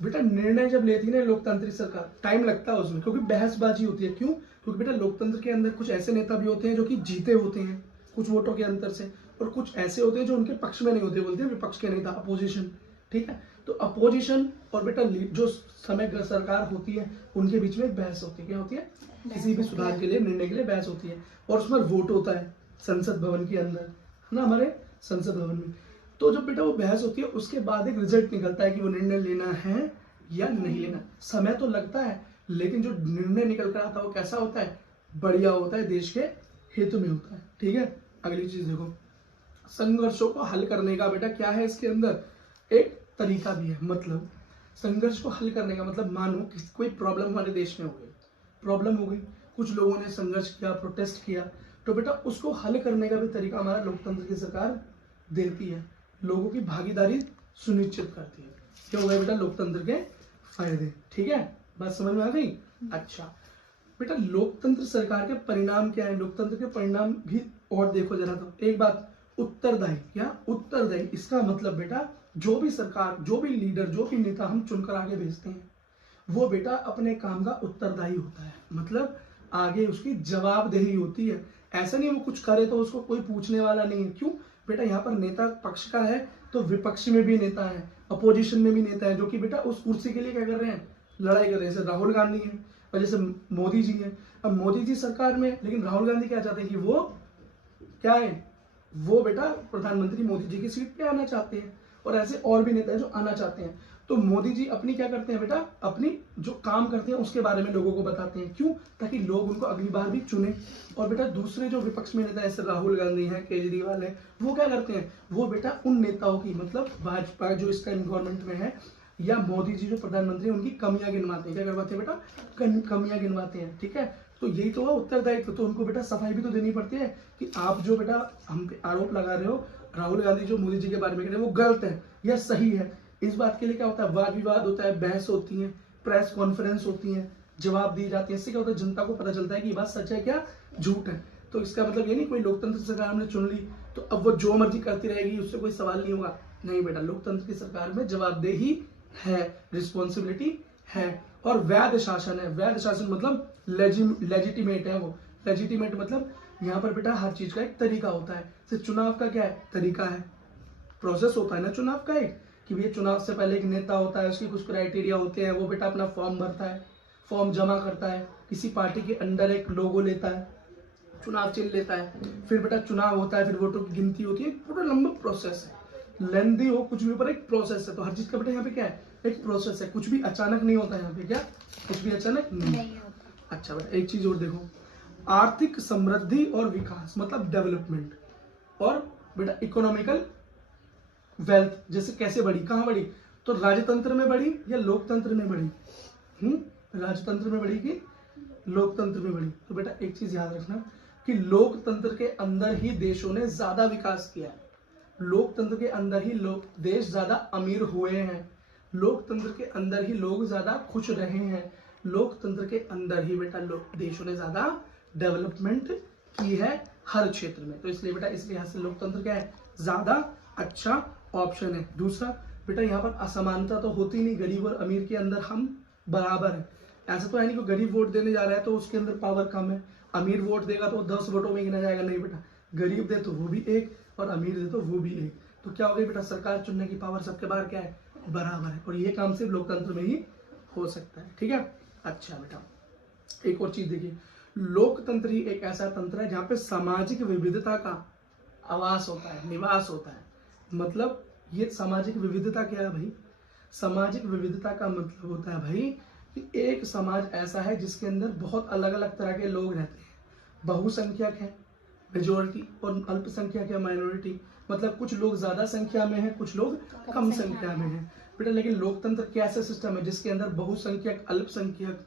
बेटा, निर्णय जब लेती है ना लोकतांत्रिक सरकार, टाइम लगता है उसमें, क्योंकि बहसबाजी होती है। क्यों? क्योंकि बेटा लोकतंत्र के अंदर कुछ ऐसे नेता भी होते हैं जो कि जीते होते हैं कुछ वोटों के अंतर से, और कुछ ऐसे होते हैं जो उनके पक्ष में नहीं होते, बोलते हैं विपक्ष के नेता, अपोजिशन। ठीक है, तो अपोजिशन और बेटा जो समय सरकार होती है उनके बीच में एक बहस होती है। क्या होती है? किसी भी सुधार के लिए, निर्णय के लिए बहस होती है, और उसमें वोट होता है संसद भवन के अंदर, है ना, हमारे संसद भवन में। तो जब बेटा वो बहस होती है उसके बाद एक रिजल्ट निकलता है कि वो निर्णय लेना है या नहीं लेना। समय तो लगता है, लेकिन जो निर्णय निकल कर आता है वो कैसा होता है? बढ़िया होता है, देश के हित में होता है। ठीक है, अगली चीज देखो, संघर्षों को हल करने का बेटा क्या है इसके अंदर एक तरीका भी है। मतलब संघर्ष को हल करने का मतलब, मानो कि कोई प्रॉब्लम हमारे देश में हो गई, प्रॉब्लम हो गई, कुछ लोगों ने संघर्ष किया, प्रोटेस्ट किया, तो बेटा उसको हल करने का भी तरीका हमारा लोकतंत्र की सरकार देती है, लोगों की भागीदारी सुनिश्चित करती है। क्या हो गया बेटा? लोकतंत्र के फायदे। ठीक है, बात समझ में आ गई? अच्छा, बेटा लोकतंत्र सरकार के परिणाम क्या है, लोकतंत्र के परिणाम भी और देखो जरा। तो एक बात, उत्तरदायी, क्या उत्तरदायी, इसका मतलब बेटा जो भी सरकार, जो भी लीडर, जो भी नेता हम चुनकर आगे भेजते हैं वो बेटा अपने काम का उत्तरदायी होता है, मतलब आगे उसकी जवाबदेही होती है। ऐसा नहीं वो कुछ करे तो उसको कोई पूछने वाला नहीं है। क्यों बेटा, यहाँ पर नेता पक्ष का है तो विपक्ष में भी नेता है, अपोजिशन में भी नेता है, जो कि बेटा उस कुर्सी के लिए क्या कर रहे हैं, लड़ाई कर रहे हैं। जैसे राहुल गांधी है और जैसे मोदी जी हैं। अब मोदी जी सरकार में, लेकिन राहुल गांधी क्या चाहते हैं कि वो क्या है, वो बेटा प्रधानमंत्री मोदी जी की सीट पे आना चाहते हैं, और ऐसे और भी नेता है जो आना चाहते हैं। तो मोदी जी अपनी क्या करते हैं बेटा, अपनी जो काम करते हैं उसके बारे में लोगों को बताते हैं। क्यों, ताकि लोग उनको अगली बार भी चुने। और बेटा दूसरे जो विपक्ष में नेता जैसे राहुल गांधी हैं, केजरीवाल है, वो क्या करते हैं, वो बेटा उन नेताओं की, मतलब भाजपा जो इस टाइम गवर्नमेंट में है या मोदी जी जो प्रधानमंत्री हैं, उनकी कमियां गिनवाते हैं। क्या करवाते हैं बेटा, कमियां गिनवाते हैं। ठीक है, तो यही तो है उत्तरदायित्व। तो उनको बेटा सफाई भी तो देनी पड़ती है कि आप जो बेटा हम पे आरोप लगा रहे हो, राहुल गांधी जो मोदी जी के बारे में कह रहे हैं वो गलत है या सही है। इस बात के लिए क्या होता है, वाद विवाद होता है, बहस होती है, प्रेस कॉन्फ्रेंस होती है, जवाब दी जाती है। इससे क्या होता है, जनता को पता चलता है कि ये बात सच है क्या झूठ है। तो इसका मतलब ये नहीं कोई लोकतंत्र सरकार हमने चुन ली तो अब वो जो मर्जी करती रहेगी, उससे कोई सवाल नहीं होगा। नहीं बेटा, लोकतंत्र की सरकार में जवाबदेही है, रिस्पॉन्सिबिलिटी है, और वैध शासन है। वैध शासन मतलब लेजिटिमेट है। वो लेजिटिमेट मतलब यहाँ पर बेटा हर चीज का एक तरीका होता है। सिर्फ चुनाव का क्या है, तरीका है, प्रोसेस होता है ना चुनाव का एक, कि ये चुनाव से पहले एक नेता होता है, उसकी कुछ क्राइटेरिया होते हैं, वो बेटा अपना फॉर्म भरता है, फॉर्म जमा करता है, किसी पार्टी के अंडर एक लोगो लेता है, चुनाव चिन्ह लेता है, फिर बेटा चुनाव होता है, फिर वोटों की गिनती होती है। पूरा लंबा प्रोसेस है, लेंदी हो कुछ भी ऊपर एक प्रोसेस है। तो हर चीज का बेटा यहाँ पे क्या है, एक प्रोसेस है, कुछ भी अचानक नहीं होता यहाँ पे। क्या कुछ भी अचानक नहीं होता। अच्छा बेटा एक चीज और देखो, आर्थिक समृद्धि और विकास मतलब डेवलपमेंट, और बेटा इकोनॉमिकल वेल्थ जैसे कैसे बढ़ी, कहाँ बढ़ी, तो राजतंत्र में बढ़ी या लोकतंत्र में बढ़ी, राजतंत्र में बढ़ी कि लोकतंत्र में बढ़ी। तो बेटा एक चीज याद रखना कि लोकतंत्र के अंदर ही देशों ने ज्यादा विकास किया है, लोकतंत्र के अंदर ही देश ज्यादा अमीर हुए हैं, लोकतंत्र के अंदर ही लोग ज्यादा खुश रहे हैं, लोकतंत्र के अंदर ही बेटा देशों ने ज्यादा डेवलपमेंट की है हर क्षेत्र में। तो इसलिए बेटा इस लिहाज से लोकतंत्र क्या है, ज्यादा अच्छा ऑप्शन है। दूसरा बेटा यहाँ पर असमानता तो होती नहीं, गरीब और अमीर के अंदर हम बराबर है। ऐसा तो है नहीं कि गरीब वोट देने जा रहा है तो उसके अंदर पावर कम है, अमीर वोट देगा तो 10 वोटों में गिना जाएगा। नहीं बेटा, गरीब दे तो वो भी एक और अमीर दे तो वो भी एक। तो क्या हो गया बेटा, सरकार चुनने की पावर सबके बाहर क्या है, बराबर है। और ये काम सिर्फ लोकतंत्र में ही हो सकता है। ठीक है, अच्छा बेटा एक और चीज देखिए, लोकतंत्र ही एक ऐसा तंत्र है जहाँ पे सामाजिक विविधता का आवास होता है, निवास होता है। मतलब ये सामाजिक विविधता क्या है भाई, सामाजिक विविधता का मतलब होता है भाई कि एक समाज ऐसा है जिसके अंदर बहुत अलग अलग तरह के लोग रहते हैं। बहुसंख्यक है मेजोरिटी, और अल्पसंख्यक है माइनॉरिटी। मतलब कुछ लोग ज्यादा संख्या में हैं, कुछ लोग कम संख्या में हैं बेटा। लेकिन लोकतंत्र कैसा सिस्टम है जिसके अंदर बहुसंख्यक, अल्पसंख्यक,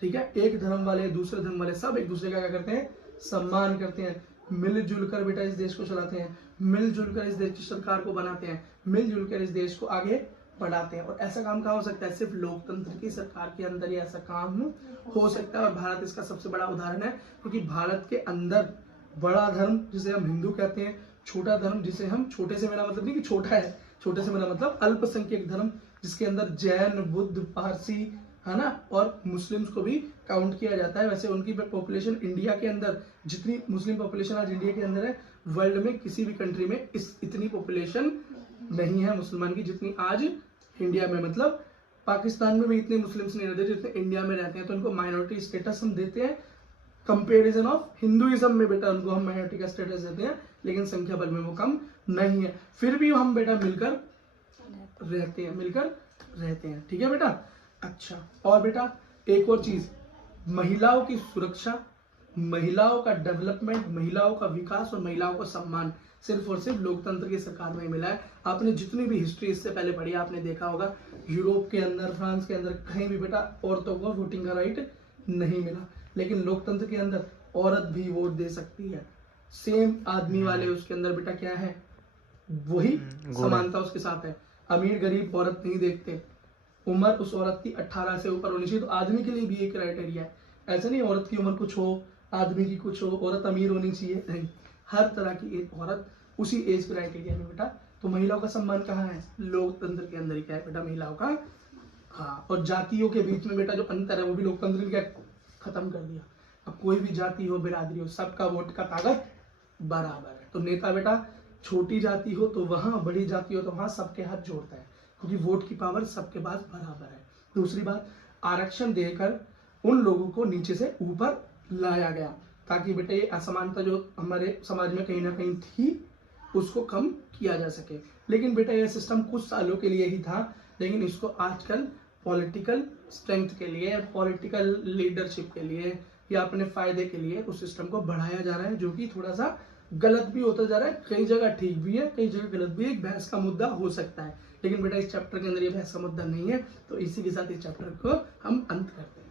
ठीक है, एक धर्म वाले, दूसरे धर्म वाले, सब एक दूसरे का क्या करते हैं, सम्मान करते हैं, मिलजुल कर बेटा इस देश को चलाते हैं, मिलजुल कर इस देश की सरकार को बनाते हैं, मिलजुल कर इस देश को आगे बढ़ाते हैं। और ऐसा काम कहाँ हो सकता है, सिर्फ लोकतंत्र की सरकार के अंदर ही ऐसा काम हो सकता है। और भारत इसका सबसे बड़ा उदाहरण है, क्योंकि भारत के अंदर बड़ा धर्म जिसे हम हिंदू कहते हैं, छोटा धर्म जिसे हम, छोटे से मेरा मतलब नहीं कि छोटा है, छोटे से मेरा मतलब अल्पसंख्यक धर्म, जिसके अंदर जैन, बुद्ध, पारसी है ना, और मुस्लिम्स को भी काउंट किया जाता है। वैसे उनकी पॉपुलेशन इंडिया के अंदर, जितनी मुस्लिम पॉपुलेशन आज इंडिया के अंदर है, वर्ल्ड में किसी भी कंट्री में इतनी पॉपुलेशन नहीं है मुसलमान की जितनी आज इंडिया में। मतलब पाकिस्तान में भी इतने मुस्लिम्स नहीं रहते जितने इंडिया में रहते हैं। तो उनको माइनॉरिटी स्टेटस हम देते हैं, कंपेरिजन ऑफ हिंदुइज्म में बेटा उनको हम माइनॉरिटी का स्टेटस देते हैं, लेकिन संख्या बल में वो कम नहीं है। फिर भी हम बेटा मिलकर रहते हैं, मिलकर रहते हैं। ठीक है बेटा, अच्छा और बेटा एक और चीज, महिलाओं की सुरक्षा, महिलाओं का डेवलपमेंट, महिलाओं का विकास और महिलाओं का सम्मान सिर्फ और सिर्फ लोकतंत्र की सरकार में मिला है। आपने जितनी भी हिस्ट्री इससे पहले पढ़ी आपने देखा होगा, यूरोप के अंदर, फ्रांस के अंदर कहीं भी बेटा औरतों को वोटिंग का राइट नहीं मिला, लेकिन लोकतंत्र के अंदर औरत भी वोट दे सकती है। सेम आदमी वाले उसके अंदर बेटा क्या है, वही समानता उसके साथ है। अमीर गरीब औरत नहीं देखते, उम्र उस औरत की 18 से ऊपर होनी चाहिए। तो आदमी के लिए भी एक क्राइटेरिया है ऐसा नहीं औरत की उम्र कुछ हो, आदमी की कुछ हो, औरत अमीर होनी चाहिए, नहीं, हर तरह की एक औरत उसी एज क्राइटेरिया में बेटा। तो महिलाओं का सम्मान कहाँ है? लोकतंत्र के अंदर ही क्या है बेटा? महिलाओं का, हाँ। और जातियों के बीच में बेटा जो अंतर है वो भी लोकतंत्र ने क्या खत्म कर दिया। अब कोई भी जाति हो, बिरादरी हो, सबका वोट का ताकत बराबर है। तो नेता बेटा छोटी जाति हो तो वहां, बड़ी जाति हो तो वहां सबके हाथ जोड़ता है, क्योंकि वोट की पावर सबके पास बराबर है। दूसरी बात, आरक्षण देकर उन लोगों को नीचे से ऊपर लाया गया, ताकि बेटा ये असमानता जो हमारे समाज में कहीं ना कहीं थी उसको कम किया जा सके। लेकिन बेटा यह सिस्टम कुछ सालों के लिए ही था, लेकिन इसको आजकल पॉलिटिकल स्ट्रेंथ के लिए, पॉलिटिकल लीडरशिप के लिए या अपने फायदे के लिए उस सिस्टम को बढ़ाया जा रहा है, जो कि थोड़ा सा गलत भी होता जा रहा है। कई जगह ठीक भी है, कई जगह गलत भी है, एक बहस का मुद्दा हो सकता है। लेकिन बेटा इस चैप्टर के अंदर ये बहस का मुद्दा नहीं है, तो इसी के साथ इस चैप्टर को हम अंत करते हैं।